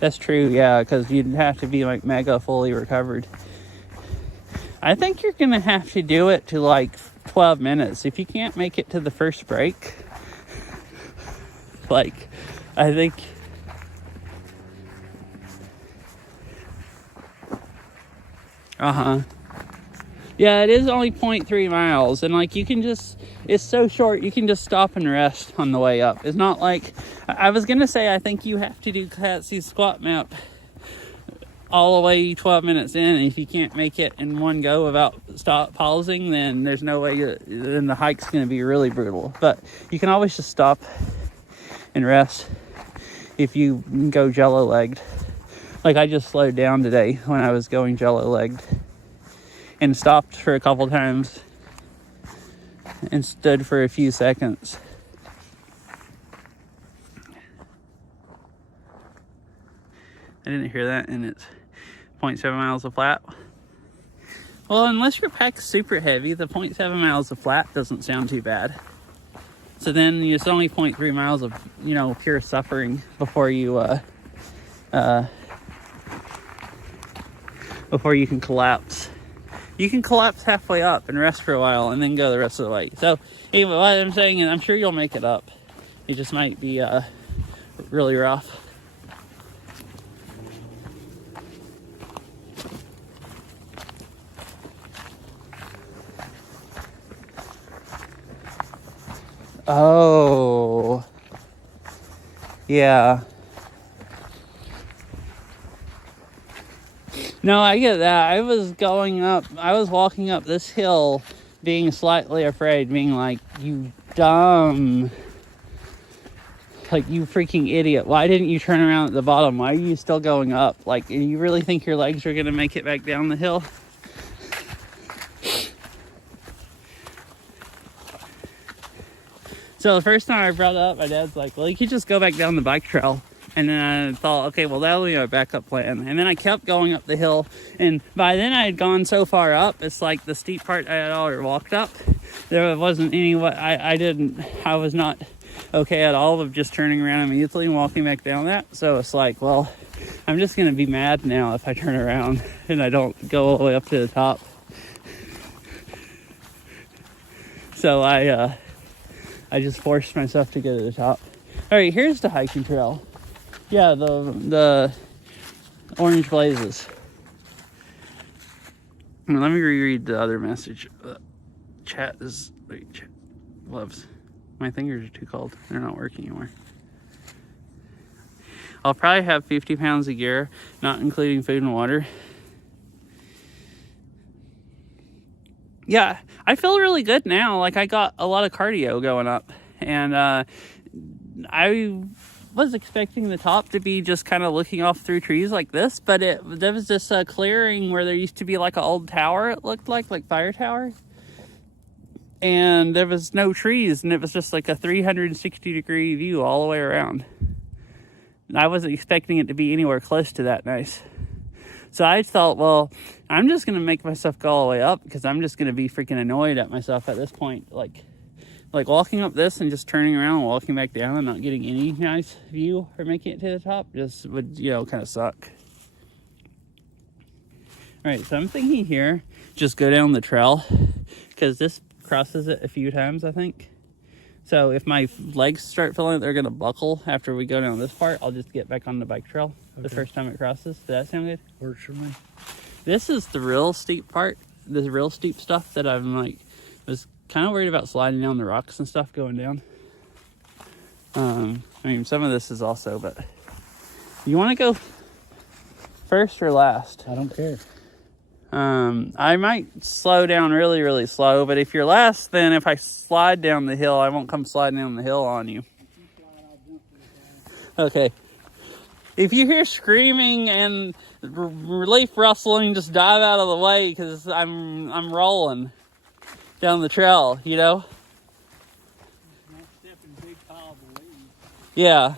That's true, yeah, because you'd have to be like mega fully recovered. I think you're gonna have to do it to like 12 minutes. If you can't make it to the first break, like, I think yeah, it is only 0.3 miles, and like, you can just, it's so short, you can just stop and rest on the way up. It's not like, I was gonna say, I think you have to do Catsy's squat map all the way 12 minutes in, and if you can't make it in one go without pausing, then there's no way, then the hike's gonna be really brutal. But you can always just stop and rest if you go jello-legged. Like, I just slowed down today when I was going jello-legged and stopped for a couple times and stood for a few seconds. I didn't hear that, and it's 0.7 miles of flat. Well, unless your pack's super heavy, the 0.7 miles of flat doesn't sound too bad. So then it's only 0.3 miles of, you know, pure suffering before you can collapse. You can collapse halfway up and rest for a while and then go the rest of the way. So anyway, what I'm saying is, I'm sure you'll make it up. It just might be really rough. Oh. Yeah. No, I get that. I was walking up this hill being slightly afraid, being like, you dumb, like, you freaking idiot. Why didn't you turn around at the bottom? Why are you still going up? Like, you really think your legs are going to make it back down the hill? So the first time I brought it up, my dad's like, well, you could just go back down the bike trail. And then I thought, okay, well, that'll be my backup plan. And then I kept going up the hill. And by then I had gone so far up, it's like the steep part I had already walked up. There wasn't any way, I was not okay at all of just turning around immediately and walking back down that. So it's like, well, I'm just going to be mad now if I turn around and I don't go all the way up to the top. So I just forced myself to go to the top. All right, here's the hiking trail. Yeah, the Orange Blazes. Let me reread the other message. Chat gloves. My fingers are too cold. They're not working anymore. I'll probably have 50 pounds of gear, not including food and water. Yeah, I feel really good now. Like, I got a lot of cardio going up. And I was expecting the top to be just kind of looking off through trees like this. But there was this clearing where there used to be like an old tower, it looked like fire tower. And there was no trees. And it was just like a 360-degree view all the way around. And I wasn't expecting it to be anywhere close to that nice. So I thought, well, I'm just going to make myself go all the way up because I'm just going to be freaking annoyed at myself at this point. Like walking up this and just turning around and walking back down and not getting any nice view or making it to the top just would, kind of suck. All right, so I'm thinking here, just go down the trail because this crosses it a few times, I think. So if my legs start feeling like they're going to buckle after we go down this part, I'll just get back on the bike trail the first time it crosses. Does that sound good? Works for me. This is the real steep part, the real steep stuff that I'm was kind of worried about sliding down the rocks and stuff going down. Some of this is also, but you want to go first or last? I don't care. I might slow down really, really slow, but if you're last, then if I slide down the hill, I won't come sliding down the hill on you. Okay. If you hear screaming and leaf rustling, just dive out of the way because I'm rolling down the trail, Not stepping big pile of leaves. Yeah.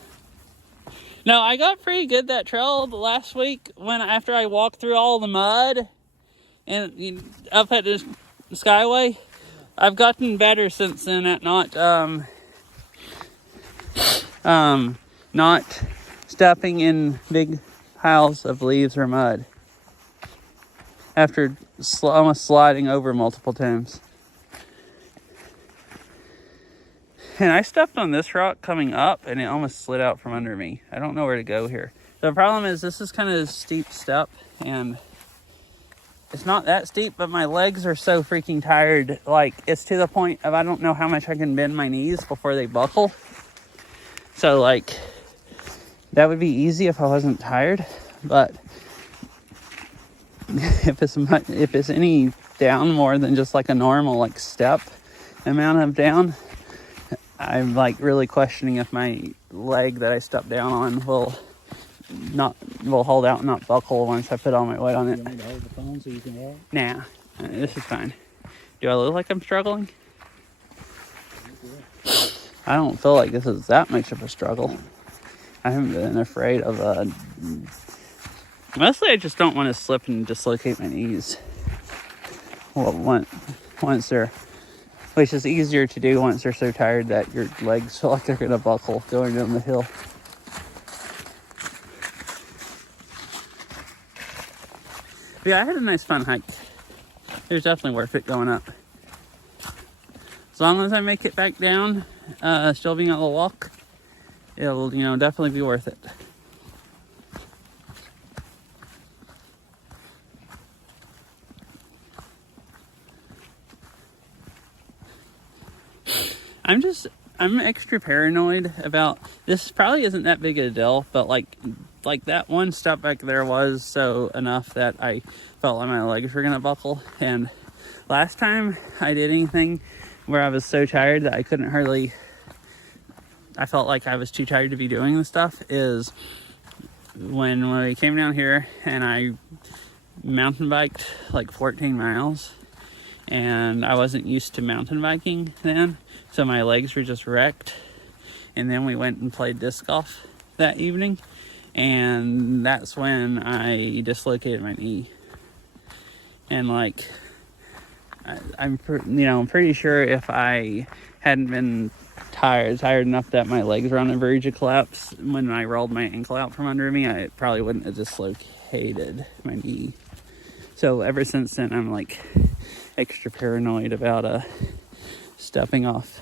No, I got pretty good that trail the last week after I walked through all the mud and up at the Skyway. I've gotten better since then at not stepping in big piles of leaves or mud after almost sliding over multiple times. And I stepped on this rock coming up and it almost slid out from under me. I don't know where to go here. The problem is this is kind of a steep step and it's not that steep, but my legs are so freaking tired. Like, it's to the point of I don't know how much I can bend my knees before they buckle. So, that would be easy if I wasn't tired. But if it's any down more than just like a normal step amount of down, I'm really questioning if my leg that I stepped down on will hold out and not buckle once I put all my weight on it. You want me to hold the phone so you can walk? Nah, this is fine. Do I look like I'm struggling? I don't feel like this is that much of a struggle. I haven't been afraid of mostly I just don't want to slip and dislocate my knees. Well, once they're, which is easier to do once they're so tired that your legs feel like they're going to buckle going down the hill. But yeah, I had a nice fun hike. It was definitely worth it going up. As long as I make it back down, still being able to walk, it will, definitely be worth it. I'm extra paranoid about this. Probably isn't that big of a deal, but like that one step back there was so enough that I felt like my legs were gonna buckle. And last time I did anything where I was so tired that I couldn't hardly, I felt like I was too tired to be doing the stuff, is when we came down here and I mountain biked like 14 miles, and I wasn't used to mountain biking then, so my legs were just wrecked. And then we went and played disc golf that evening, and that's when I dislocated my knee. And like, I'm pretty sure if I hadn't been tired enough that my legs were on the verge of collapse when I rolled my ankle out from under me, I probably wouldn't have dislocated my knee. So ever since then, I'm like extra paranoid about stepping off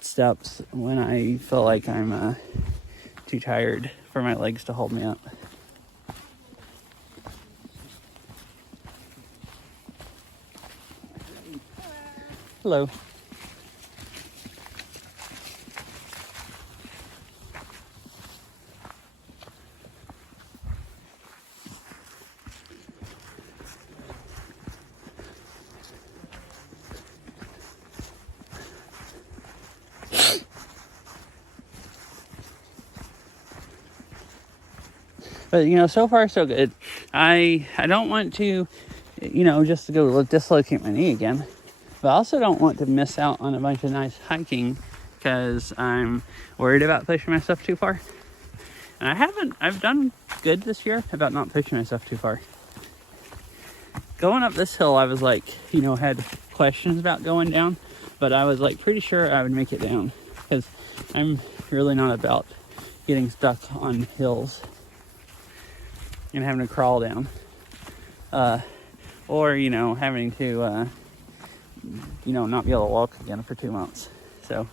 steps when I feel like I'm too tired for my legs to hold me up. Hello. But, so far so good. I don't want to, just to go dislocate my knee again. But I also don't want to miss out on a bunch of nice hiking because I'm worried about pushing myself too far. And I've done good this year about not pushing myself too far. Going up this hill, I was like, had questions about going down, but I was like pretty sure I would make it down because I'm really not about getting stuck on hills and having to crawl down, or having to not be able to walk again for 2 months. So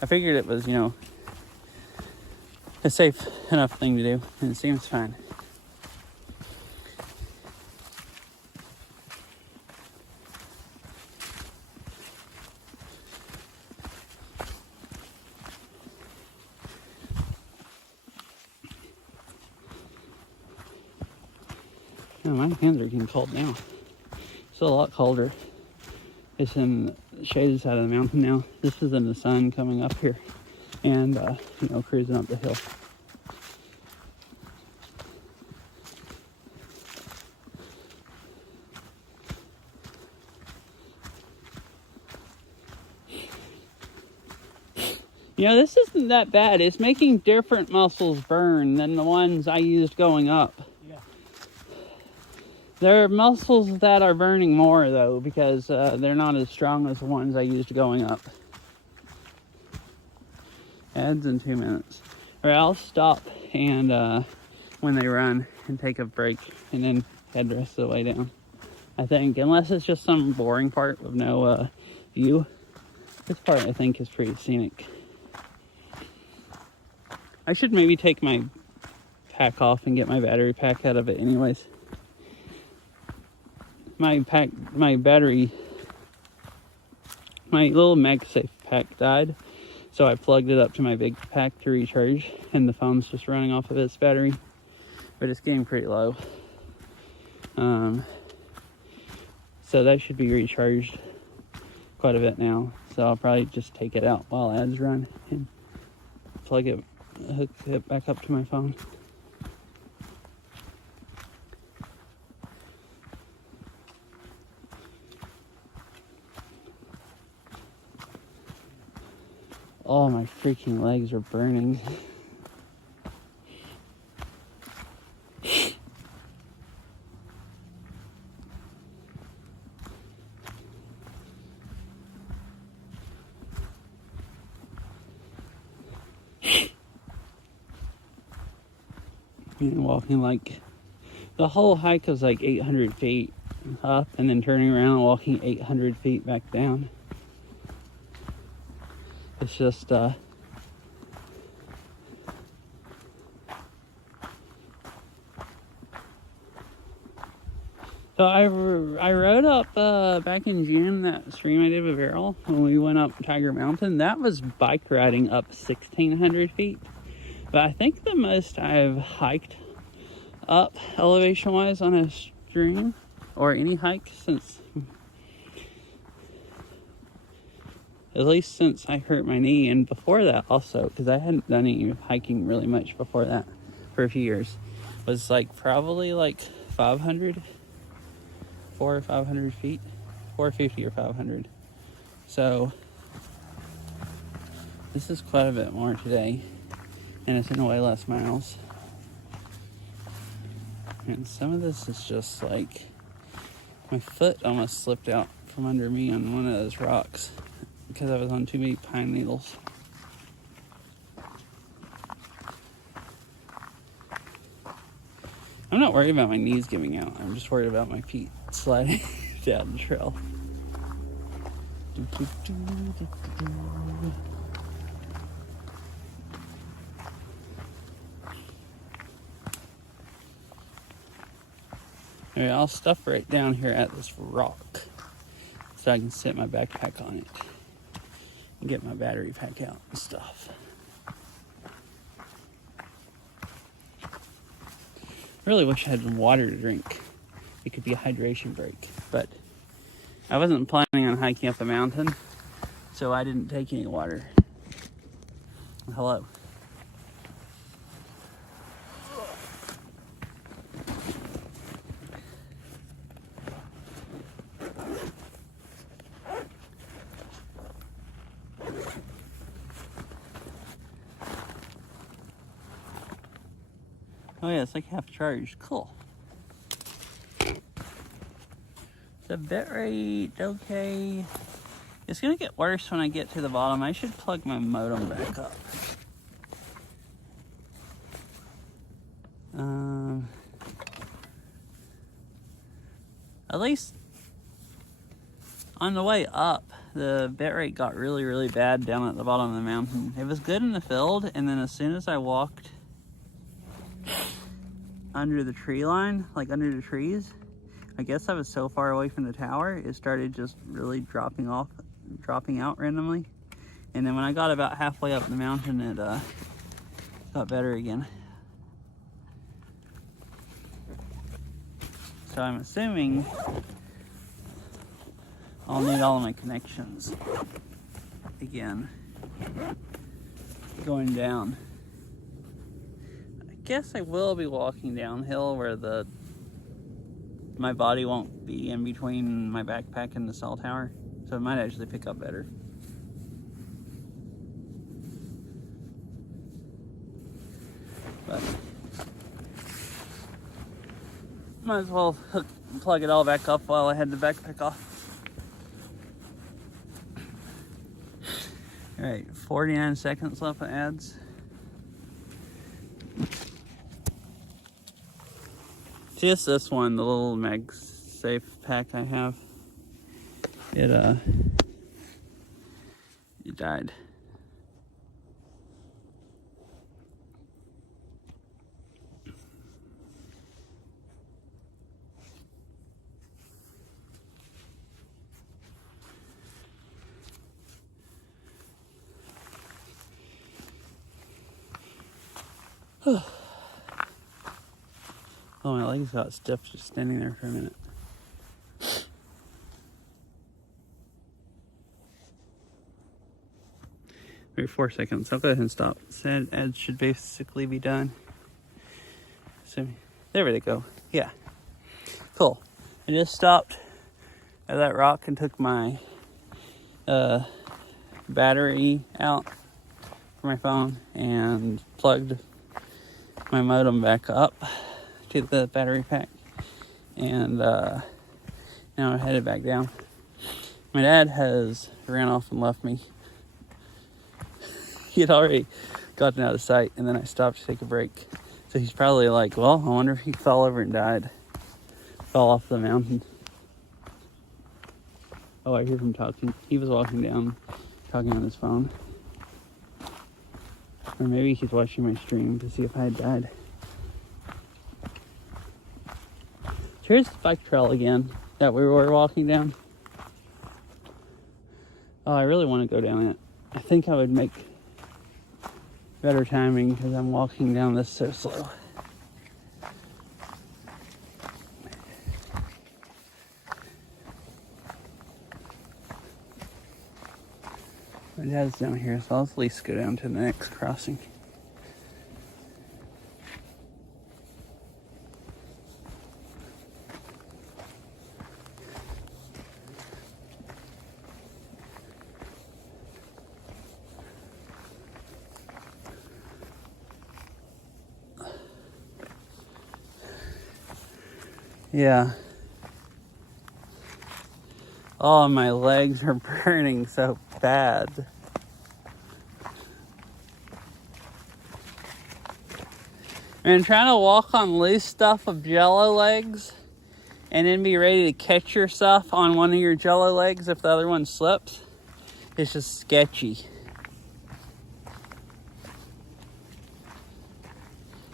I figured it was a safe enough thing to do, and it seems fine. Oh, my hands are getting cold now. Still a lot colder. It's in the shady side of the mountain now. This is in the sun coming up here and, cruising up the hill. This isn't that bad. It's making different muscles burn than the ones I used going up. There are muscles that are burning more, though, because they're not as strong as the ones I used going up. Ads in 2 minutes. All right, I'll stop and when they run and take a break and then head the rest of the way down. I think, unless it's just some boring part with no view. This part, I think, is pretty scenic. I should maybe take my pack off and get my battery pack out of it anyways. My battery, my little MagSafe pack died, so I plugged it up to my big pack to recharge, and the phone's just running off of its battery, but it's getting pretty low. So that should be recharged quite a bit now, so I'll probably just take it out while ads run and hook it back up to my phone. Oh, my freaking legs are burning. Walking like the whole hike was like 800 feet up, and then turning around and walking 800 feet back down. It's just the So I rode up back in June, that stream I did with Errol when we went up Tiger Mountain. That was bike riding up 1,600 feet. But I think the most I've hiked up elevation wise on a stream or any hike since, at least since I hurt my knee, and before that also, because I hadn't done any hiking really much before that for a few years, was like probably like 500, 400 or 500 feet, 450 or 500. So this is quite a bit more today, and it's in way less miles. And some of this is just like, my foot almost slipped out from under me on one of those rocks because I was on too many pine needles. I'm not worried about my knees giving out. I'm just worried about my feet sliding down the trail. Alright, I'll stuff right down here at this rock so I can set my backpack on it and get my battery pack out and stuff. I really wish I had water to drink. It could be a hydration break, but I wasn't planning on hiking up the mountain, so I didn't take any water. Hello. Oh yeah, it's like half charged. Cool. The bitrate, okay. It's gonna get worse when I get to the bottom. I should plug my modem back up. At least on the way up, the bitrate got really, really bad down at the bottom of the mountain. It was good in the field, and then as soon as I walked under the tree line, like under the trees, I guess I was so far away from the tower, it started just really dropping out randomly. And then when I got about halfway up the mountain, it got better again. So I'm assuming I'll need all of my connections again going down. I guess I will be walking downhill where my body won't be in between my backpack and the cell tower, so it might actually pick up better. But might as well plug it all back up while I had the backpack off. Alright, 49 seconds left of ads. Just this one, the little MagSafe pack I have, it died. Oh, my legs got stiff just standing there for a minute. Maybe 4 seconds. I'll go ahead and stop. Said ads should basically be done. So there we go. Yeah. Cool. I just stopped at that rock and took my battery out for my phone and plugged my modem back up to the battery pack, and now I'm headed back down. My dad has ran off and left me. He had already gotten out of sight, and then I stopped to take a break. So he's probably like, well, I wonder if he fell over and died. Fell off the mountain. Oh, I hear him talking. He was walking down, talking on his phone. Or maybe he's watching my stream to see if I had died. Here's the bike trail again that we were walking down. Oh, I really want to go down it. I think I would make better timing because I'm walking down this so slow. My dad's down here, so I'll at least go down to the next crossing. Yeah. Oh, my legs are burning so bad. And trying to walk on loose stuff with jello legs and then be ready to catch yourself on one of your jello legs if the other one slips, it's just sketchy.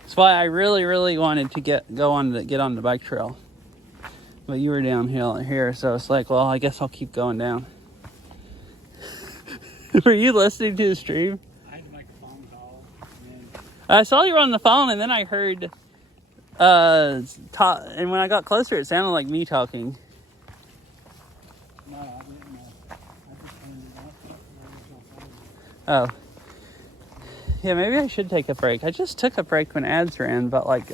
That's why I really wanted to get on the bike trail. But you were downhill here, so it's like, well, I guess I'll keep going down. Were you listening to the stream? I had to make a phone call. I saw you were on the phone, and then I heard, and when I got closer, it sounded like me talking. No, I didn't. I just turned it off. Oh. Yeah, maybe I should take a break. I just took a break when ads ran, but like,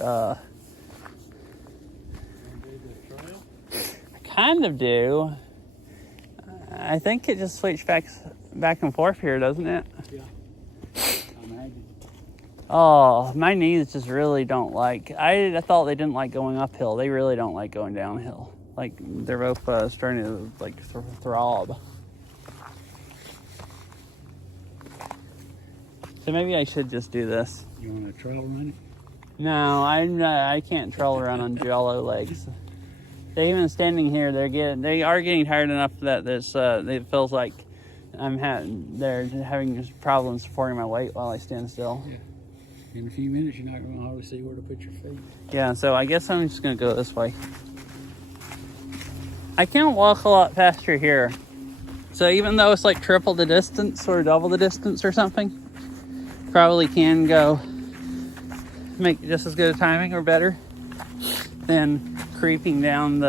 kind of do. I think it just switched back and forth here, doesn't it? Yeah. Imagine. Oh, my knees just really don't like. I thought they didn't like going uphill. They really don't like going downhill. Like they're both starting to like throb. So maybe I should just do this. You want to trail run it? No, I can't trail around on jello legs. They even standing here, they are getting tired enough that it feels like they're having problems supporting my weight while I stand still. Yeah. In a few minutes, you're not going to hardly see where to put your feet. Yeah, so I guess I'm just going to go this way. I can walk a lot faster here. So even though it's like triple the distance or double the distance or something, probably can make just as good a timing or better than creeping down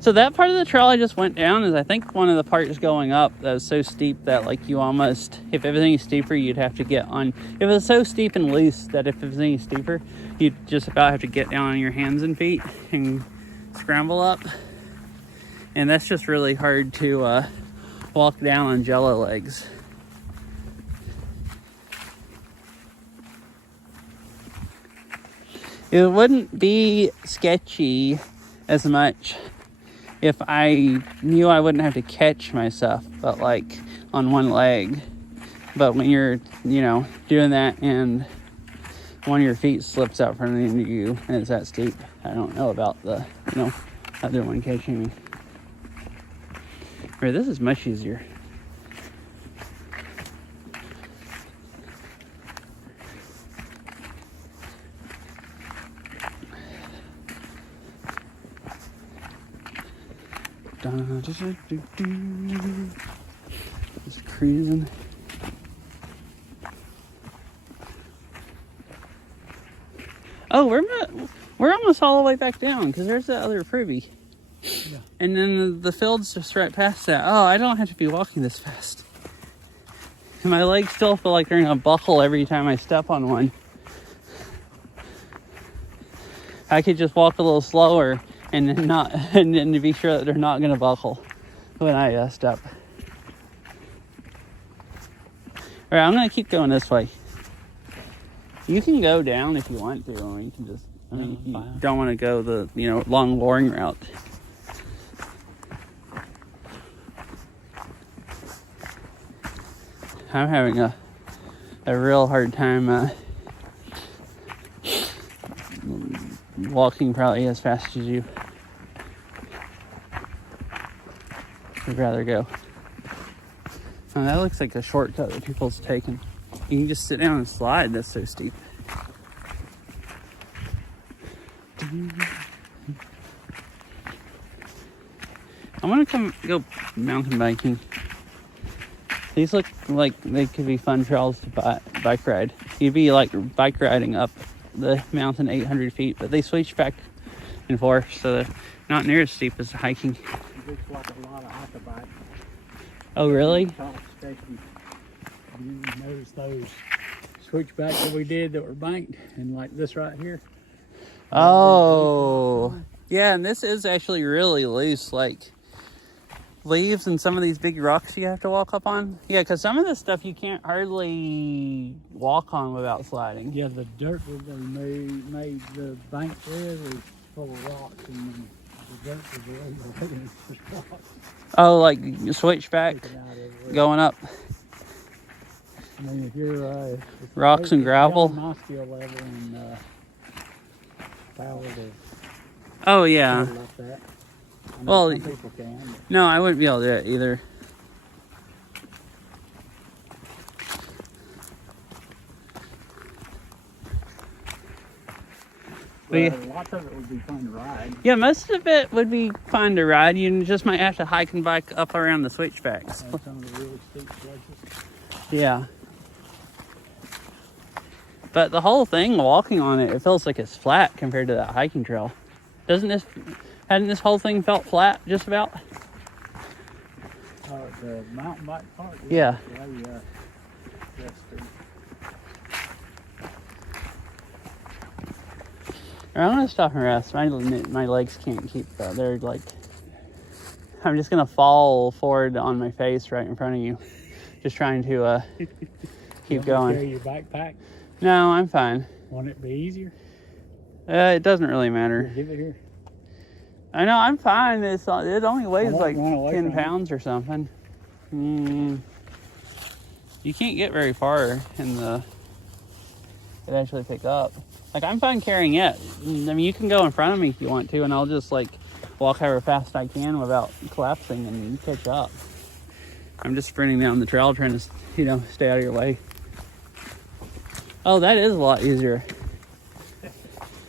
so that part of the trail I just went down is I think one of the parts going up that was so steep that like you almost, if everything is steeper, you'd have to get on. If it was so steep and loose that if everything is steeper, you'd just about have to get down on your hands and feet and scramble up. And that's just really hard to walk down on jello legs. It wouldn't be sketchy as much if I knew I wouldn't have to catch myself, but like on one leg. But when you're, doing that and one of your feet slips out from under you and it's that steep, I don't know about the, other one catching me. Right, this is much easier. Just cruising. Oh, we're almost all the way back down because there's that other privy. Yeah. And then the field's just right past that. Oh, I don't have to be walking this fast. And my legs still feel like they're gonna buckle every time I step on one. I could just walk a little slower and then to be sure that they're not gonna buckle when I step. All right, I'm gonna keep going this way. You can go down if you want to, or you can just. I mean, if you don't want to go the long boring route. I'm having a real hard time walking probably as fast as you would rather go. Oh, that looks like a shortcut that people's taking. You can just sit down and slide. That's so steep. I want to go mountain biking. These look like they could be fun trails to bike ride. You'd be like bike riding up the mountain 800 feet, but they switch back and forth, so they're not near as steep as the hiking. It looks like a lot of hiker bikes. Oh, really? Top station. You notice those switchbacks that we did that were banked, and like this right here. Oh, yeah, and this is actually really loose, like leaves and some of these big rocks you have to walk up on. Yeah, because some of this stuff you can't hardly walk on without sliding. Yeah, the dirt that they made the bank there was full of rocks, and the dirt was really rocks. Oh, like switchback Sticking out everywhere. going up. I mean, if you're Rocks and gravel? My skill level and power to Oh, yeah. paddle like that. I know Well, some people can. But no, I wouldn't be able to do it either. Well, yeah. lots of it would be fun to ride. Yeah, most of it would be fun to ride. You just might have to hike and bike up around the switchbacks. And some of the really steep places. Yeah. But the whole thing, walking on it, it feels like it's flat compared to that hiking trail. Hadn't this whole thing felt flat just about? The mountain bike part. Yeah. Yes, I'm gonna stop and rest. My legs can't keep that. They're like, I'm just gonna fall forward on my face right in front of you. Just trying to keep going. Carry your backpack. No, I'm fine. Want it to be easier? It doesn't really matter. Give it here. I know, I'm fine. It only weighs won't like run away 10 from you. pounds or something. You can't get very far in it actually pick up. Like, I'm fine carrying it. I mean, you can go in front of me if you want to, and I'll just like walk however fast I can without collapsing and catch up. I'm just sprinting down the trail trying to, stay out of your way. Oh, that is a lot easier.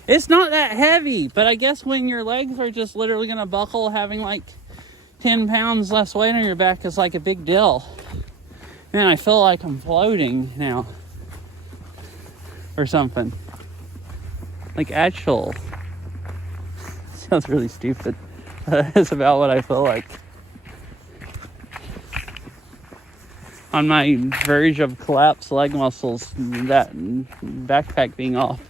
It's not that heavy, but I guess when your legs are just literally gonna buckle, having like 10 pounds less weight on your back is like a big deal. Man, I feel like I'm floating now. Or something. Like actual. Sounds really stupid. It's about what I feel like. On my verge of collapsed leg muscles, that backpack being off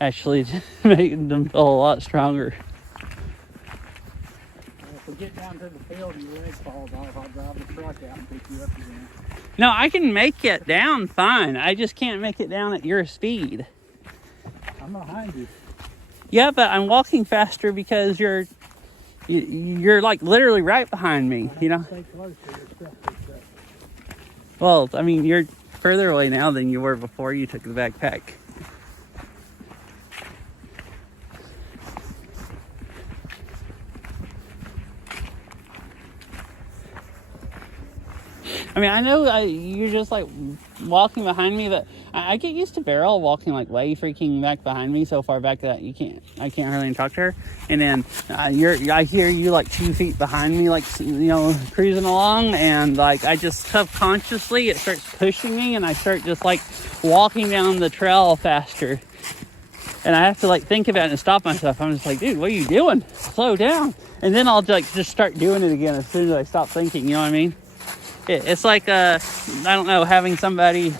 actually made them feel a lot stronger. If we get down to the field and your leg falls off, I'll drive the truck out and pick you up again. No, I can make it down fine. I just can't make it down at your speed. I'm behind you. Yeah, but I'm walking faster because you're like literally right behind me, Stay close to your stuff. Well, I mean, you're further away now than you were before you took the backpack. I mean, I know you're just like walking behind me, but I get used to Beryl walking like way freaking back behind me, so far back that I can't hardly talk to her. And then I hear you like 2 feet behind me, like, cruising along, and like I just subconsciously, it starts pushing me, and I start just like walking down the trail faster. And I have to like think about it and stop myself. I'm just like, dude, what are you doing? Slow down. And then I'll like just start doing it again as soon as I stop thinking, you know what I mean? It's like, I don't know, having somebody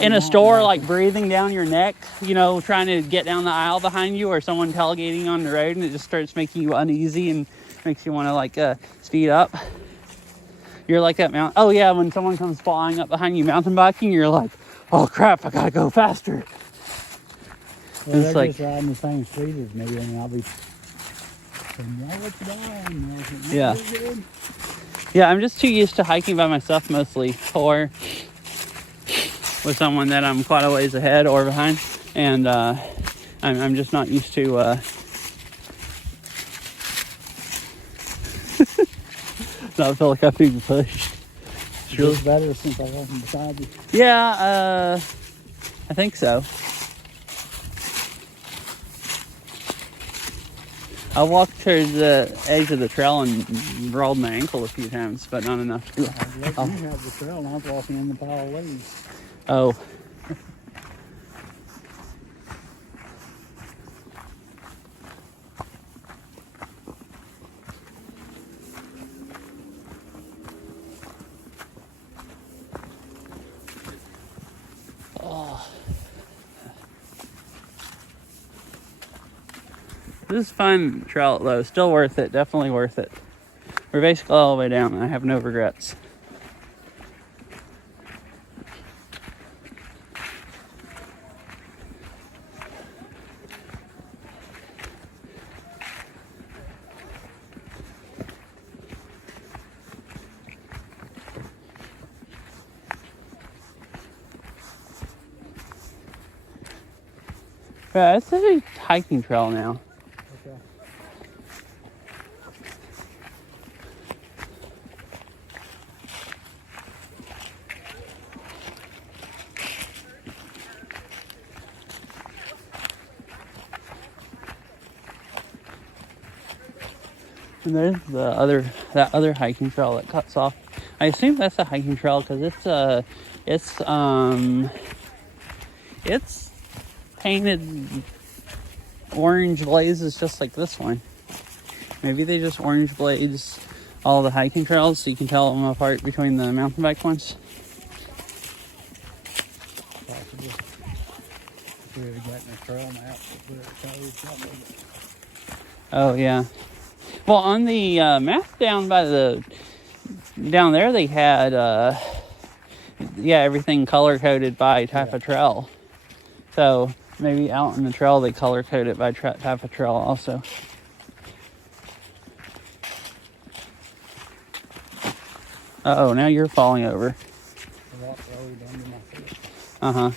in a store like breathing down your neck, trying to get down the aisle behind you, or someone tailgating on the road, and it just starts making you uneasy and makes you want to like speed up. You're like that when someone comes flying up behind you mountain biking, you're like, oh crap, I gotta go faster. Well, it's they're like, just riding the same speed as me, and I'll be yeah. Yeah, I'm just too used to hiking by myself mostly, or with someone that I'm quite a ways ahead or behind, and I'm just not used to not feel like I'm being pushed. It's really better since I wasn't beside you. Yeah, I think so. I walked towards the edge of the trail and rolled my ankle a few times, but not enough to. You have the trail, and I was walking in the pile of leaves. Oh. This is fun trail though, still worth it, definitely worth it. We're basically all the way down and I have no regrets. Yeah, it's a hiking trail now. Okay. And there's that other hiking trail that cuts off. I assume that's a hiking trail because it's painted orange blazes just like this one. Maybe they just orange blaze all the hiking trails so you can tell them apart between the mountain bike ones. Possibly. If we had gotten a trail map, we would Oh yeah. Well, on the map down there they had everything color coded by type of trail. So maybe out in the trail they color code it by type of trail also. Uh-oh, now you're falling over. Uh-huh.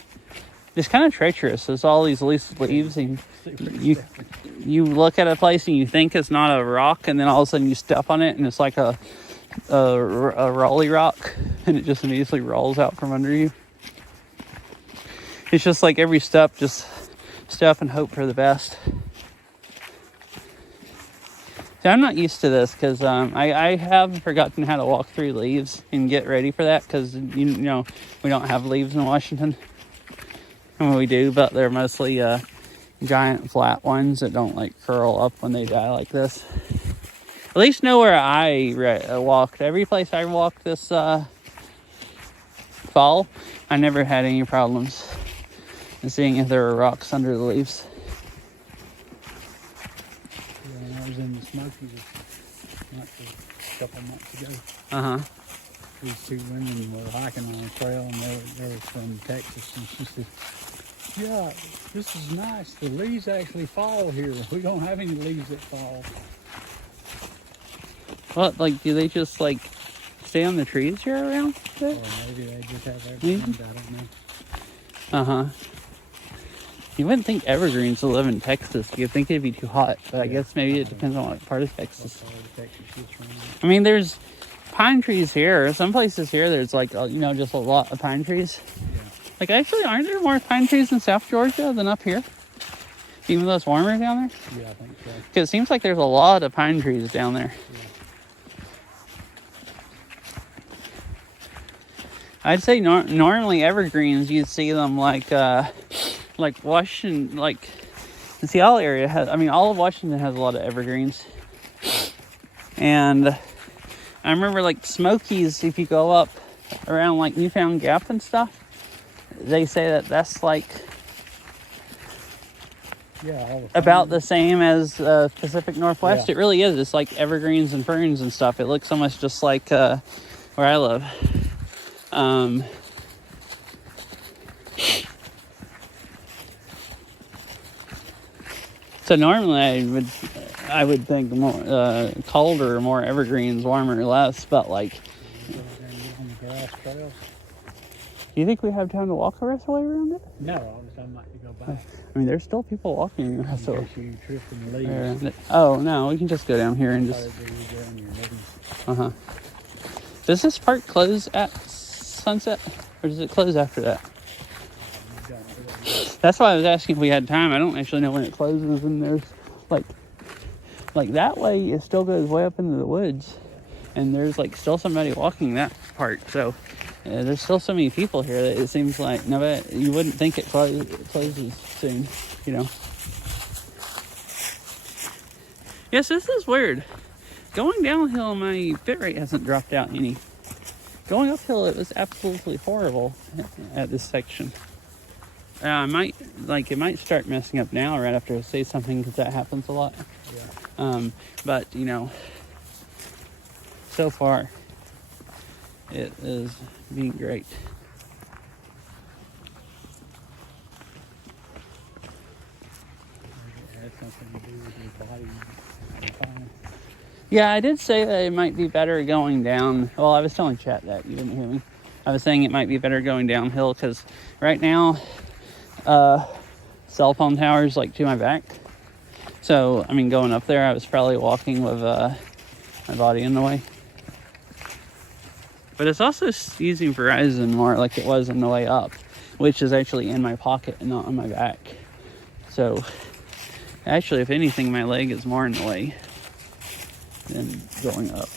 It's kind of treacherous. There's all these loose leaves and you look at a place and you think it's not a rock, and then all of a sudden you step on it and it's like a rolly rock, and it just immediately rolls out from under you. It's just like every step, just step and hope for the best. See, I'm not used to this because I have forgotten how to walk through leaves and get ready for that because, you know, we don't have leaves in Washington. And we do, but they're mostly giant flat ones that don't like curl up when they die like this. At least nowhere I walked. Every place I walked this fall, I never had any problems in seeing if there were rocks under the leaves. Yeah, when I was in the Smokies a couple months ago. Uh-huh. These two women were hiking on a trail, and they were from Texas, and she said, "Yeah, this is nice. The leaves actually fall here. We don't have any leaves that fall." What, like, do they just, like, stay on the trees year around? Or maybe they just have evergreens. I don't know. Uh-huh. You wouldn't think evergreens will live in Texas. You'd think it'd be too hot, but I guess maybe it depends on what part of Texas. What part of Texas it's from. I mean, there's pine trees here. Some places here, there's, like, just a lot of pine trees. Yeah. Like, actually, aren't there more pine trees in South Georgia than up here? Even though it's warmer down there? Yeah, I think so. Because it seems like there's a lot of pine trees down there. Yeah. I'd say normally evergreens, you'd see them like Washington, like the Seattle area has, all of Washington has a lot of evergreens. And I remember like Smokies, if you go up around like Newfound Gap and stuff, they say that that's like about the same as Pacific Northwest. Yeah. It really is. It's like evergreens and ferns and stuff. It looks almost just like where I live. So normally I would think more colder, more evergreens, warmer, less. But like, On the grass trails. do you think we have time to walk the rest of the way around it? No, I was talking about to go back. I mean, there's still people walking the rest of the way You trip and leave. around it. Oh no, we can just go down here and just. Uh-huh. Does this park close at sunset, or does it close after that? That's why I was asking if we had time. I don't actually know when it closes, and there's like like that way it still goes way up into the woods, and there's like still somebody walking that part. So there's still so many people here that it seems like nobody, you wouldn't think it closes soon, you know. Yes, this is weird. Going downhill, my bit rate hasn't dropped out any. Going uphill, it was absolutely horrible at this section. It might start messing up now right after I say something, because that happens a lot. Yeah. But, you know, so far, it is being great. It has something to do with your body. Yeah, I did say that it might be better going down. Well, I was telling Chat that. You didn't hear me. I was saying it might be better going downhill, because right now, cell phone towers like to my back. So, I mean, going up there, I was probably walking with my body in the way. But it's also using Verizon more like it was on the way up, which is actually in my pocket and not on my back. So, actually, if anything, my leg is more in the way than going up.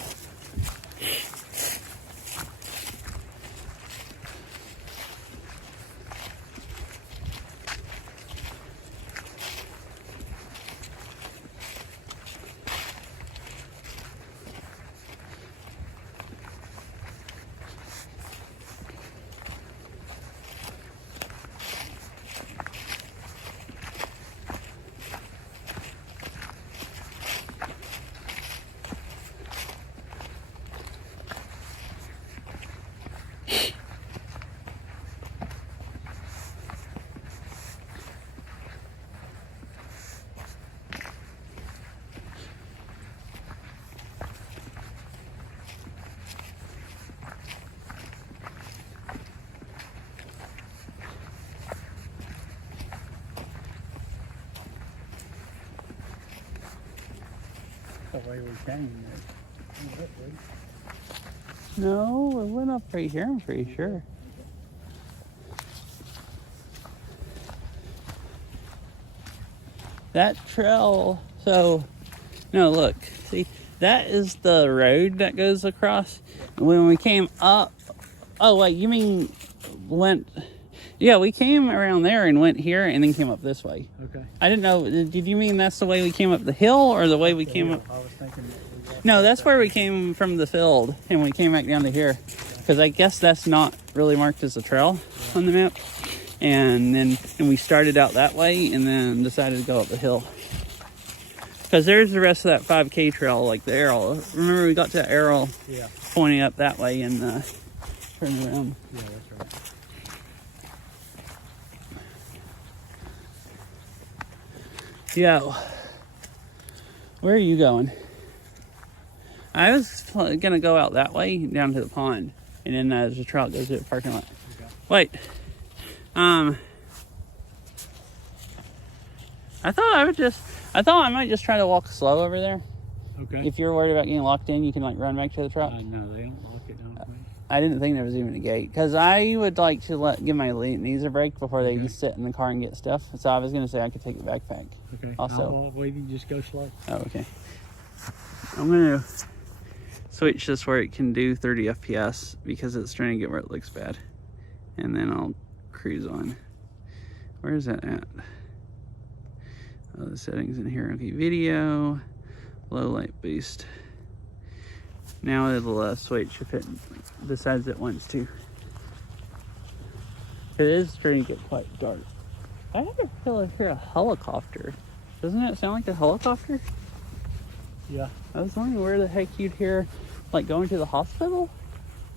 The way we came. No, it went up right here, I'm pretty sure. That trail, so, no, look, see, that is the road that goes across. When we came up, oh, wait, you mean went, yeah, we came around there and went here and then came up this way. Okay. I didn't know, did you mean that's the way we came up the hill or the way we came up? I was thinking. No, that's where we came from the field, and we came back down to here. Because I guess that's not really marked as a trail on the map. And we started out that way, and then decided to go up the hill. Because there's the rest of that 5K trail, like the arrow. Remember, we got to that arrow pointing up that way and turned around. Yeah, that's right. Yo, where are you going? I was gonna go out that way down to the pond, and then there's a trail that goes to the parking lot. Okay. Wait, I thought I might just try to walk slow over there. Okay. If you're worried about getting locked in, you can like run back to the truck. No, they don't lock it, don't they? I didn't think there was even a gate, because I would like to give my knees a break before they sit in the car and get stuff. So I was gonna say I could take the backpack. Okay. Also, We can just go slow. oh, okay. I'm gonna switch this where it can do 30 FPS because it's trying to get where it looks bad, and then I'll cruise on. Where is that at? Oh, the settings in here. Okay, video, low light boost. Now it'll switch if it decides it wants to. It is trying to get quite dark. I ever feel like hear a helicopter. Doesn't it sound like a helicopter? Yeah. I was wondering where the heck you'd hear, like going to the hospital?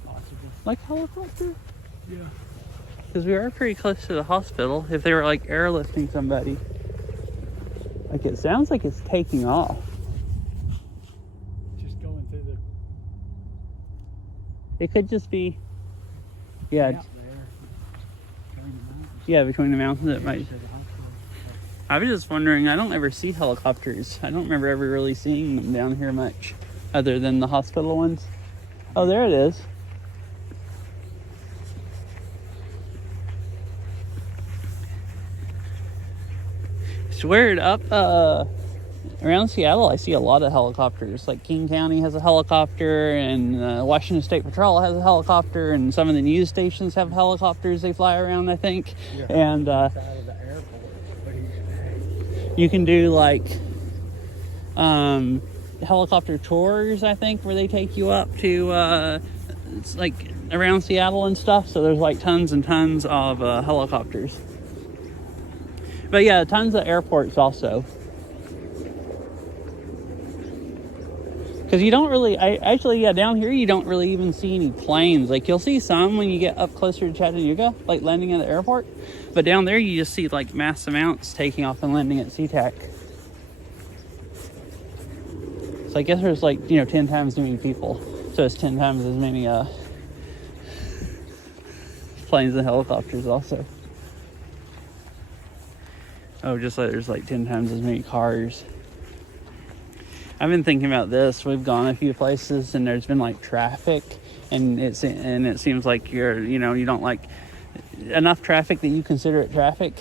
Possible. Like helicopter? Yeah. Because we are pretty close to the hospital. If they were like airlifting somebody. Like it sounds like it's taking off. Just going through the. It could just be, yeah, Out there. Between the mountains. yeah, between the mountains it might. To the hospital. I was just wondering, I don't ever see helicopters. I don't remember ever really seeing them down here much, other than the hospital ones. Oh, there it is. It's weird, up around Seattle, I see a lot of helicopters. Like King County has a helicopter, and Washington State Patrol has a helicopter, and some of the news stations have helicopters they fly around, I think. And you can do like helicopter tours, I think, where they take you up to it's like around Seattle and stuff. So there's like tons and tons of helicopters. But yeah, tons of airports also. Because you don't really, down here you don't really even see any planes. Like you'll see some when you get up closer to Chattanooga, like landing at the airport. But down there you just see like mass amounts taking off and landing at SeaTac. So I guess there's like, 10 times as many people. So it's 10 times as many planes and helicopters also. Oh, just like there's like 10 times as many cars. I've been thinking about this. We've gone a few places and there's been like traffic, and it seems like you don't like enough traffic that you consider it traffic,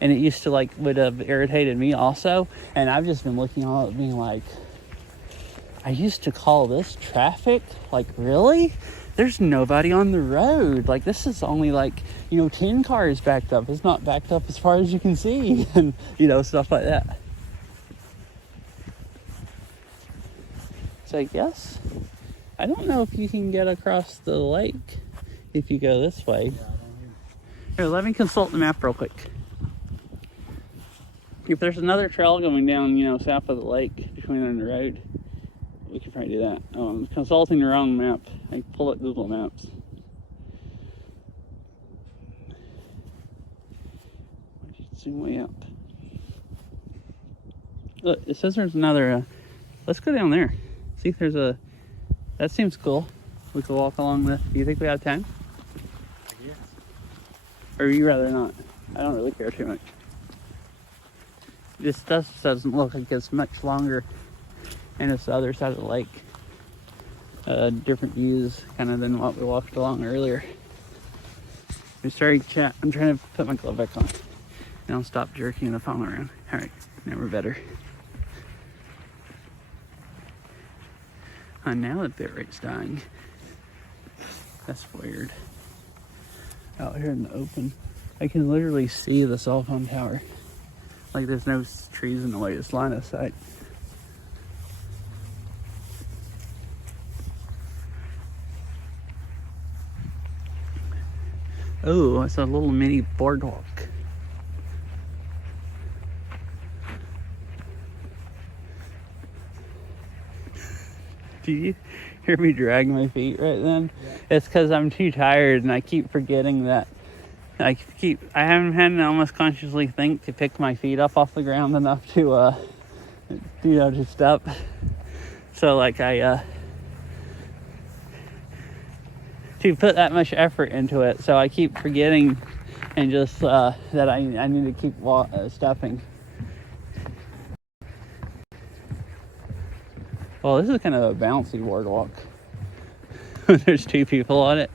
and it used to would have irritated me also. And I've just been looking at it being like, I used to call this traffic. Like, really? There's nobody on the road. Like, this is only 10 cars backed up. It's not backed up as far as you can see, and stuff like that. So I guess, I don't know if you can get across the lake if you go this way. Here, let me consult the map real quick. If there's another trail going down, south of the lake between and the road, we could probably do that. Oh, I'm consulting the wrong map. I pull up Google Maps. I should zoom way out. Look, it says there's another, let's go down there. See if there's that seems cool. We could walk along do you think we have time? Yes. Or you rather not? I don't really care too much. This doesn't look like it's much longer, and it's the other side of the lake. Different views kind of than what we walked along earlier. We started chat. I'm trying to put my glove back on. Now stop jerking the phone around. All right, now we're better. Now the bit rate's dying. That's weird. Out here in the open, I can literally see the cell phone tower. Like there's no trees in the way, it's line of sight. Oh, it's a little mini boardwalk. Do you hear me drag my feet right then? Yeah. It's because I'm too tired and I keep forgetting that. I haven't had to almost consciously think to pick my feet up off the ground enough to, to step. So to put that much effort into it. So I keep forgetting and just that I need to keep stepping. Well, this is kind of a bouncy boardwalk. There's two people on it.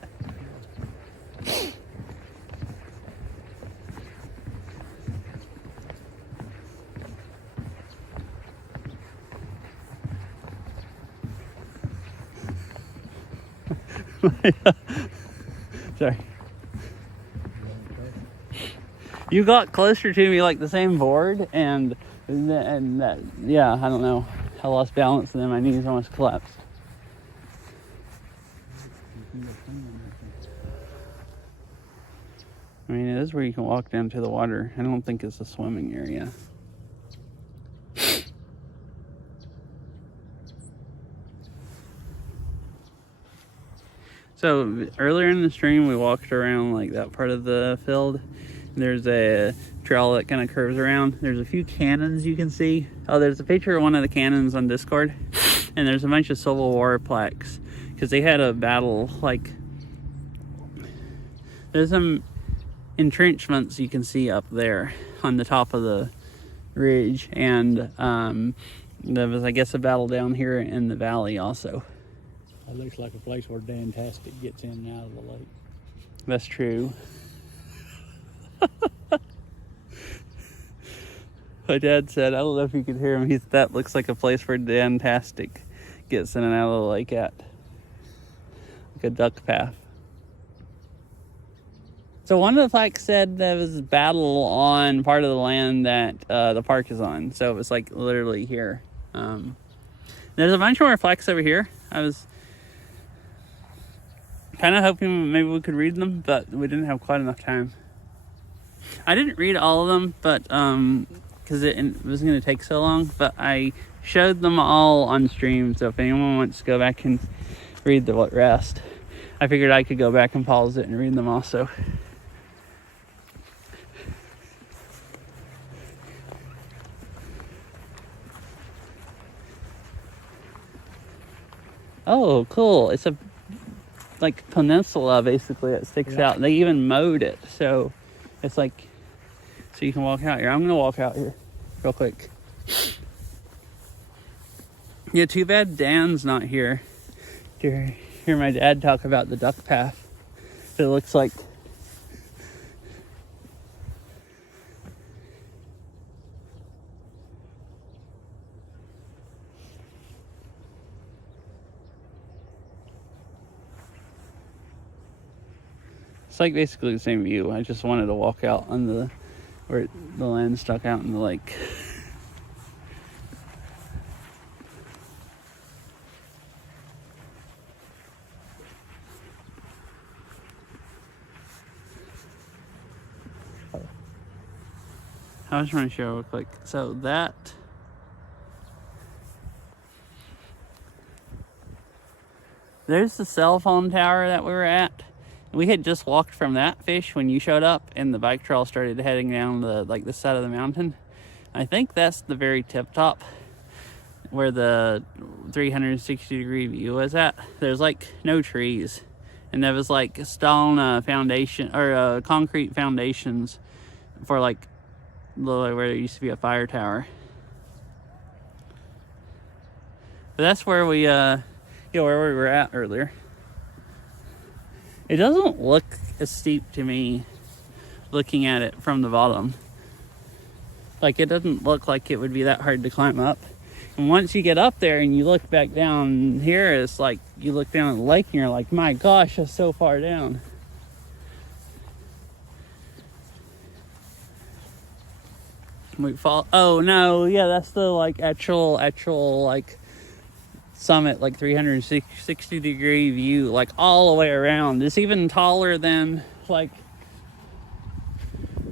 Sorry. You got closer to me like the same board, and that, yeah, I don't know. I lost balance and then my knees almost collapsed. I mean, it is where you can walk down to the water. I don't think it's a swimming area. So earlier in the stream, we walked around like that part of the field. There's a trail that kind of curves around. There's a few cannons you can see. Oh, there's a picture of one of the cannons on Discord. And there's a bunch of Civil War plaques. Because they had a battle, there's some entrenchments you can see up there on the top of the ridge. And there was, I guess, a battle down here in the valley also. It looks like a place where Dantastic gets in and out of the lake. That's true. My dad said, I don't know if you could hear him, that looks like a place where Dantastic gets in and out of the lake at. Like a duck path. So one of the plaques said there was a battle on part of the land that the park is on. So it was like literally here. There's a bunch more plaques over here. I was kind of hoping maybe we could read them, but we didn't have quite enough time. I didn't read all of them, but because it was going to take so long, but I showed them all on stream, so if anyone wants to go back and read the rest, I figured I could go back and pause it and read them also. Oh, cool. It's a like peninsula basically that sticks out. They even mowed it, so it's like, so you can walk out here. I'm gonna walk out here real quick. Yeah, too bad Dan's not here to hear my dad talk about the duck path. It looks like basically the same view. I just wanted to walk out on where the land stuck out in the lake. I was trying to show real quick. So there's the cell phone tower that we were at. We had just walked from that fish when you showed up, and the bike trail started heading down the side of the mountain. I think that's the very tip top where the 360-degree view is at. There's like no trees, and there was like stone foundation or concrete foundations for like where there used to be a fire tower. But that's where we where we were at earlier. It doesn't look as steep to me looking at it from the bottom. Like, it doesn't look like it would be that hard to climb up. And once you get up there and you look back down here, it's like you look down at the lake and you're like, my gosh, that's so far down. We fall. Oh no, yeah, that's the like actual like summit, like 360-degree view, like all the way around. It's even taller than like,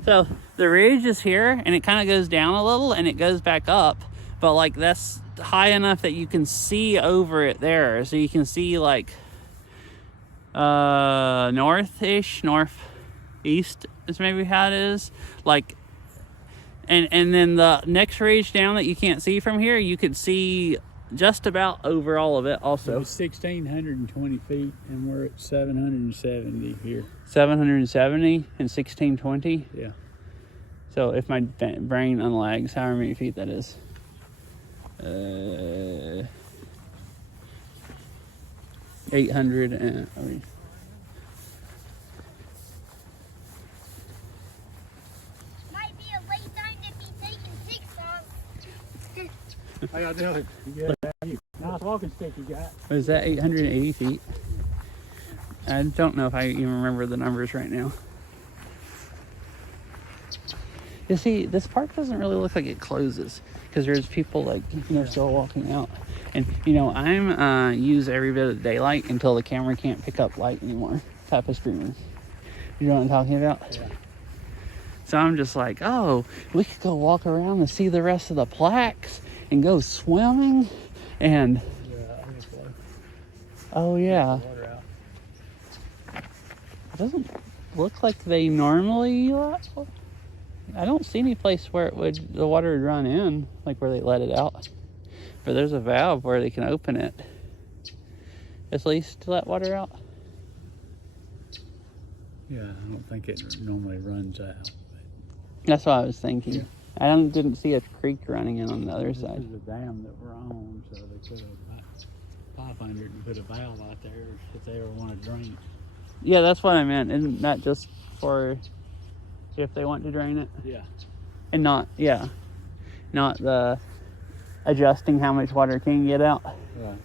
so the ridge is here and it kind of goes down a little and it goes back up, but like that's high enough that you can see over it there. So you can see like northeast is maybe how it is, like, and then the next ridge down that you can't see from here, you could see just about over all of it also. It's 1,620 feet and we're at 770 here. 770 and 1620? Yeah. So if my brain unlags, however many feet that is. 800 and... I mean, Might be a late time to be taking TikTok. How y'all doing? Good. Nice walking stick you got. what is that, 880 feet? I don't know if I even remember the numbers right now. You see, this park doesn't really look like it closes because there's people like, still walking out. And, I'm use every bit of daylight until the camera can't pick up light anymore type of streamer. You know what I'm talking about? Yeah. So I'm just like, oh, we could go walk around and see the rest of the plaques and go swimming and... Yeah, I guess so. Oh, yeah. Water out. It doesn't look like they normally... I don't see any place where the water would run in, like where they let it out. But there's a valve where they can open it. At least to let water out. Yeah, I don't think it normally runs out. That's what I was thinking. Yeah. I didn't see a creek running in on the other This side. is the dam that we're on, so they put a 500 and put a valve out there if they ever want to drain. Yeah, that's what I meant. Isn't that just for if they want to drain it? Yeah. And not, yeah. not the adjusting how much water can get out. Right.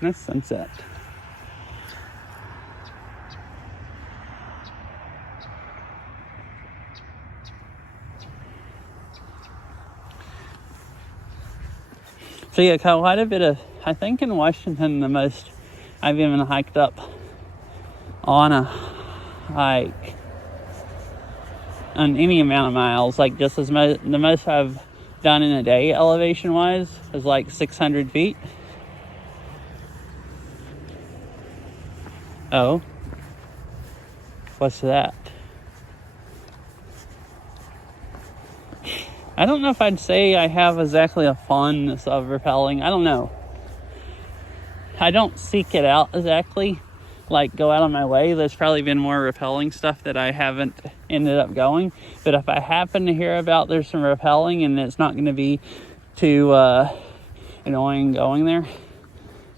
Nice sunset. So yeah, quite a bit of, I think in Washington, the most I've even hiked up on a hike on any amount of miles, like just as the most I've done in a day elevation wise is like 600 feet. Oh, what's that? I don't know if I'd say I have exactly a fondness of rappelling. I don't know. I don't seek it out exactly, like go out of my way. There's probably been more rappelling stuff that I haven't ended up going. But if I happen to hear about there's some rappelling and it's not going to be too annoying going there,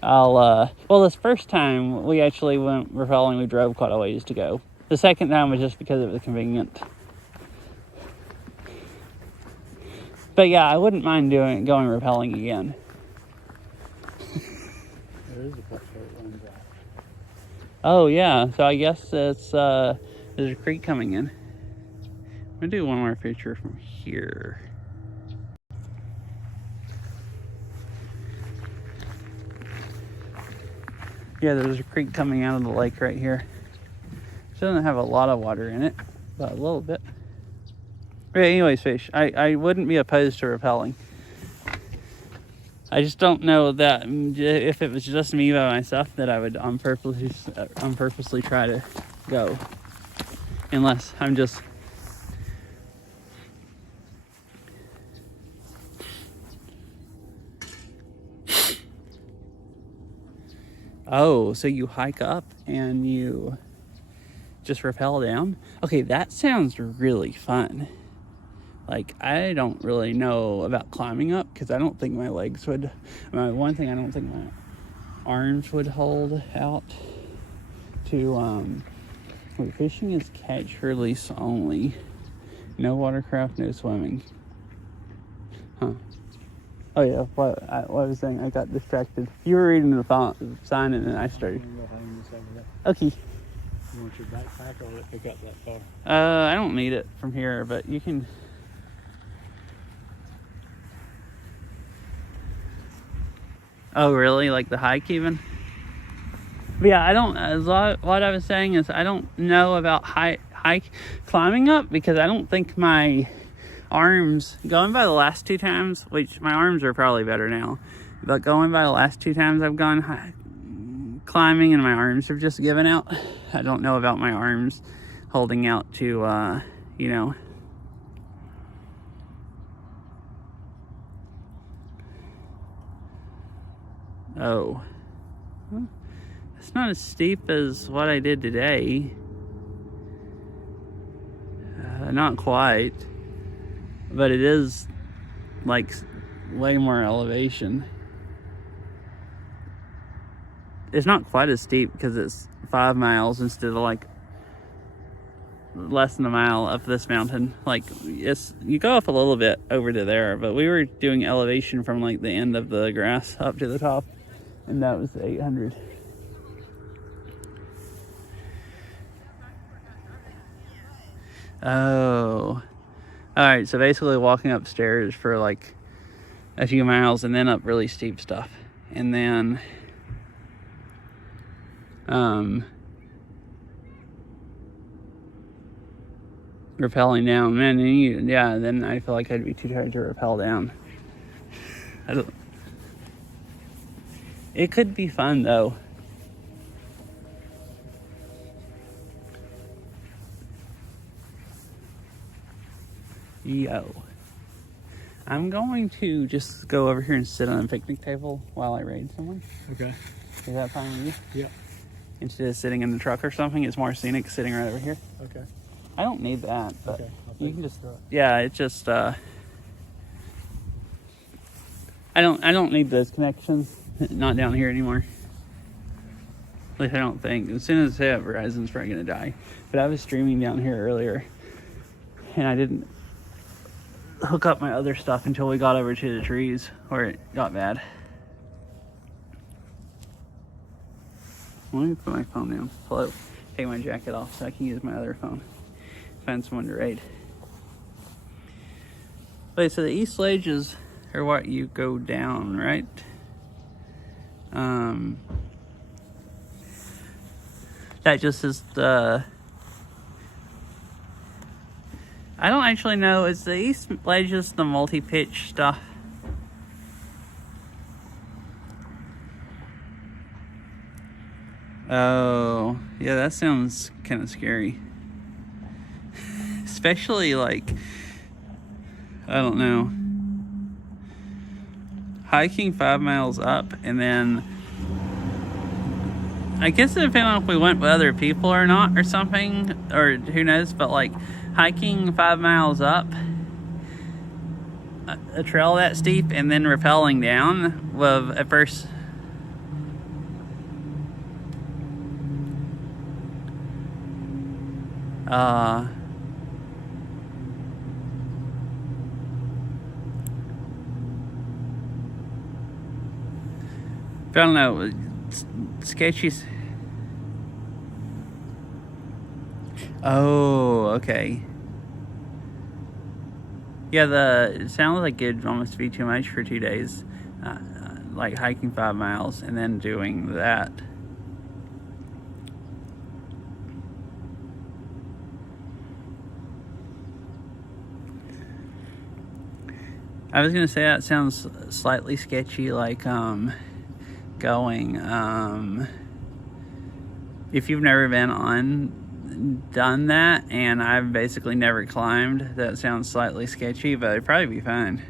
well, this first time we actually went rappelling, we drove quite a ways to go. The second time was just because it was convenient. But yeah, I wouldn't mind going rappelling again. There is a place where it runs out. Oh yeah, so I guess it's there's a creek coming in. I'm gonna do one more picture from here. Yeah, there's a creek coming out of the lake right here. It doesn't have a lot of water in it, but a little bit. But anyways, fish, I wouldn't be opposed to rappelling. I just don't know that if it was just me by myself that I would on purposely try to go. Unless I'm just... Oh, so you hike up and you just rappel down? Okay, that sounds really fun. Like, I don't really know about climbing up because I don't think my legs would... one thing I don't think my arms would hold out to... Wait, fishing is catch release only. No watercraft, no swimming. Huh. Oh yeah, what I was saying, I got distracted. You were reading the sign and then I started. Okay. You want your backpack or will it pick up that far? I don't need it from here, but you can... Oh really? Like the hike even? But yeah, I don't... what I was saying is I don't know about hike climbing up because I don't think my arms... Going by the last two times, which my arms are probably better now, but going by the last two times I've gone climbing and my arms have just given out. I don't know about my arms holding out to, you know... Oh. Well, it's not as steep as what I did today. Not quite. But it is, like, way more elevation. It's not quite as steep because it's 5 miles instead of, like, less than a mile up this mountain. Like, you go up a little bit over to there, but we were doing elevation from, like, the end of the grass up to the top. And that was 800. Oh. Alright, so basically walking upstairs for like a few miles and then up really steep stuff. And then rappelling down. Man, then I feel like I'd be too tired to rappel down. It could be fun though. Yo. I'm going to just go over here and sit on a picnic table while I raid someone. Okay. Is that fine with you? Yeah. Instead of sitting in the truck or something, it's more scenic sitting right over here. Okay. I don't need that, but Okay. you can just... Yeah, it's just... I don't need those connections. Not down here anymore. least I don't think. As soon as it's hit, Verizon's probably gonna die. But I was streaming down here earlier, and I didn't hook up my other stuff until we got over to the trees where it got bad. Let me put my phone down. Hello. Take my jacket off so I can use my other phone. Find someone to raid. Wait, so the East Ledges are what you go down, right? That just is the... I don't actually know. Is the East Ledges the multi-pitch stuff? Oh, yeah, that sounds kind of scary. Especially, like, I don't know. Hiking 5 miles up, and then I guess it depends on if we went with other people or not or something, or who knows, but like hiking 5 miles up a trail that steep and then rappelling down with at first I don't know, sketchy. Oh, okay. Yeah, it sounds like it'd almost be too much for 2 days. Like hiking 5 miles and then doing that. I was gonna say that sounds slightly sketchy, like going if you've never done that, and I've basically never climbed, that sounds slightly sketchy, but it'd probably be fine.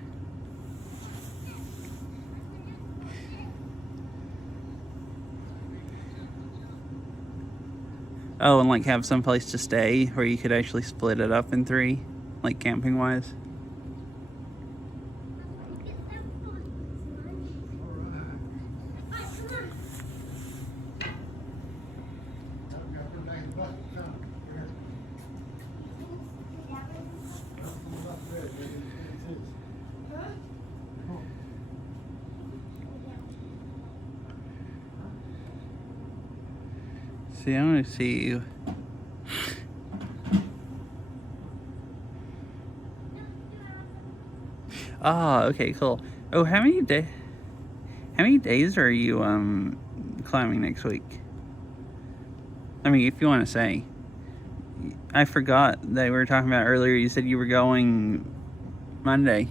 Oh, and like have some place to stay where you could actually split it up in 3, like camping wise. See, I want to see you. Ah, okay, cool. Oh, how many days are you climbing next week? I mean, if you want to say. I forgot that we were talking about earlier. You said you were going Monday.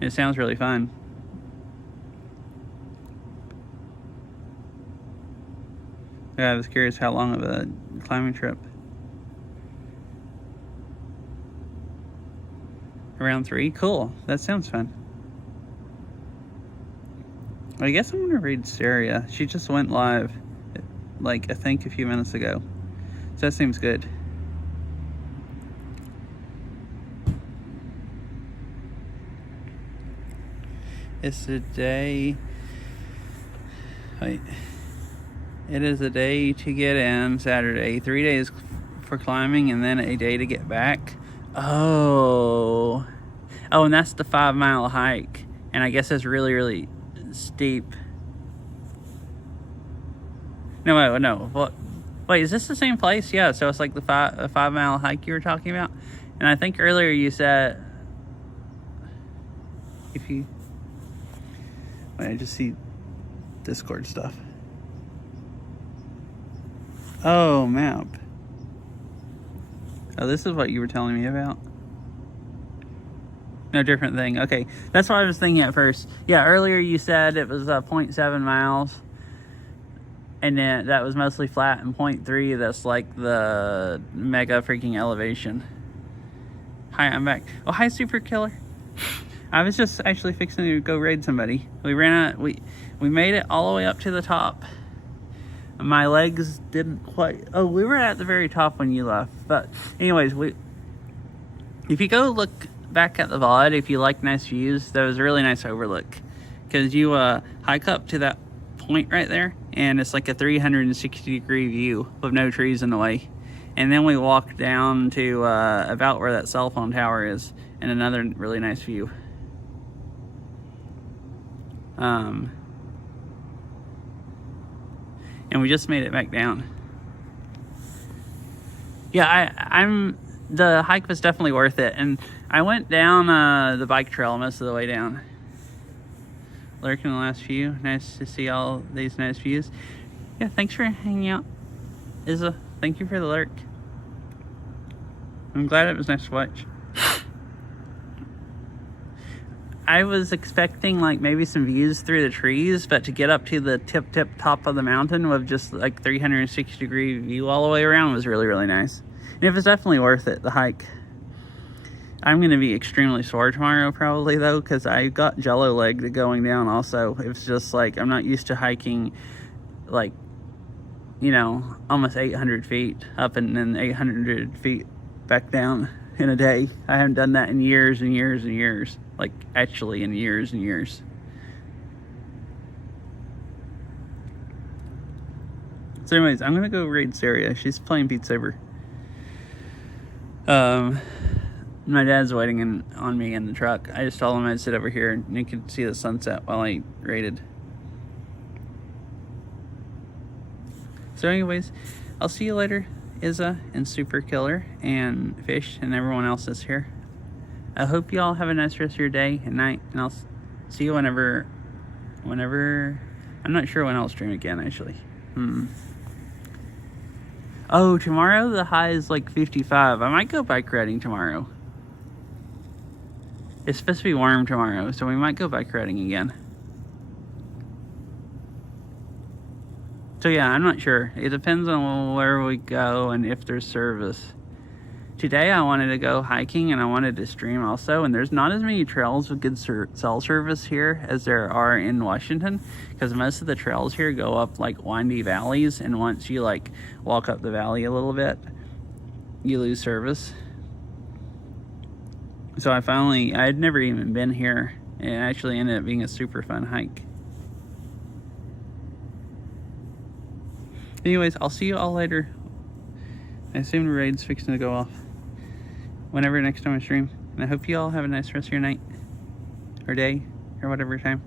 It sounds really fun. Yeah, I was curious how long of a climbing trip. Around 3? Cool. That sounds fun. I guess I'm gonna read Saria. She just went live, like, I think a few minutes ago. So that seems good. It's a day... Wait. It is a day to get in, Saturday. 3 days for climbing and then a day to get back. Oh, and that's the 5 mile hike. And I guess it's really, really steep. No. Wait, is this the same place? Yeah, so it's like the 5 mile hike you were talking about. And I think earlier you said, wait, I just see Discord stuff. Oh, map. Oh, this is what you were telling me about? No, different thing. Okay, that's what I was thinking at first. Yeah, earlier you said it was 0.7 miles. And then that was mostly flat, and 0.3, that's like the mega freaking elevation. Hi, I'm back. Oh, hi, Super Killer. I was just actually fixing to go raid somebody. We made it all the way up to the top. My legs didn't quite... Oh, we were at the very top when you left. But anyways, if you go look back at the VOD, if you like nice views, that was a really nice overlook. Because you hike up to that point right there, and it's like a 360-degree view with no trees in the way. And then we walk down to about where that cell phone tower is, and another really nice view. And we just made it back down. Yeah, the hike was definitely worth it, and I went down the bike trail most of the way down. Lurking the last few. Nice to see all these nice views. Yeah, thanks for hanging out, Izza. Thank you for the lurk. I'm glad it was nice to watch. I was expecting like maybe some views through the trees, but to get up to the tip top of the mountain with just like 360-degree view all the way around was really, really nice. And it was definitely worth it, the hike. I'm going to be extremely sore tomorrow probably though, because I got jello leg going down also. It was just like, I'm not used to hiking like, you know, almost 800 feet up and then 800 feet back down in a day. I haven't done that in years and years and years. Like, actually in years and years. So anyways, I'm gonna go raid Saria. She's playing Beat Saber. My dad's waiting on me in the truck. I just told him I'd sit over here and you could see the sunset while I raided. So anyways, I'll see you later, Izza and Super Killer and Fish and everyone else that's here. I hope you all have a nice rest of your day and night, and I'll see you whenever, I'm not sure when I'll stream again, actually. Oh, tomorrow the high is like 55. I might go bike riding tomorrow. It's supposed to be warm tomorrow, so we might go bike riding again. So yeah, I'm not sure. It depends on where we go and if there's service. Today I wanted to go hiking and I wanted to stream also, and there's not as many trails with good cell service here as there are in Washington, because most of the trails here go up like windy valleys, and once you like walk up the valley a little bit, you lose service. So I had never even been here, and it actually ended up being a super fun hike. Anyways, I'll see you all later. I assume the raid's fixing to go off whenever next time I stream. And I hope you all have a nice rest of your night or day or whatever time.